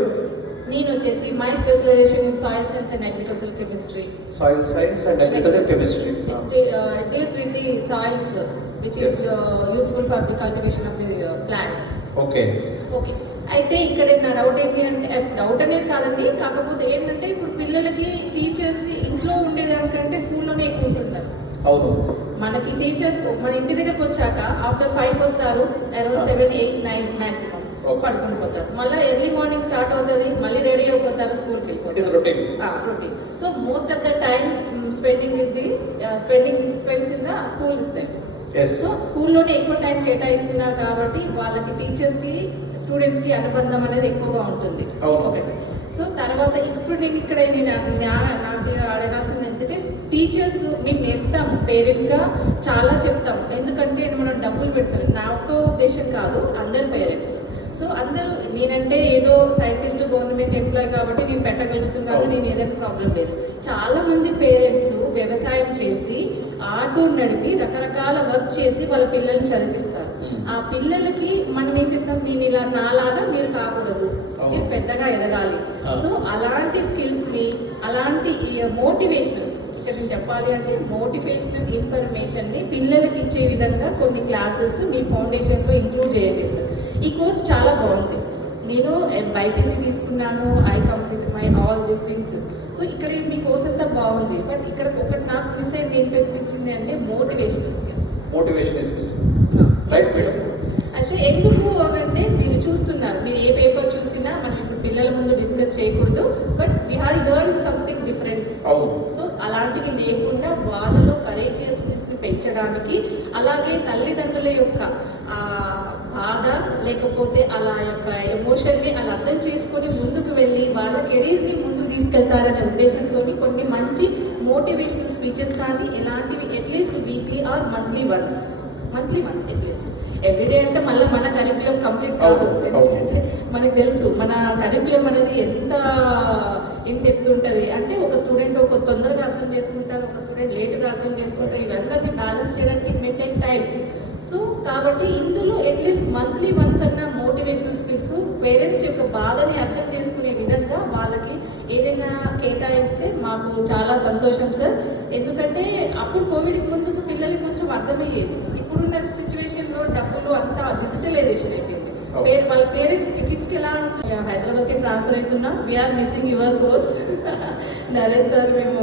నేను వచ్చేసి my specialisation in soil science and agriculture chemistry. Soil science and agriculture chemistry. It deals with the soils which is useful for the cultivation of the plants. Okay. Okay, అయితే ఇక్కడ నా doubt ఏంటి అంటే, doubt అనేది కాదండి, కాకపోతే ఏంటంటే ఇప్పుడు పిల్లలకి టీచర్స్ ఇంట్లో ఉండేదానికంటే స్కూల్లోనే ఎక్కువ ఉంటున్నారు. అవును. మనకి టీచర్స్ మన ఇంటి దగ్గరకు వచ్చాక ఆఫ్టర్ 5 వస్తారు, అరౌండ్ 7, 8, 9 మ్యాక్సిమం పడుకొని పోతారు. మళ్ళీ ఎర్లీ మార్నింగ్ స్టార్ట్ అవుతుంది, మళ్ళీ రెడీ అయిపోతారు, స్కూల్కి వెళ్ళిపోతారు. Routine. So most of the time spending with the spends in the school itself. So స్కూల్లోనే ఎక్కువ టైం కేటాయిస్తున్నారు కాబట్టి వాళ్ళకి టీచర్స్కి స్టూడెంట్స్కి అనుబంధం అనేది ఎక్కువగా ఉంటుంది. ఒకటి. సో తర్వాత ఇప్పుడు నేను ఇక్కడ నాకు అడగాల్సింది ఏంటంటే, టీచర్స్ మేము నేర్పుతాము, పేరెంట్స్గా చాలా చెప్తాము, ఎందుకంటే మనం డబ్బులు పెడతాం. నా ఒక్క ఉద్దేశం కాదు, అందరు పేరెంట్స్. సో అందరూ నేనంటే ఏదో సైంటిస్ట్ గవర్నమెంట్ ఎంప్లాయ్ కాబట్టి నేను పెట్టగలుగుతున్నాను, నేను ఏదైనా ప్రాబ్లం లేదు. చాలామంది పేరెంట్స్ వ్యవసాయం చేసి ఆటో నడిపి రకరకాల వర్క్ చేసి వాళ్ళ పిల్లల్ని చదివిస్తారు. ఆ పిల్లలకి మనం ఏం చెప్తాం, నేను ఇలా నాలాగా మీరు కాకూడదు, మీరు పెద్దగా ఎదగాలి. సో అలాంటి స్కిల్స్ని, అలాంటి మోటివేషనల్, ఇక్కడ నేను చెప్పాలి అంటే మోటివేషనల్ ఇన్ఫర్మేషన్ని పిల్లలకి ఇచ్చే విధంగా కొన్ని క్లాసెస్ మీ ఫౌండేషన్లో ఇంక్లూడ్ చేయండి సార్. ఈ కోర్స్ చాలా బాగుంది. నేను బైపీసీ తీసుకున్నాను, I complete my all the things. So ఇక్కడ మీ కోర్స్ అంతా బాగుంది, బట్ ఇక్కడ ఒకటి నాకు మిస్ అయింది, ఏం కనిపించింది అంటే motivational skills. Motivation is miss. Right madam. అయితే ఎందుకు అంటే మీరు చూస్తున్నారు, మీరు ఏ పేపర్ చూసినా మనం ఇప్పుడు పిల్లల ముందు డిస్కస్ చేయకూడదు, but we're learning something different. So అలాంటివి లేకుండా వాళ్ళలో కరేజియస్నెస్ని పెంచడానికి, అలాగే తల్లిదండ్రుల యొక్క బాధ లేకపోతే అలా యొక్క ఎమోషన్ని అలా అర్థం చేసుకొని ముందుకు వెళ్ళి వాళ్ళ కెరీర్ని ముందుకు తీసుకెళ్తారనే ఉద్దేశంతో కొన్ని మంచి మోటివేషనల్ స్పీచెస్ కానీ ఇలాంటివి at least weekly or monthly once at least. Everyday అంటే మళ్ళీ మన కరిక్యులం కంప్లీట్ కాదు, ఎందుకంటే మనకు తెలుసు మన కరిక్యులం అనేది ఎంత ఇన్-డెప్త్ ఉంటుంది అంటే, ఒక స్టూడెంట్ ఒక తొందరగా అర్థం చేసుకుంటారు, ఒక స్టూడెంట్ లేటుగా అర్థం చేసుకుంటారు. ఇవందరినీ బ్యాలెన్స్ చేయడానికి it may take time. So కాబట్టి ఇందులో అట్లీస్ట్ మంత్లీ వన్స్ అన్న మోటివేషనల్ స్కిల్స్ పేరెంట్స్ యొక్క బాధని అర్థం చేసుకునే విధంగా వాళ్ళకి ఏదైనా కేటాయిస్తే మాకు చాలా సంతోషం సార్. ఎందుకంటే అప్పుడు కోవిడ్కి ముందుకు పిల్లలకి కొంచెం అర్థమయ్యేది, ఇప్పుడున్న సిచ్యువేషన్లో డబ్బులు అంతా డిజిటలైజేషన్ అయిపోయింది. వాళ్ళ పేరెంట్స్ కిడ్స్కి ఎలా ఉంటుంది, హైదరాబాద్కి ట్రాన్స్ఫర్ అవుతున్నాం, we're missing your course. Naresh sir మేము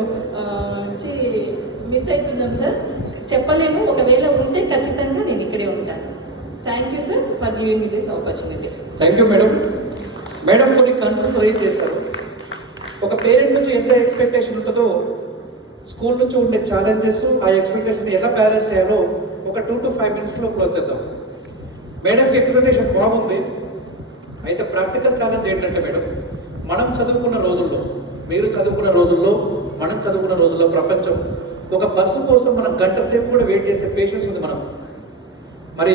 మిస్ అవుతున్నాం సార్, చెప్పలేము, ఒకవేళ ఉంటే ఖచ్చితంగా నేను ఇక్కడే ఉంటాను. Thank you sir for giving this opportunity. Thank you madam. Madam కొన్ని కన్సర్న్స్ రైజ్ చేశారు. ఒక పేరెంట్ నుంచి ఎంత ఎక్స్పెక్టేషన్ ఉంటుందో, స్కూల్ నుంచి ఉండే ఛాలెంజెస్, ఆ ఎక్స్పెక్టేషన్ ఎలా బ్యాలెన్స్ చేయాలో ఒక 2 to 5 minutesలో క్లోజ్ చేద్దాం. మేడంకి ఎక్స్పెక్టేషన్ బాగుంది, అయితే ప్రాక్టికల్ ఛాలెంజ్ ఏంటంటే మేడం, మనం చదువుకున్న రోజుల్లో, మీరు చదువుకున్న రోజుల్లో, మనం చదువుకున్న రోజుల్లో ప్రపంచం ఒక బస్సు కోసం మనం గంట సేపు కూడా వెయిట్ చేసే పేషెన్స్ ఉంది మనం. మరి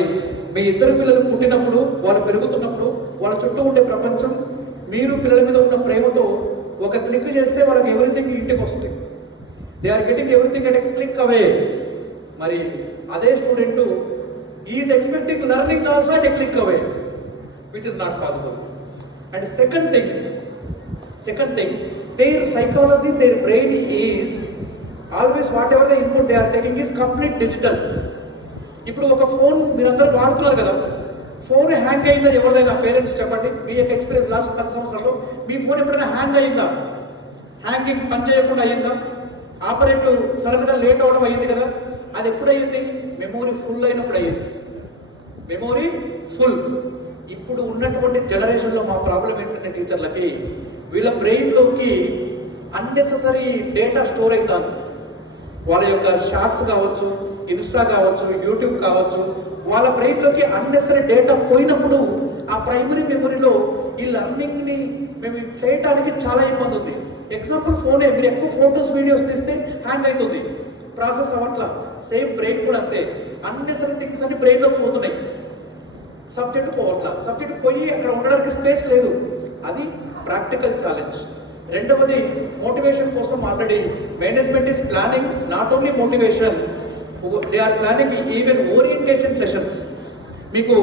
మీ ఇద్దరు పిల్లలు పుట్టినప్పుడు, వాళ్ళు పెరుగుతున్నప్పుడు, వాళ్ళ చుట్టూ ఉండే ప్రపంచం మీరు పిల్లల మీద ఉన్న ప్రేమతో ఒక క్లిక్ చేస్తే వాళ్ళకి ఎవ్రీథింగ్ ఇంటికి వస్తుంది. They are getting everything at a click away. మరి అదే student is expecting learning also at a click away, which is not possible. And second thing, their psychology, their brain is always whatever the input they are taking is complete digital. ఇప్పుడు ఒక phone మీరందరూ వాడుతున్నారు కదా, phone hang అయిందా ఎవరిదైనా? Parents చెప్పండి, మీ యొక్క experience last 10 సంవత్సరాల్లో మీ ఫోన్ ఎప్పుడైనా హ్యాంగ్ అయిందా? హ్యాంగింగ్ పని చేయకుండా అయ్యిందా? ఆపరేట్ సడన్గా లేట్ అవ్వడం అయ్యింది కదా, అది ఎప్పుడయ్యింది? మెమోరీ ఫుల్ అయినప్పుడు అయ్యింది. Memory full. ఇప్పుడు ఉన్నటువంటి జనరేషన్లో మా ప్రాబ్లం ఏంటంటే టీచర్లకి, వీళ్ళ బ్రెయిన్లోకి అన్నెసెసరీ డేటా స్టోర్ అవుతాను. వాళ్ళ యొక్క షార్ట్స్ కావచ్చు, ఇన్స్టా కావచ్చు, యూట్యూబ్ కావచ్చు, వాళ్ళ బ్రెయిన్లోకి అన్నెసరీ డేటా పోయినప్పుడు ఆ ప్రైమరీ మెమరీలో ఈ లర్నింగ్ని మేము చేయడానికి చాలా ఇబ్బంది ఉంది. ఎగ్జాంపుల్ ఫోనే, మీరు ఎక్కువ ఫొటోస్ వీడియోస్ తీస్తే హ్యాంగ్ అవుతుంది, ప్రాసెస్ అవ్వట్లా. సేమ్ బ్రెయిన్ కూడా అంతే, అన్నెసరీ థింగ్స్ అన్ని బ్రెయిన్లో పోతున్నాయి, సబ్జెక్ట్ పోవట్లా. సబ్జెక్ట్ పోయి అక్కడ ఉండడానికి స్పేస్ లేదు. అది ప్రాక్టికల్ ఛాలెంజ్. రెండవది, మోటివేషన్ కోసం already management is planning not only motivation, they are planning even orientation sessions. మీకు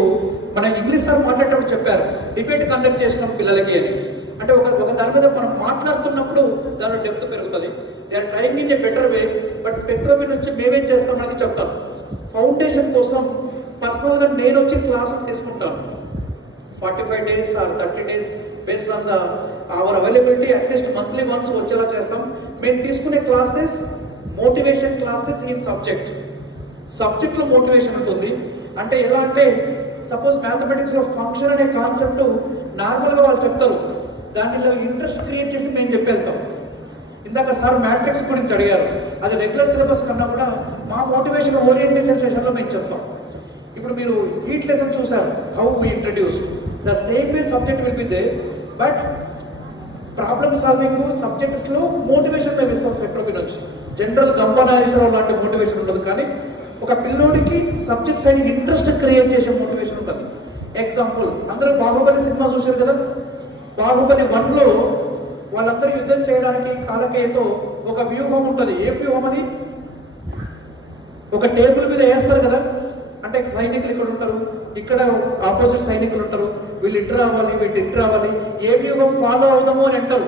మన ఇంగ్లీష్ సార్ మాట్లాడేటప్పుడు చెప్పారు, డిబేట్ కండక్ట్ చేసినాం పిల్లలకి అని. అంటే ఒక దాని మీద మనం మాట్లాడుతున్నప్పుడు దానిలో డెప్త్ పెరుగుతుంది. They are trying in a better way. But స్పెక్ట్రోమీ నుంచి మేమేం చేస్తామని చెప్తాం. ఫౌండేషన్ కోసం పర్సనల్గా నేను వచ్చి క్లాసులు తీసుకుంటాను. 45 days or 30 days based on our availability, at least monthly once వచ్చేలా చేస్తాం. మేము తీసుకునే క్లాసెస్ మోటివేషన్ క్లాసెస్ ఇన్ సబ్జెక్ట్లో మోటివేషన్ ఉంటుంది. అంటే ఎలా అంటే సపోజ్ మ్యాథమెటిక్స్లో ఫంక్షన్ అనే కాన్సెప్ట్ నార్మల్గా వాళ్ళు చెప్తారు, దానిలో ఇంట్రెస్ట్ క్రియేట్ చేసి మేము చెప్పేళ్తాం. ఇందాక సార్ మ్యాట్రిక్స్ గురించి అడిగారు, అది రెగ్యులర్ సిలబస్ కన్నా కూడా మా మోటివేషన్ ఓరియంటేషన్ సెషన్లో మేము చెప్తాం. ఇప్పుడు మీరు హీట్ లెసన్ చూసారు, how we introduced the same way subject will be there, but problem solving సబ్జెక్ట్స్లో మోటివేషన్ మేము ఇస్తాం. స్పెక్ట్రోమీ నుంచి జనరల్ గంపనాయేశ్వరరావు లాంటి మోటివేషన్ ఉండదు, కానీ ఒక పిల్లోడికి సబ్జెక్ట్ సైడ్ ఇంట్రెస్ట్ క్రియేట్ చేసే మోటివేషన్ ఉంటుంది. ఎగ్జాంపుల్, అందరూ బాహుబలి సినిమా చూశారు కదా. బాహుబలి 1లో వాళ్ళందరూ యుద్ధం చేయడానికి కాలకేయతో ఒక వ్యూహం ఉంటుంది. ఏ వ్యూహం అది? ఒక టేబుల్ మీద వేస్తారు కదా, అంటే సైనికులు ఇక్కడ ఉంటారు, ఇక్కడ ఆపోజిట్ సైనికులు ఉంటారు, వీళ్ళు ఇటు రావాలి, వీళ్ళు ఇటు రావాలి, ఏ వ్యూహం ఫాలో అవుదాము అని అంటారు.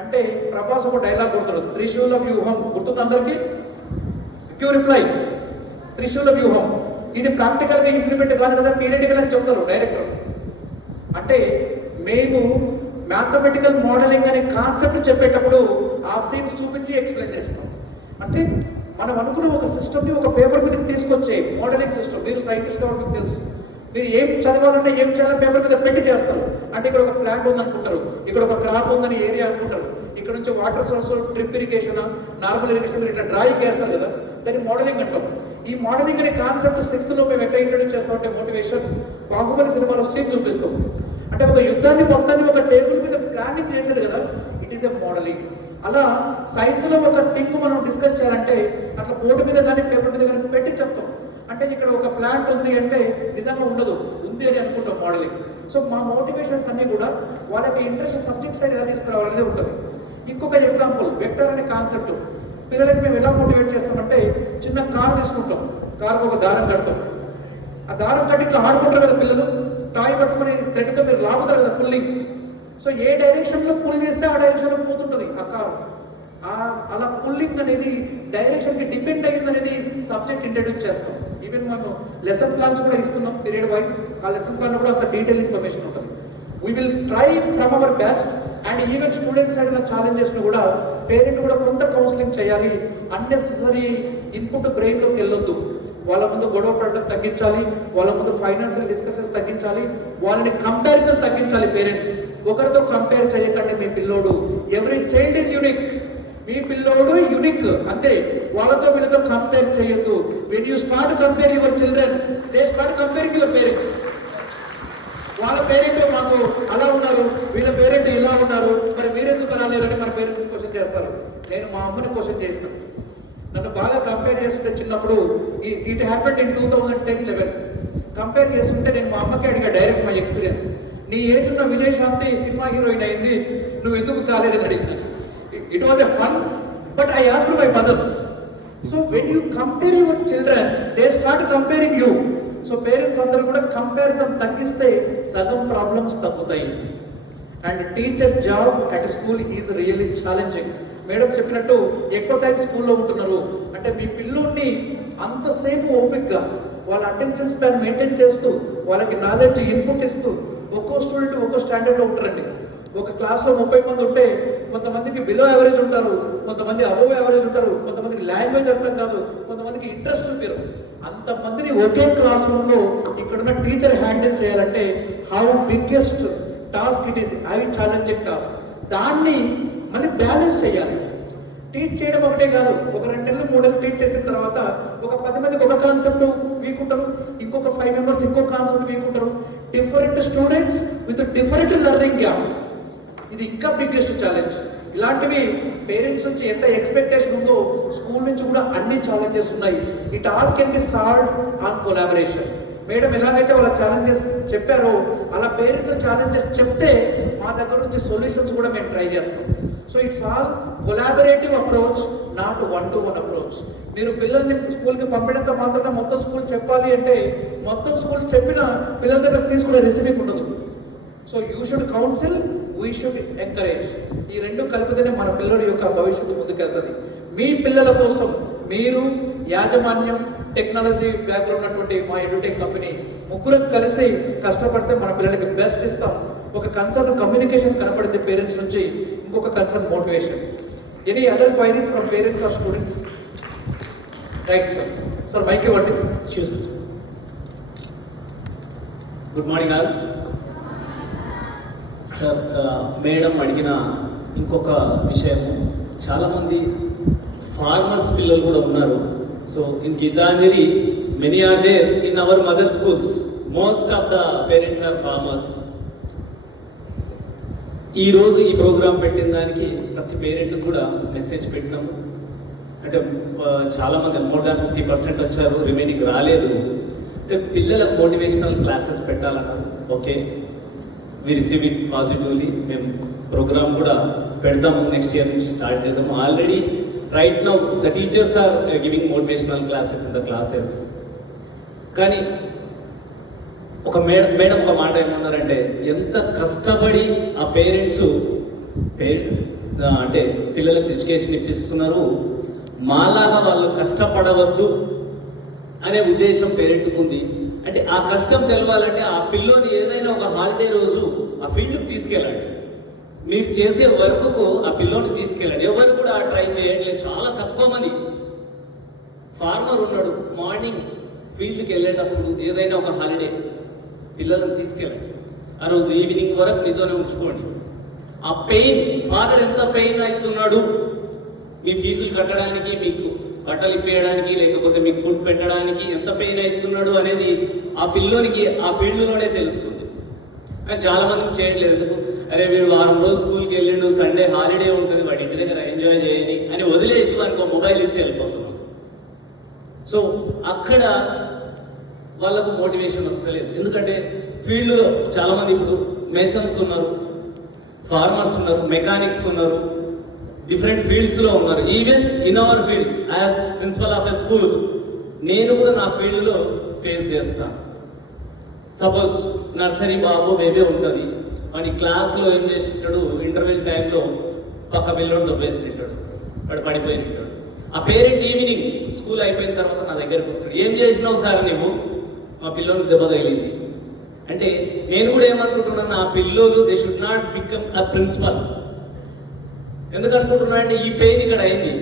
అంటే ప్రభాస్ ఒక డైలాగ్ కొడతాడు, త్రిశూల వ్యూహం. గుర్తుంది అందరికీ? క్యూ రిప్లై, త్రిశూల వ్యూహం. ఇది ప్రాక్టికల్గా ఇంప్లిమెంట్ కాదు కదా, థియరిటికల్ అని చెప్తారు డైరెక్టర్. అంటే మేము మ్యాథమెటికల్ మోడలింగ్ అనే కాన్సెప్ట్ చెప్పేటప్పుడు ఆ సీన్ చూపించి ఎక్స్ప్లెయిన్ చేస్తాం. అంటే మనం అనుకున్న ఒక సిస్టమ్ని ఒక పేపర్ మీదకి తీసుకొచ్చే మోడలింగ్ సిస్టమ్. మీరు సైంటిస్ట్ కాబట్టి మీకు తెలుసు, మీరు ఏం చదవాలంటే ఏం చేయాలని పేపర్ మీద పెట్టి చేస్తారు. అంటే ఇక్కడ ఒక ప్లాంట్ ఉందనుకుంటారు, ఇక్కడ ఒక క్రాప్ ఉందని ఏరియా అనుకుంటారు, ఇక్కడ నుంచి water source, drip irrigation, normal irrigation, మీరు ఇట్లా డ్రాయింగ్ చేస్తారు కదా, దాన్ని మోడలింగ్ అంటాం. ఈ మోడలింగ్ అనే కాన్సెప్ట్ 6th మేము ఎట్లా ఇంట్రడ్యూస్ చేస్తామంటే మోటివేషన్ బాహుబలి సినిమాలో సీన్ చూపిస్తాం. అంటే ఒక యుద్ధాన్ని మొత్తాన్ని ఒక టేబుల్ మీద ప్లానింగ్ చేశారు కదా, ఇట్ ఈస్ ఎ మోడలింగ్. అలా సైన్స్లో ఒక థింగ్ మనం డిస్కస్ చేయాలంటే అట్లా బోర్డు మీద కానీ పేపర్ మీద కానీ పెట్టి చెప్తాం. అంటే ఇక్కడ ఒక ప్లాంట్ ఉంది అంటే నిజంగా ఉండదు, ఉంది అని అనుకుంటాం మోడలింగ్. సో మా మోటివేషన్స్ అన్నీ కూడా వాళ్ళకి ఇంట్రెస్ట్ సబ్జెక్ట్ సైడ్ ఎలా తీసుకురావాలనేది ఉంటుంది. ఇంకొక ఎగ్జాంపుల్, వెక్టర్ అనే కాన్సెప్ట్. పిల్లలకి మేము ఎలా మోటివేట్ చేస్తామంటే, చిన్న కారు తీసుకుంటాం, కారుకు ఒక దారం కడతాం, ఆ దారం కట్టి ఇట్లా ఆడుకుంటారు కదా పిల్లలు, టాయ్ పట్టుకుని థ్రెడ్తో మీరు లాగుతారు కదా పుల్లింగ్. సో ఏ డైరెక్షన్లో పుల్ చేస్తే ఆ డైరెక్షన్లో పోతుంటుంది ఆ కారు. అలా పుల్లింగ్ అనేది డైరెక్షన్కి డిపెండ్ అయ్యింది అనేది సబ్జెక్ట్ ఇంట్రడ్యూస్ చేస్తాం. ఈవెన్ మేము లెసన్ ప్లాన్స్ కూడా ఇస్తున్నాం పీరియడ్ వైజ్. ఆ లెసన్ ప్లాన్ కూడా అంత డీటెయిల్ ఇన్ఫర్మేషన్ ఉంటుంది. We will try from our best. And even students side ఉన్న ఛాలెంజెస్ని కూడా పేరెంట్ కూడా కొంత కౌన్సిలింగ్ చేయాలి. అన్నెసెసరీ ఇన్పుట్ బ్రెయిన్లోకి వెళ్ళొద్దు. వాళ్ళ ముందు గొడవ పడడం తగ్గించాలి, వాళ్ళ ముందు ఫైనాన్షియల్ డిస్కషన్స్ తగ్గించాలి, వాళ్ళని కంపారిజన్ తగ్గించాలి. పేరెంట్స్ ఒకరితో కంపేర్ చేయకండి. మీ పిల్లోడు, ఎవ్రీ చైల్డ్ ఈజ్ యూనిక్. మీ పిల్లోడు యూనిక్ అంతే, వాళ్ళతో వీళ్ళతో కంపేర్ చేయొద్దు. When you start compare your children, they start comparing your parents. వాళ్ళ పేరెంట్ మాకు అలా ఉన్నారు, వీళ్ళ పేరెంట్ ఇలా ఉన్నారు, మరి మీరెందుకు అలా లేరని మన పేరెంట్స్ క్వశ్చన్ చేస్తారు. నేను మా అమ్మని క్వశ్చన్ చేసిన, నన్ను బాగా కంపేర్ చేస్తుంటే చిన్నప్పుడు, ఇట్ హ్యాపెండ్ ఇన్ 2010-11. కంపేర్ చేస్తుంటే నేను మా అమ్మకి అడిగా డైరెక్ట్ మై ఎక్స్పీరియన్స్, నీ ఏజ్ ఉన్న విజయశాంతి సినిమా హీరోయిన్ అయింది, నువ్వు ఎందుకు కాలేదని అడిగిన. It was a fun, but I asked my mother. So when you compare your children, they start comparing you. So parents అందరూ కూడా కంపారిజన్ తగ్గిస్తే సగం ప్రాబ్లమ్స్ తగ్గుతాయి. And teacher job at school is really challenging. Madam చెప్పినట్టు ఎక్కువ time స్కూల్లో ఉంటున్నారు అంటే మీ పిల్లోడిని అంతసేపు ఓపిక్గా వాళ్ళ అటెన్షన్ స్పాన్ మెయింటైన్ చేస్తూ వాళ్ళకి నాలెడ్జ్ ఇన్పుట్ ఇస్తూ, ఒక్కో స్టూడెంట్ ఒక్కో స్టాండర్డ్లో ఉంటారండి. ఒక క్లాస్లో 30 మంది ఉంటే కొంతమందికి బిలో యావరేజ్ ఉంటారు, కొంతమంది అబోవ్ యావరేజ్ ఉంటారు, కొంతమందికి లాంగ్వేజ్ అర్థం కాదు, కొంతమందికి ఇంట్రెస్ట్ చూపారు. అంతమందిని ఒకే క్లాస్ రూమ్లో ఇక్కడున్న టీచర్ హ్యాండిల్ చేయాలంటే how biggest task it is, high challenging task. దాన్ని మళ్ళీ బ్యాలెన్స్ చేయాలి. టీచ్ చేయడం ఒకటే కాదు, ఒక 2 నెలలు 3 నెలలు టీచ్ చేసిన తర్వాత ఒక 10 మందికి ఒక కాన్సెప్ట్ వీక్ ఉంటారు, ఇంకొక 5 మెంబర్స్ ఇంకో కాన్సెప్ట్ వీక్ ఉంటారు. Different students with different learning gap, ఇది ఇంకా బిగ్గెస్ట్ ఛాలెంజ్. ఇలాంటివి పేరెంట్స్ నుంచి ఎంత ఎక్స్పెక్టేషన్ ఉందో స్కూల్ నుంచి కూడా అన్ని ఛాలెంజెస్ ఉన్నాయి. It all can be solved on collaboration. Madam ఎలాగైతే వాళ్ళ ఛాలెంజెస్ చెప్పారో అలా పేరెంట్స్ ఛాలెంజెస్ చెప్తే మా దగ్గర నుంచి సొల్యూషన్స్ కూడా మేము ట్రై చేస్తాం. So it's all collaborative approach, not 1-to-1 approach. మీరు పిల్లల్ని స్కూల్కి పంపినంత మాత్రమే మొత్తం స్కూల్ చెప్పాలి అంటే మొత్తం స్కూల్ చెప్పిన పిల్లల దగ్గర తీసుకునే రిసీవింగ్ ఉండదు. So you should council, we should encourage. ఈ రెండు కలిపితేనే మన పిల్లల యొక్క భవిష్యత్తు ముందుకెళ్తుంది. మీ పిల్లల కోసం మీరు, యాజమాన్యం, టెక్నాలజీ బ్యాక్గ్రౌండ్ ఉన్నటువంటి మా ఎడ్యుటెక్ కంపెనీ ముగ్గురం కలిసి కష్టపడితే మన పిల్లలకి బెస్ట్ ఇస్తాం. ఒక కన్సర్న్ కమ్యూనికేషన్ కనపడింది పేరెంట్స్ నుంచి, ఇంకొక concern motivation. Any other queries from parents or students? Right sir. Sir mike ఇవ్వండి. Excuse me sir. Good morning all. Sir, madam అడిగిన ఇంకొక విషయం, చాలామంది ఫార్మర్స్ పిల్లలు కూడా ఉన్నారు. So in Geetanjali many are there in our mother schools. Most of the parents are farmers. ఈరోజు ఈ ప్రోగ్రాం పెట్టిన దానికి ప్రతి పేరెంట్ కూడా మెసేజ్ పెట్టినాము. అంటే చాలామంది మోర్ దాన్ 50% వచ్చారు, రిమైనింగ్ రాలేదు. అంటే పిల్లలకు మోటివేషనల్ క్లాసెస్ పెట్టాలన్నారు. Okay, we receive it positively. మేము ప్రోగ్రామ్ కూడా పెడతాము, నెక్స్ట్ ఇయర్ నుంచి స్టార్ట్ చేద్దాము. Already right now the teachers are giving motivational classes in the classes. కానీ ఒక మేడం ఒక మాట ఏమన్నారంటే, ఎంత కష్టపడి ఆ పేరెంట్స్ అంటే పిల్లలకు ఎడ్యుకేషన్ ఇప్పిస్తున్నారు, మాలాగా వాళ్ళు కష్టపడవద్దు అనే ఉద్దేశం పేరెంట్కి ఉంది. అంటే ఆ కష్టం తెలవాలంటే ఆ పిల్లోని ఏదైనా ఒక హాలిడే రోజు ఆ ఫీల్డ్కి తీసుకెళ్ళండి. మీరు చేసే వర్క్కు ఆ పిల్లోని తీసుకెళ్ళండి. ఎవరు కూడా ట్రై చేయట్లేదు, చాలా తక్కువ మంది. ఫార్మర్ ఉన్నాడు, మార్నింగ్ ఫీల్డ్కి వెళ్ళేటప్పుడు ఏదైనా ఒక హాలిడే పిల్లలను తీసుకెళ్ళండి. ఆ రోజు ఈవినింగ్ వరకు మీతోనే ఉంచుకోండి. ఆ పెయిన్, ఫాదర్ ఎంత పెయిన్ అవుతున్నాడు మీ ఫీజులు కట్టడానికి, మీకు బట్టలు ఇప్పేయడానికి, లేకపోతే మీకు ఫుడ్ పెట్టడానికి ఎంత పెయిన్ అవుతున్నాడు అనేది ఆ పిల్లోనికి ఆ ఫీల్డ్లోనే తెలుస్తుంది. కానీ చాలా మందికి చేయట్లేదు. ఎందుకు? అరే వీడు వారం రోజు స్కూల్కి వెళ్ళిండు, సండే హాలిడే ఉంటుంది, వాడి ఇంటి దగ్గర ఎంజాయ్ చేయని అని వదిలేసి వానికి మొబైల్ ఇచ్చి వెళ్ళిపోతున్నాం. సో అక్కడ వాళ్ళకు మోటివేషన్ వస్తలేదు. ఎందుకంటే ఫీల్డ్లో చాలామంది ఇప్పుడు మేసన్స్ ఉన్నారు, ఫార్మర్స్ ఉన్నారు, మెకానిక్స్ ఉన్నారు, డిఫరెంట్ ఫీల్డ్స్లో ఉన్నారు. Even in our field as principal of a school నేను కూడా నా ఫీల్డ్లో ఫేస్ చేస్తాను. సపోజ్ నర్సరీ బాబు బేబీ ఉంటుంది, వాడి క్లాస్లో ఏం చేసింటాడు, ఇంటర్వెల్ టైంలో పక్క పిల్లోడు దొబ్బేసినట్టాడు, వాడు పడిపోయినట్టాడు. ఆ పేరెంట్ ఈవినింగ్ స్కూల్ అయిపోయిన తర్వాత నా దగ్గరకు వస్తాడు, ఏం చేసినావు సార్ నువ్వు, మా పిల్లోనికి దెబ్బ తగిలింది అంటే. నేను కూడా ఏమనుకుంటున్నాను, ఆ పిల్లోలు they should not become a principal. ఎందుకు అనుకుంటున్నా అంటే ఈ పెయిన్ ఇక్కడ అయింది.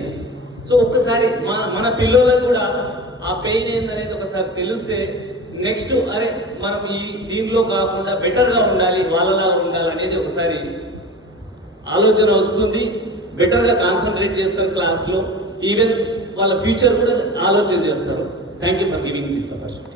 సో ఒక్కసారి మన పిల్లలకు కూడా ఆ పెయిన్ ఏందనేది ఒకసారి తెలిస్తే నెక్స్ట్ అరే మనం ఈ దీనిలో కాకుండా బెటర్గా ఉండాలి, వాళ్ళలా ఉండాలి అనేది ఒకసారి ఆలోచన వస్తుంది. బెటర్గా కాన్సన్ట్రేట్ చేస్తారు క్లాస్లో, ఈవెన్ వాళ్ళ ఫ్యూచర్ కూడా ఆలోచన చేస్తారు. Thank you for giving this opportunity.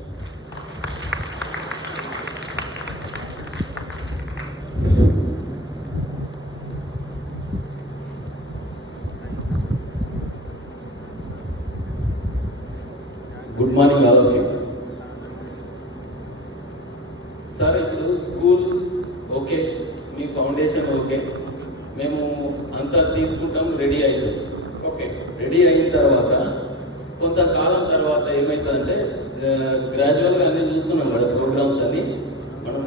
Good morning all of you. Sir, ఇప్పుడు స్కూల్ ఓకే, మీ ఫౌండేషన్ ఓకే, మేము అంతా తీసుకుంటాం, రెడీ అవుతాం. ఓకే, రెడీ అయిన తర్వాత కొంతకాలం తర్వాత ఏమవుతుందంటే గ్రాడ్యువల్గా అన్నీ చూస్తున్నాం కదా, ప్రోగ్రామ్స్ అన్నీ మనం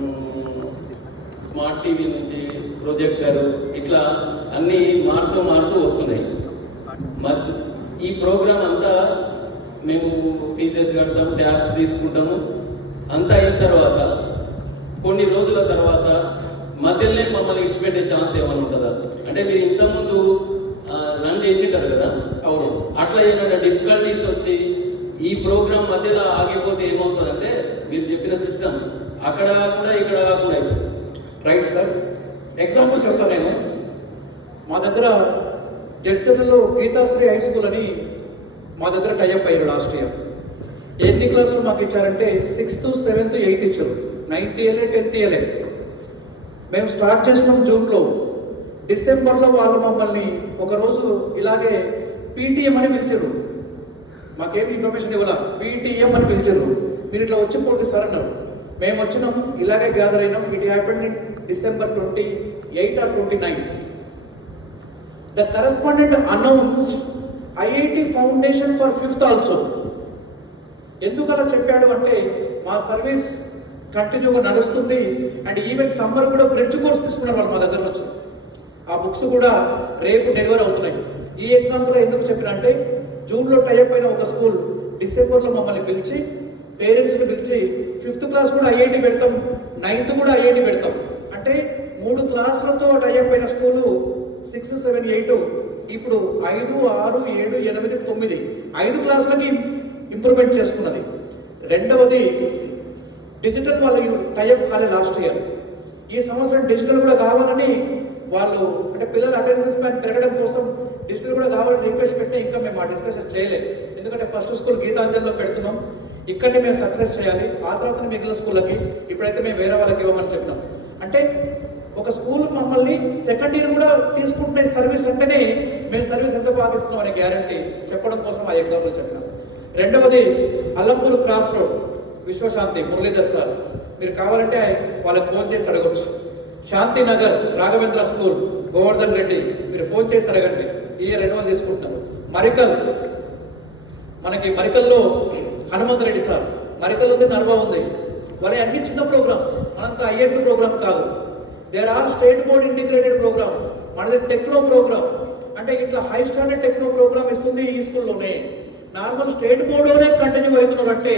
స్మార్ట్ టీవీ నుంచి ప్రొజెక్టర్ ఇట్లా అన్నీ మారుతూ వస్తున్నాయి. ఈ ప్రోగ్రామ్ అంతా మేము ఫీజెస్ కడతాము, ట్యాబ్స్ తీసుకుంటాము, అంతా అయిన తర్వాత కొన్ని రోజుల తర్వాత మధ్యలోనే మమ్మల్ని ఇచ్చిపెట్టే ఛాన్స్ ఏమైనా ఉంటుందా? అంటే మీరు ఇంతకుముందు రన్ చేసింటారు కదా, అవును, అట్లా ఏమైనా డిఫికల్టీస్ వచ్చి ఈ ప్రోగ్రామ్ మధ్యలో ఆగిపోతే ఏమవుతుందంటే మీరు చెప్పిన సిస్టమ్ అక్కడ కూడా ఇక్కడ కూడా అవుతుంది. Right sir. ఎగ్జాంపుల్ చెప్తాను నేను. మా దగ్గర జడ్చర్లలో గీతాశ్రీ హై స్కూల్ అని మా దగ్గర టైఅప్ అయ్యారు లాస్ట్ ఇయర్. ఎన్ని క్లాసులు మాకు ఇచ్చారంటే 6th, 7th, 8th ఇచ్చారు, 9th ఇయర్లే, 10th ఇయర్లే. మేము స్టార్ట్ చేసినాం జూన్లో. డిసెంబర్లో వాళ్ళు మమ్మల్ని ఒకరోజు ఇలాగే పీటీఎం అని పిలిచారు. మాకేం ఇన్ఫర్మేషన్ ఇవ్వాల, పీటీఎం అని పిలిచారు. మీరు ఇట్లా వచ్చి పోండి సార్ అన్నారు. మేము వచ్చినాం, ఇలాగే గ్యాదర్ అయినాం. It happened in December 28 or 29. The correspondent announced IIT Foundation for 5th also. ఎందుకు అలా చెప్పాడు అంటే మా సర్వీస్ కంటిన్యూగా నడుస్తుంది అండ్ ఈవెన్ సమ్మర్ కూడా బ్రిడ్జ్ కోర్స్ తీసుకున్నారు వాళ్ళు మా దగ్గర నుంచి. ఆ బుక్స్ కూడా రేపు డెలివరీ అవుతున్నాయి. ఈ ఎగ్జాంపుల్ ఎందుకు చెప్పిన అంటే జూన్లో టైప్ అయిన ఒక స్కూల్ డిసెంబర్లో మమ్మల్ని పిలిచి పేరెంట్స్ని పిలిచి 5th క్లాస్ కూడా ఐఐటి పెడతాం, 9th కూడా ఐఐటి పెడతాం అంటే 3 క్లాసులతో టైప్ అయిన స్కూలు 6, 7, 8 ఇప్పుడు 5, 6, 7, 8, 9 5 క్లాసులకి ఇంప్రూవ్మెంట్ చేసుకున్నది. రెండవది డిజిటల్ వాళ్ళు టైప్ కాలే లాస్ట్ ఇయర్. ఈ సంవత్సరం డిజిటల్ కూడా కావాలని వాళ్ళు అంటే పిల్లల అటెండెన్స్ స్పాన్ పెరగడం కోసం డిజిటల్ కూడా కావాలని రిక్వెస్ట్ పెట్టి ఇంకా మేము ఆ డిస్కషన్ చేయలేదు. ఎందుకంటే ఫస్ట్ స్కూల్ గీతాంజలిలో పెడుతున్నాం, ఇక్కడనే మేము సక్సెస్ చేయాలి, ఆ తర్వాత మిగిలిన స్కూళ్ళకి ఇప్పుడైతే మేము వేరే వాళ్ళకి ఇవ్వమని చెప్పినాం. అంటే ఒక స్కూల్ మమ్మల్ని సెకండ్ ఇయర్ కూడా తీసుకుంటున్న సర్వీస్ అంటేనే మేము సర్వీస్ ఎంత పాటిస్తున్నాం అనే గ్యారంటీ చెప్పడం కోసం ఆ ఎగ్జాంపుల్ చెప్పినాం. రెండవది అల్లంపూర్ క్రాస్ రోడ్ విశ్వశాంతి మురళీధర్ సార్, మీరు కావాలంటే వాళ్ళకి ఫోన్ చేసి అడగవచ్చు. శాంతినగర్ రాఘవేంద్ర స్కూల్ గోవర్ధన్ రెడ్డి, మీరు ఫోన్ చేసి అడగండి, ఈ రెన్యువల్ తీసుకుంటున్నారు. మరికల్ మనకి మరికల్లో హనుమంత్ రెడ్డి సార్, మరికల్ ఉంది, నర్వా ఉంది. వాళ్ళ అన్ని చిన్న ప్రోగ్రామ్స్, మనంతా ఐఎంపీ ప్రోగ్రామ్ కాదు. There are state board integrated programs. మనది టెక్నో ప్రోగ్రామ్ అంటే ఇట్లా హై స్టాండర్డ్ టెక్నో ప్రోగ్రామ్ ఇస్తుంది ఈ స్కూల్లోనే. నార్మల్ స్టేట్ బోర్డులోనే కంటిన్యూ అవుతున్నారంటే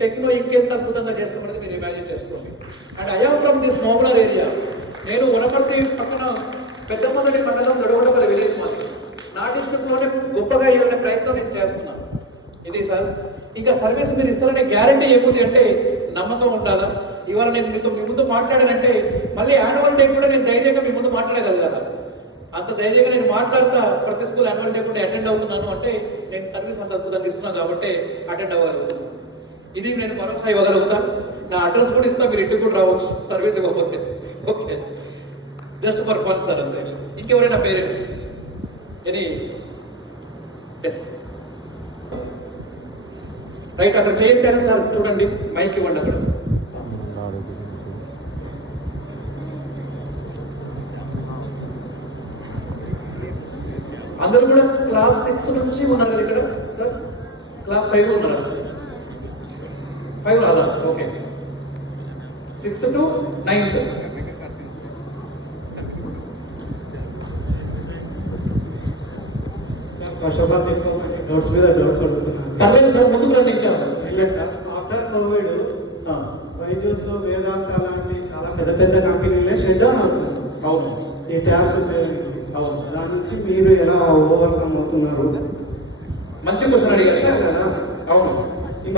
టెక్నో ఇంకెంత అద్భుతంగా చేస్తామనేది మీరు ఇమాజిన్ చేసుకోండి. And I am from this మోబులర్ area. నేను వనపర్తి పక్కన పెద్దమల్లడి మండలం దొడగొండపల్లి విలేజ్ మాది. నా డిస్ట్రిక్ట్లోనే గొప్పగా ఇవ్వాలనే ప్రయత్నం నేను చేస్తున్నాను. ఇది సార్. ఇంకా సర్వీస్ మీరు ఇస్తారనే గ్యారంటీ ఏముంది అంటే నమ్మకం ఉండాలా. ఇవాళ నేను మీ ముందు మాట్లాడానంటే మళ్ళీ యాన్యువల్ డే కూడా నేను ధైర్యంగా మీ ముందు మాట్లాడగలగాల. అంత ధైర్యంగా నేను మాట్లాడతా ప్రతి స్కూల్ యాన్యువల్ డే కూడా అటెండ్ అవుతున్నాను అంటే నేను సర్వీస్ అంత అద్భుతంగా ఇస్తున్నాను కాబట్టి అటెండ్ అవ్వగలుగుతాను. ఇది నేను భరోసా ఇవ్వగలుగుతాను. నా అడ్రస్ కూడా ఇస్తా, మీరు ఇంటికి కూడా రావచ్చు సర్వీస్ ఇవ్వకపోతే. Okay, just for fun sir అంతే. ఇంకెవరైనా పేరెంట్స్ ఎనీ? ఎస్ రైట్, అక్కడ చేయొద్దాను సార్, చూడండి మైక్ ఇవ్వండి అక్కడ. అందరూ కూడా క్లాస్ 6 నుంచి ఉన్నారు ఇక్కడ సార్. క్లాస్ 5 ఉన్నారు. 5 రాదా? Okay, 6th to 9th. First of all doubts మీద డౌట్స్ అడుగుతున్నాను. పర్లేదు సార్, ముందుకు రండి. ఇంకా ఆఫ్టర్ కోవిడ్ వైజూస్, వేదాంత లాంటి చాలా పెద్ద పెద్ద కంపెనీలే షట్ డౌన్ అవుతుంది. అవును, ఈ ట్యాబ్స్ ఉపయోగించి. అవును, దాని నుంచి మీరు ఎలా ఓవర్కమ్ అవుతున్నారు? మంచి క్వశ్చన్ అడిగారు సార్. కదా. అవును,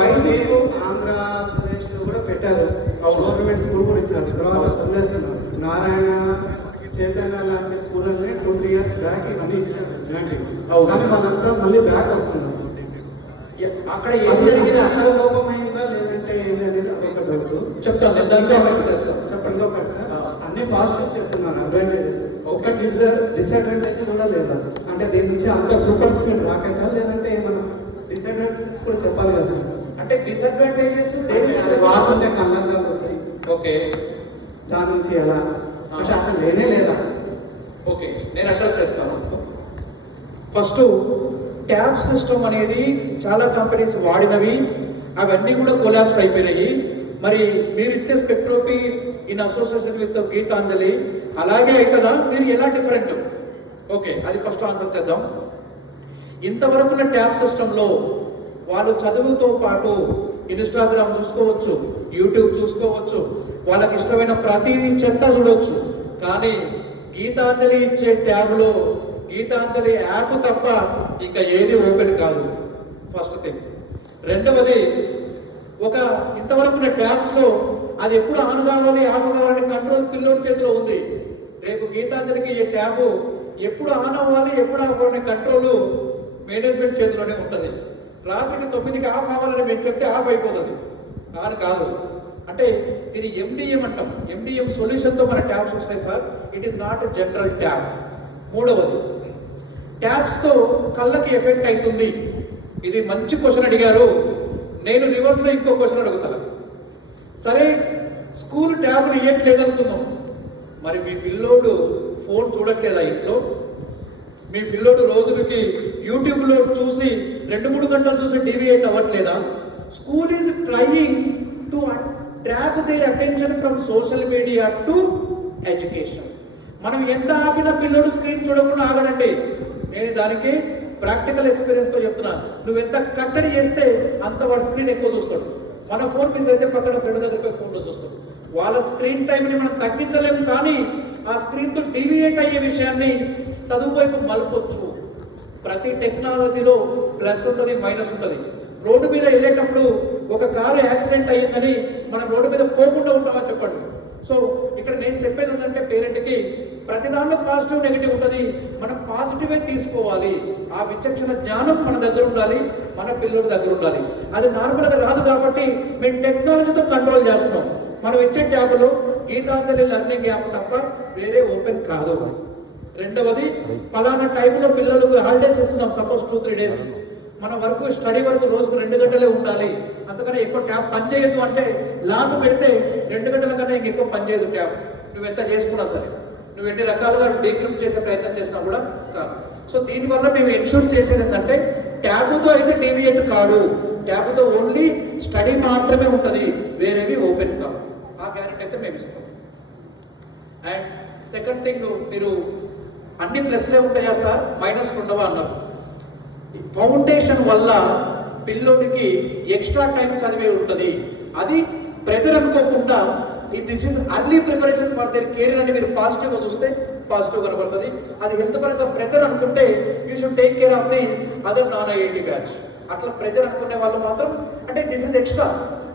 వైజూస్ ఆంధ్రప్రదేశ్ లో కూడా పెట్టారు, గవర్నమెంట్ స్కూల్ కూడా ఇచ్చారు. తర్వాత వదిలేస్తున్నారు. నారాయణ, చైతన్య లాంటి స్కూళ్ళని 2-3 years బ్యాక్ ఇవన్నీ ఇచ్చారు ఇలాంటివి. కానీ వాళ్ళంతా మళ్ళీ బ్యాక్ వస్తున్నారు. అక్కడ ఏం జరిగింది? అక్కడ లోపమైందా లేదంటే ఏంటి అనేది ఒక డౌట్. చెప్తాను, నేను దానికి ఆలోచన చేస్తాను. చెప్పండి. ఇంకొకటి సార్, అన్ని పాజిటివ్ చెప్తున్నారు, అడ్వాంటేజెస్. ఒక డిసడ్వాంటేజ్ కూడా లేదా? అంటే దీని నుంచి అంత సూపర్ స్పీడ్ రాకెట్ లేదంటే ఏమన్నా డిసడ్వాంటేజెస్ కూడా చెప్పాలి కదా సార్? అంటే డిసడ్వాంటేజెస్ వాడుతుంటే కళ్ళందాలు వస్తాయి. ఓకే, దాని నుంచి ఎలా అంటే అసలు లేనే లేదా? ఓకే, నేను అడ్రస్ చేస్తాను. ఫస్ట్ ట్యాబ్ సిస్టమ్ అనేది చాలా కంపెనీస్ వాడినవి, అవన్నీ కూడా కొలాబ్స్ అయిపోయినాయి. మరి మీరు ఇచ్చే స్పెక్ట్రోపీ ఇన్ అసోసియేషన్ విత్ గీతాంజలి అలాగే అవుతుందా? మీరు ఎలా డిఫరెంట్? ఓకే, అది ఫస్ట్ ఆన్సర్ చేద్దాం. ఇంతవరకు ఉన్న ట్యాబ్ సిస్టంలో వాళ్ళు చదువుతో పాటు ఇన్స్టాగ్రామ్ చూసుకోవచ్చు, యూట్యూబ్ చూసుకోవచ్చు, వాళ్ళకి ఇష్టమైన ప్రతి చెత్త చూడవచ్చు. కానీ గీతాంజలి ఇచ్చే ట్యాబ్లో గీతాంజలి యాప్ తప్ప ఇంకా ఏది ఓపెన్ కాదు. First thing. రెండవది, ఒక ఇంతవరకు ఉన్న ట్యాబ్స్లో అది ఎప్పుడు ఆన్ కావాలి ఆఫ్ కావాలని కంట్రోల్ పిల్లోడి చేతిలో ఉంది. రేపు గీతాంజలికి ఈ ట్యాబ్ ఎప్పుడు ఆన్ అవ్వాలి ఎప్పుడు ఆఫ్ అవ్వాలనే కంట్రోల్ మేనేజ్మెంట్ చేతిలోనే ఉంటుంది. రాత్రికి 9కి ఆఫ్ అవ్వాలని మేము చెప్తే ఆఫ్ అయిపోతుంది, ఆన్ కాదు. అంటే దీన్ని MDM అంటాం. MDM సొల్యూషన్తో మన ట్యాబ్స్ వస్తాయి sir. It is not general tab. మూడవది, ట్యాబ్స్తో కళ్ళకి ఎఫెక్ట్ అవుతుంది. ఇది మంచి క్వశ్చన్ అడిగారు. నేను రివర్స్లో ఇంకో క్వశ్చన్ అడుగుతాను. సరే స్కూల్ ట్యాబ్లు ఇవ్వట్లేదు అనుకుందాం, మరి మీ పిల్లోడు ఫోన్ చూడట్లేదా ఇంట్లో? మీ పిల్లోడు రోజుకి యూట్యూబ్లో చూసి 2-3 గంటలు చూసి డీవియేట్ అవ్వట్లేదా? School is trying to drag their attention from social media to education. మనం ఎంత ఆపినా పిల్లోడు స్క్రీన్ చూడకుండా ఆగడండి. నేను దానికి ప్రాక్టికల్ ఎక్స్పీరియన్స్తో చెప్తున్నా. నువ్వు ఎంత కట్టడి చేస్తే అంత వాడు స్క్రీన్ ఎక్కువ చూస్తాడు. మన ఫోన్ మిస్ అయితే పక్కన ఫ్రెండ్ దగ్గరికి ఫోన్లో చూస్తాడు. వాళ్ళ స్క్రీన్ టైంని మనం తగ్గించలేము, కానీ ఆ స్క్రీన్తో డీవియేట్ అయ్యే విషయాన్ని చదువు వైపు మలపొచ్చు. ప్రతి టెక్నాలజీలో ప్లస్ ఉంటుంది, మైనస్ ఉంటుంది. రోడ్డు మీద వెళ్ళేటప్పుడు ఒక కారు యాక్సిడెంట్ అయ్యిందని మనం రోడ్డు మీద పోకుండా ఉంటామా చెప్పండి. సో ఇక్కడ నేను చెప్పేది ఏంటంటే పేరెంట్కి ప్రతి దాంట్లో పాజిటివ్ నెగిటివ్ ఉంటుంది, మనం పాజిటివే తీసుకోవాలి. ఆ విచక్షణ జ్ఞానం మన దగ్గర ఉండాలి, మన పిల్లల దగ్గర ఉండాలి. అది నార్మల్గా రాదు కాబట్టి మేము టెక్నాలజీతో కంట్రోల్ చేస్తున్నాం. మనం ఇచ్చే ట్యాబ్లో గీతాంజలి లెర్నింగ్ యాప్ తప్ప వేరే ఓపెన్ కాదు. రెండవది, పలానా టైంలో పిల్లలకు హాలిడేస్ ఇస్తున్నాం, సపోజ్ 2-3 డేస్. మన వరకు స్టడీ వరకు రోజుకు 2 గంటలే ఉండాలి, అంతకన్నా ఎక్కువ ట్యాబ్ పనిచేయద్దు అంటే లాక్ పెడితే 2 గంటల కన్నా ఇంకెక్కువ పనిచేయదు ట్యాబ్. నువ్వు ఎంత చేసుకున్నా సరే, నువ్వు ఎన్ని రకాలుగా డీక్రిప్ట్ చేసే ప్రయత్నం చేసినా కూడా కాదు. సో దీనివల్ల మేము ఎన్షూర్ చేసేది ఏంటంటే ట్యాబ్తో అయితే డీవియేట్ కాదు, ట్యాబ్తో ఓన్లీ స్టడీ మాత్రమే ఉంటుంది, వేరేవి ఓపెన్ కాదు. ఆ గ్యారెంటీ అయితే మేము ఇస్తాం. అండ్ సెకండ్ థింగ్, మీరు అన్ని ప్లస్లే ఉంటాయా సార్, మైనస్ ఉండవా అన్నారు. ఫౌండేషన్ వల్ల పిల్లోడికి ఎక్స్ట్రా టైం చదివే ఉంటుంది. అది ప్రెజర్ అనుకోకుండా this is early preparation for their career అని మీరు పాజిటివ్గా చూస్తే పాజిటివ్ కనబడుతుంది. అది హెల్త్ పరంగా ప్రెజర్ అనుకుంటే you should take care of the other non-IIT batch. అట్లా ప్రెజర్ అనుకునే వాళ్ళు మాత్రం అంటే దిస్ ఇస్ ఎక్స్ట్రా,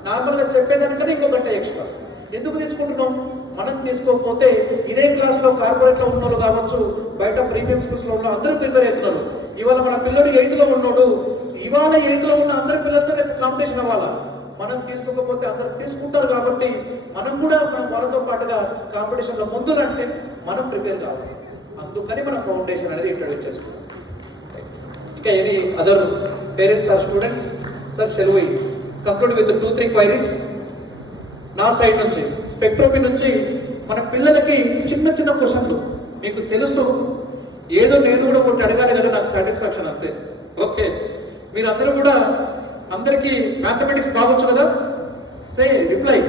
నార్మల్గా చెప్పేదానికన్నా ఇంకో గంట ఎక్స్ట్రా. ఎందుకు తీసుకుంటున్నాం? మనం తీసుకోకపోతే ఇదే క్లాస్లో కార్పొరేట్లో ఉన్నోళ్ళు కావచ్చు, బయట ప్రీమియం స్కూల్స్లో ఉన్న అందరూ ప్రిపేర్ అవుతున్నారు. ఇవాళ మన పిల్లడు 8th ఉన్నాడు, ఇవాళ 8th ఉన్న అందరి పిల్లలతో రేపు కాంపిటీషన్ అవ్వాలా. మనం తీసుకోకపోతే అందరు తీసుకుంటారు కాబట్టి మనం కూడా వాళ్ళతో పాటుగా కాంపిటీషన్లో ముందులంటే మనం ప్రిపేర్ కావాలి. అందుకని మన ఫౌండేషన్ అనేది ఇంట్రడ్యూస్ చేసుకుంటాం. ఇంకా any other parents or students? Sir shall we conclude with 2-3 queries నా సైడ్ నుంచి, స్పెక్ట్రోపీ నుంచి. మన పిల్లలకి చిన్న చిన్న క్వశ్చన్లు మీకు తెలుసు, ఏదో నేను కూడా ఒకటి అడగాలి కదా, నాకు సాటిస్ఫాక్షన్ అంతే. ఓకే, మీరందరూ కూడా అందరికీ మ్యాథమెటిక్స్ బాగొచ్చు కదా? సే రిప్లై.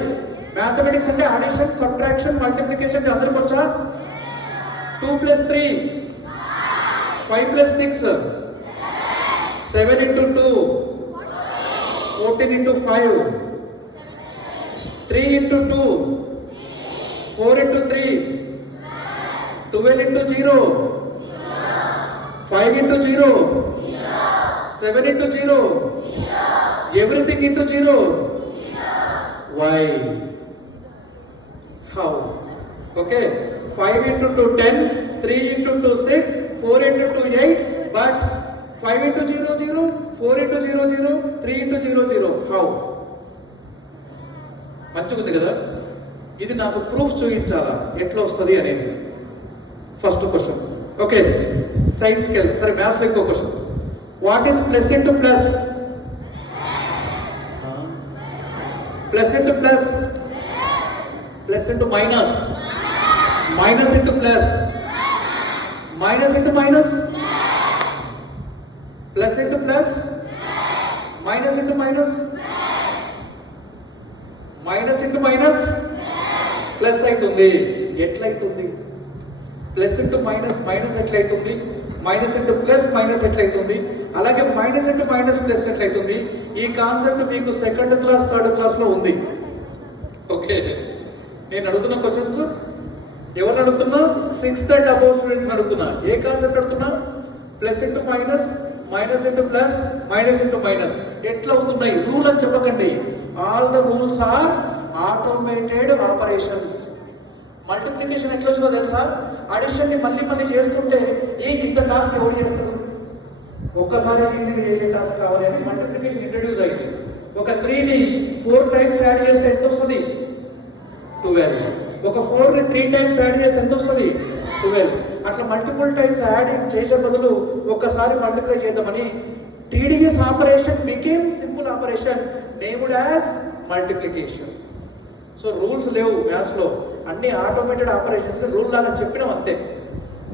మ్యాథమెటిక్స్ అంటే అడిషన్, సబ్ట్రాక్షన్, మల్టిప్లికేషన్ అందరికి వచ్చా? 2 + 3, 5 + 6, 7 × 2, 14 × 5, 3 × 2, 4 × 3, 12 × 0, 5 × 0, 7 × 0, everything into 0. Why? How? Okay, 5 × 2 10, 3 × 2 6, 4 × 2 8, but 5 × 0 0, 4 × 0 0, 3 × 0 0. How? మంచిగుంది కదా? ఇది నాకు ప్రూఫ్ చూపించాలా ఎట్లా వస్తుంది అనేది ఫస్ట్ క్వశ్చన్. ఓకే, సైన్స్కి వెళ్ళి సరే, మ్యాథ్స్లో ఇంకో question. What is plus into plus? Plus into plus, plus into minus, minus into plus, minus into minus, plus into plus, minus into minus, minus into minus plus అవుతుంది. ఎట్లయితుంది? Plus into minus minus ఎట్లయితుంది? Minus into plus minus ఎట్లయితుంది? అలాగే minus into minus plus ఎట్లయితుంది? ఈ concept మీకు 2nd class 3rd క్లాస్లో ఉంది. ఓకే, నేను అడుగుతున్న క్వశ్చన్స్ ఎవరిని అడుగుతున్నా? 6th and above స్టూడెంట్స్ అడుగుతున్నా. ఏ కాన్సెప్ట్ అడుగుతున్నా? Plus into minus, minus into plus, minus into minus ఎట్లా అవుతున్నాయి? రూల్ అని చెప్పకండి. All the rules are automated operations. Multiplication ఎట్లా వచ్చిందో తెలుసా? అడిషన్ని మళ్ళీ మళ్ళీ చేస్తుంటే ఇంత టాస్క్ ఎవరు చేస్తారు? ఒక్కసారి ఈజీగా చేసే టాస్క్ కావాలి అని మల్టిప్లికేషన్ ఇంట్రడ్యూస్ అయింది. ఒక 3ని 4 టైమ్స్ యాడ్ చేస్తే ఎంత వస్తుంది? 12. ఒక 4ని 3 టైమ్స్ యాడ్ చేస్తే ఎంత వస్తుంది? 12. అట్లా మల్టిపుల్ టైమ్స్ యాడ్ చేసే బదులు ఒక్కసారి మల్టిప్లై చేద్దామని TDS operation became simple operation. Named as multiplication. So rules లేవు మ్యాథ్స్లో, అన్ని ఆటోమేటెడ్ ఆపరేషన్స్ని రూల్ లాగా చెప్పినాం అంతే.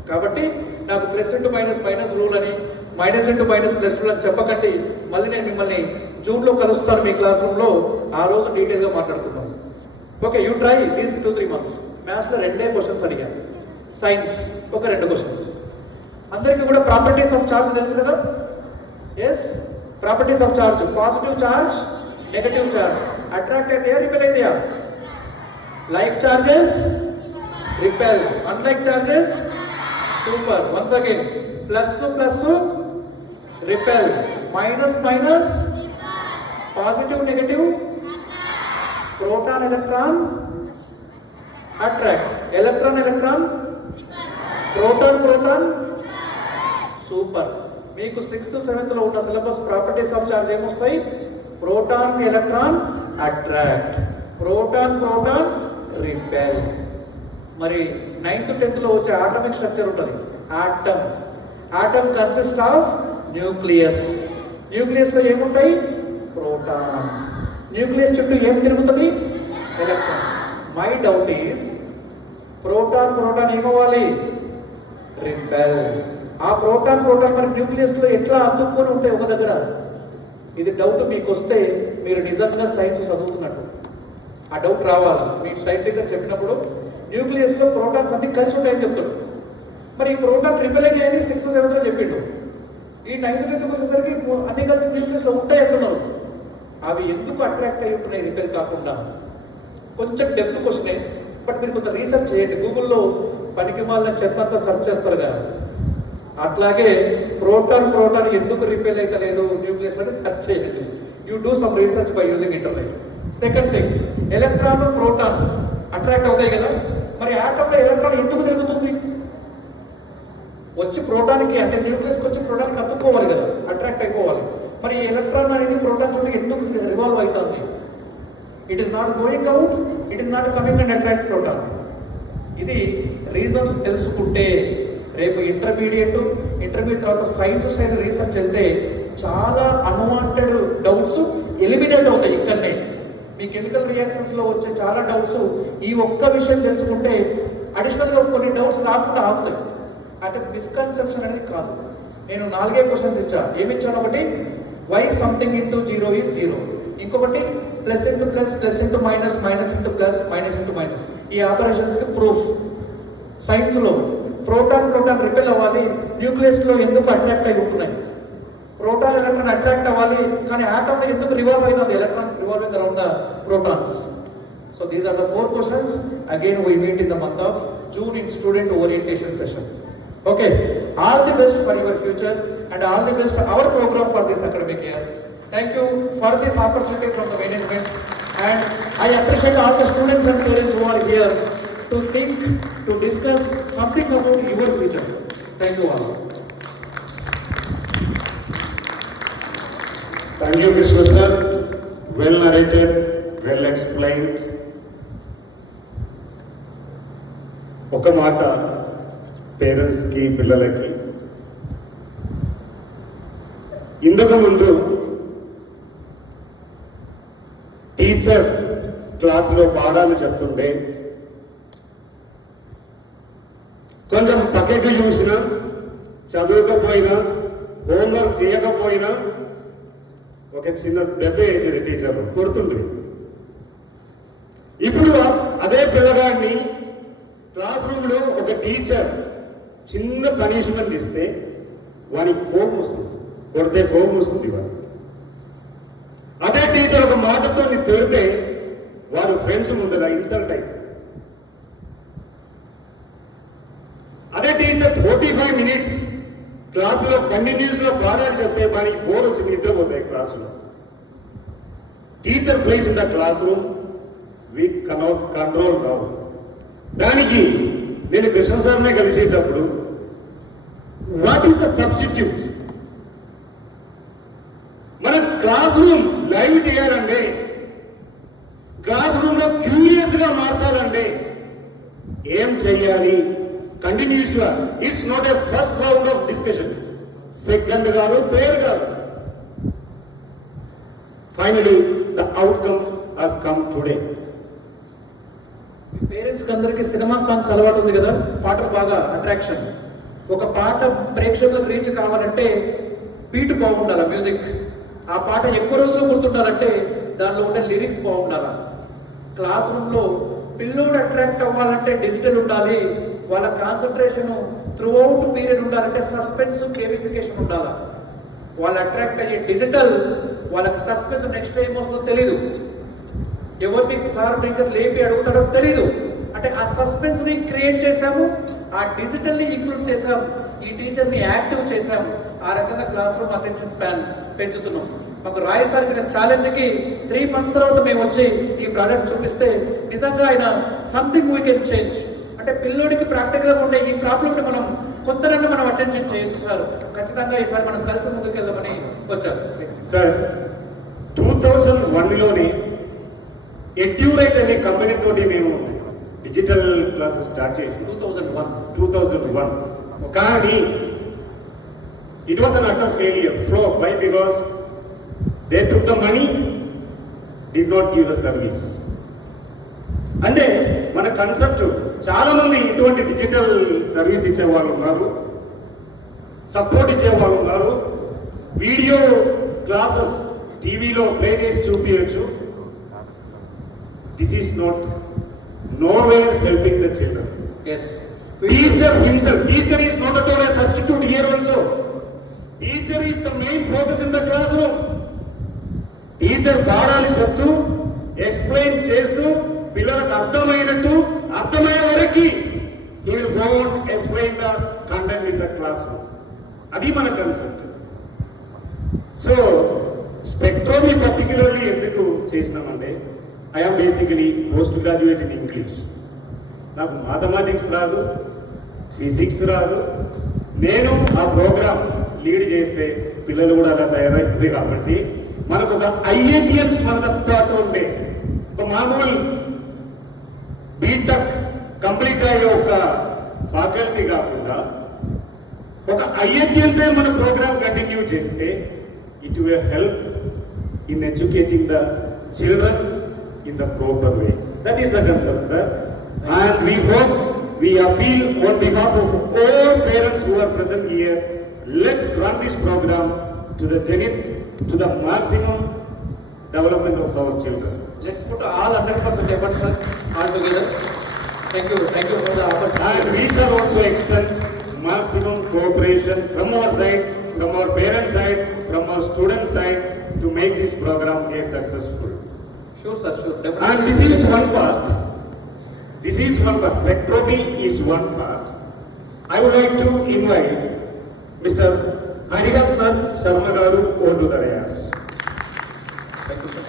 కాబట్టి నాకు plus into minus minus rule అని, minus into minus plus rule అని చెప్పకండి. మళ్ళీ నేను మిమ్మల్ని జూన్లో కలుస్తాను మీ క్లాస్ రూమ్లో, ఆ రోజు డీటెయిల్గా మాట్లాడుకుందాం. Okay, you try these 2-3 months. మ్యాథ్స్లో 2 క్వశ్చన్స్ అడిగాను, సైన్స్ ఒక 2 క్వశ్చన్స్. అందరికీ కూడా ప్రాపర్టీస్ ఆఫ్ చార్జ్ తెలుసు కదా? Yes, properties of charge. Positive charge, negative charge attract అవుతాయా, రిపెల్ అవుతాయా? Like charges repel, unlike charges super. Once again, plus plus repel, minus minus positive negative, proton electron attract, electron electron, proton proton super. మీకు 6th 7th లో ఉన్న syllabus properties of charge ఏమొస్తాయి? Proton electron attract, proton proton repel. మరి 9th 10th లో వచ్చే atomic structure ఉంటుంది, atom. Atom consist of nucleus. న్యూక్లియస్లో ఏముంటాయి? ప్రోటాన్స్. న్యూక్లియస్ చుట్టూ ఏం తిరుగుతుంది? Electron. My doubt is, proton proton ఏమవ్వాలి? రిపెల్. ఆ ప్రోటాన్ ప్రోటాన్ మరి న్యూక్లియస్లో ఎట్లా అతుక్కొని ఉంటాయి ఒక దగ్గర? ఇది డౌట్ మీకు వస్తే మీరు నిజంగా సైన్స్ చదువుతున్నట్టు. ఆ డౌట్ రావాలి. మీ సైంటిస్ట్ చెప్పినప్పుడు న్యూక్లియస్లో ప్రోటాన్స్ అన్ని కలిసి ఉంటాయని చెప్తాడు. మరి ఈ ప్రోటాన్ రిపెల్ అయ్యాయని 6th 7th లో చెప్పిండు. ఈ 9th 10th వచ్చేసరికి అన్ని కలిసి న్యూక్లియస్లో ఉంటాయి అంటున్నారు. అవి ఎందుకు అట్రాక్ట్ అయి ఉంటున్నాయి రిపెల్ కాకుండా? కొంచెం డెప్త్ క్వశ్చనే, బట్ మీరు కొంత రీసెర్చ్ చేయండి. గూగుల్లో పనికి మాలిన చెత్త అంతా సెర్చ్ చేస్తారు కదా, అట్లాగే ప్రోటాన్ ప్రోటాన్ ఎందుకు రిపెల్ అయితే లేదు న్యూక్లియస్ అంటే సెర్చ్ చేయండి. You do some research by using internet. Second thing, electron proton attract అవుతాయి కదా, మరి ఆటంలో ఎలక్ట్రాన్ ఎందుకు తిరుగుతుంది? వచ్చి ప్రోటాన్కి అంటే న్యూక్లియస్కి వచ్చి ప్రోటాన్కి అతుక్కోవాలి కదా, అట్రాక్ట్ అయిపోవాలి. మరి ఈ ఎలక్ట్రాన్ అనేది ప్రోటాన్ చుట్టూ ఎందుకు రివాల్వ్ అవుతుంది? It is not going out, it is not coming and attract proton. ఇది రీజన్స్ తెలుసుకుంటే రేపు ఇంటర్మీడియట్ తర్వాత సైన్స్ సైడ్ రీసెర్చ్ వెళ్తే చాలా అన్వాంటెడ్ డౌట్స్ ఎలిమినేట్ అవుతాయి ఇక్కడనే. మీ కెమికల్ రియాక్షన్స్లో వచ్చే చాలా డౌట్స్ ఈ ఒక్క విషయం తెలుసుకుంటే అడిషనల్గా కొన్ని డౌట్స్ రాకుండా ఆగుతాయి. అంటే మిస్కన్సెప్షన్ అనేది కాదు. నేను 4 క్వశ్చన్స్ ఇచ్చా. ఏమి ఇచ్చాను? ఒకటి, వై సంథింగ్ ఇంటూ 0 ఈజ్ 0. ఇంకొకటి, plus into plus, plus into minus, minus into plus, minus into minus. ఈ ఆపరేషన్స్కి ప్రూఫ్. సైన్స్లో ప్రోటాన్ ప్రోటాన్ రిపెల్ అవ్వాలి, న్యూక్లియస్లో ఎందుకు అట్రాక్ట్ అయి ఉంటున్నాయి? ప్రోటాన్ ఎలక్ట్రాన్ అట్రాక్ట్ అవ్వాలి, కానీ ఆటంలో ఎందుకు రివాల్వ్ అయినది? Electron revolving around the protons. So these are the 4 questions. Again we meet in the month of June in student orientation session. Okay, all the best for your future and all the best our program for this academic year. Thank you for this opportunity from the management, and I appreciate all the students and parents who are here to think, to discuss something about your future. Thank you all. Thank you, Krishna sir. Well narrated, well explained. ఒక మాట పేరెంట్స్కి, పిల్లలకి, ఇందుకు ముందు teacher క్లాసులో పాఠాలు చెప్తుంటే కొంచెం పక్కకి చూసినా, చదవకపోయినా, హోంవర్క్ చేయకపోయినా ఒక చిన్న దెబ్బ వేసేది టీచర్, కొడుతుండ్రి. ఇప్పుడు అదే పిల్లగాడిని క్లాస్ రూమ్లో ఒక టీచర్ చిన్న పనిష్మెంట్ ఇస్తే వానికి కోపం వస్తుంది, కొడితే కోపం వస్తుంది వాడు. అదే టీచర్ ఒక మాటతో తిడితే వాడు ఫ్రెండ్స్ ముందర ఇన్సల్ట్ అవుతుంది. అదే టీచర్ 45 minutes క్లాసులో కంటిన్యూస్గా పాఠాలు చెప్తే వానికి బోర్ వచ్చి నిద్రపోతాయి క్లాసులో. Teacher place in the class room we cannot control now. దానికి నేను కృష్ణ సార్నే కలిసేటప్పుడు వాట్ ఈస్ ద సబ్స్టిట్యూట్? మనం క్లాస్ రూమ్ లైవ్ చేయాలంటే, క్లాస్ రూమ్లో క్యూరియస్గా మార్చాలంటే ఏం చెయ్యాలి? కంటిన్యూస్గా. It's not a first round of discussion, second కాదు, థర్డ్ కాదు, Finally, the outcome has come today. పేరెంట్స్కి అందరికీ సినిమా సాంగ్స్ అలవాటు ఉంది కదా, పాటలు బాగా అట్రాక్షన్. ఒక పాట ప్రేక్షకులకు రీచ్ కావాలంటే బీట్ బాగుండాలి, మ్యూజిక్. ఆ పాట ఎక్కువ రోజులు గుర్తుండాలంటే దానిలో ఉండే లిరిక్స్ బాగుండాలి. క్లాస్ రూమ్లో పిల్లోడు అట్రాక్ట్ అవ్వాలంటే డిజిటల్ ఉండాలి, వాళ్ళ కాన్సన్ట్రేషన్ త్రూ అవుట్ పీరియడ్ ఉండాలంటే సస్పెన్స్ గేమిఫికేషన్ ఉండాలి. వాళ్ళు అట్రాక్ట్ అయ్యే డిజిటల్, వాళ్ళకి సస్పెన్స్ నెక్స్ట్ ఏమొస్తుందో తెలీదు, ఎవరిని సార్ టీచర్ లేపి అడుగుతాడో తెలీదు. అంటే ఆ సస్పెన్స్ని క్రియేట్ చేశాము, ఆ డిజిటల్ని ఇంక్లూడ్ చేశాము, ఈ టీచర్ని యాక్టివ్ చేశాము. ఆ రకంగా క్లాస్ రూమ్ అటెన్షన్ స్పాన్ పెంచుతున్నాం. మాకు రాయ్ సార్ ఇచ్చిన ఛాలెంజ్కి 3 months తర్వాత మేము వచ్చి ఈ ప్రోడక్ట్ చూపిస్తే నిజంగా ఆయన సంథింగ్ వీ కెన్ చేంజ్. అంటే పిల్లోడికి ప్రాక్టికల్గా ఉండే ఈ ప్రాబ్లమ్ని మనం కొంతనన్నా మనం అటెన్షన్ చేయొచ్చు సార్. ఖచ్చితంగా ఈసారి మనం కలిసి ముందుకు వెళ్దామని వచ్చారు సార్. 2001లోనే ఎడ్యూరైట్ అనే కంపెనీ తోటి మేము డిజిటల్ క్లాసెస్ స్టార్ట్ చేసాం. 2001. కానీ it was an utter failure, flop. Why? Because they took the money, did not give the service. అంటే మన కన్సెప్ట్, చాలా మంది ఇటువంటి డిజిటల్ సర్వీస్ ఇచ్చే వాళ్ళు ఉన్నారు, సపోర్ట్ ఇచ్చే వాళ్ళు ఉన్నారు, వీడియో క్లాసెస్ టీవీలో ప్లే చేసి చూపించచ్చు. This is not nowhere helping the children. Yes. Teacher himself, teacher is not at all a substitute here also. Teacher is the main focus in the classroom. Teacher పాఠాలు చెప్తూ, explain చేస్తూ, పిల్లలకు అర్థమైనట్టు, అర్థమయ్యే వరకు he will go on explain the content in the classroom. అది మన concept. So స్పెక్ట్రోని particularly ఎందుకు చేసినామంటే, I am basically post graduate in English. నాకు మ్యాథమెటిక్స్ రాదు, ఫిజిక్స్ రాదు. నేను ఆ ప్రోగ్రామ్ లీడ్ చేస్తే పిల్లలు కూడా అలా తయారవుతుంది. కాబట్టి మనకు ఒక ఐఏటిఎన్స్ మన పాటు ఉండే, ఒక మామూలు బీటెక్ కంప్లీట్ అయ్యే ఒక ఫ్యాకల్టీ కాకుండా ఒక ఐఏటిఎన్సే మన ప్రోగ్రామ్ కంటిన్యూ చేస్తే it will help in educating the children in the proper way. That is the concept, sir. And we hope, we appeal on behalf of all parents who are present here, let's run this program to the zenith, to the maximum development of our children. Let's put all 100% efforts, sir, all together. Thank you for the opportunity. And we shall also extend maximum cooperation from our side, from our parent side, from our student side, to make this program a successful. Sure, sir, sure. Definitely. And this is one part. Spectrobi is one part. I would like to invite Mr. Hariratna Sharma garu onto the dais. Thank you, sir.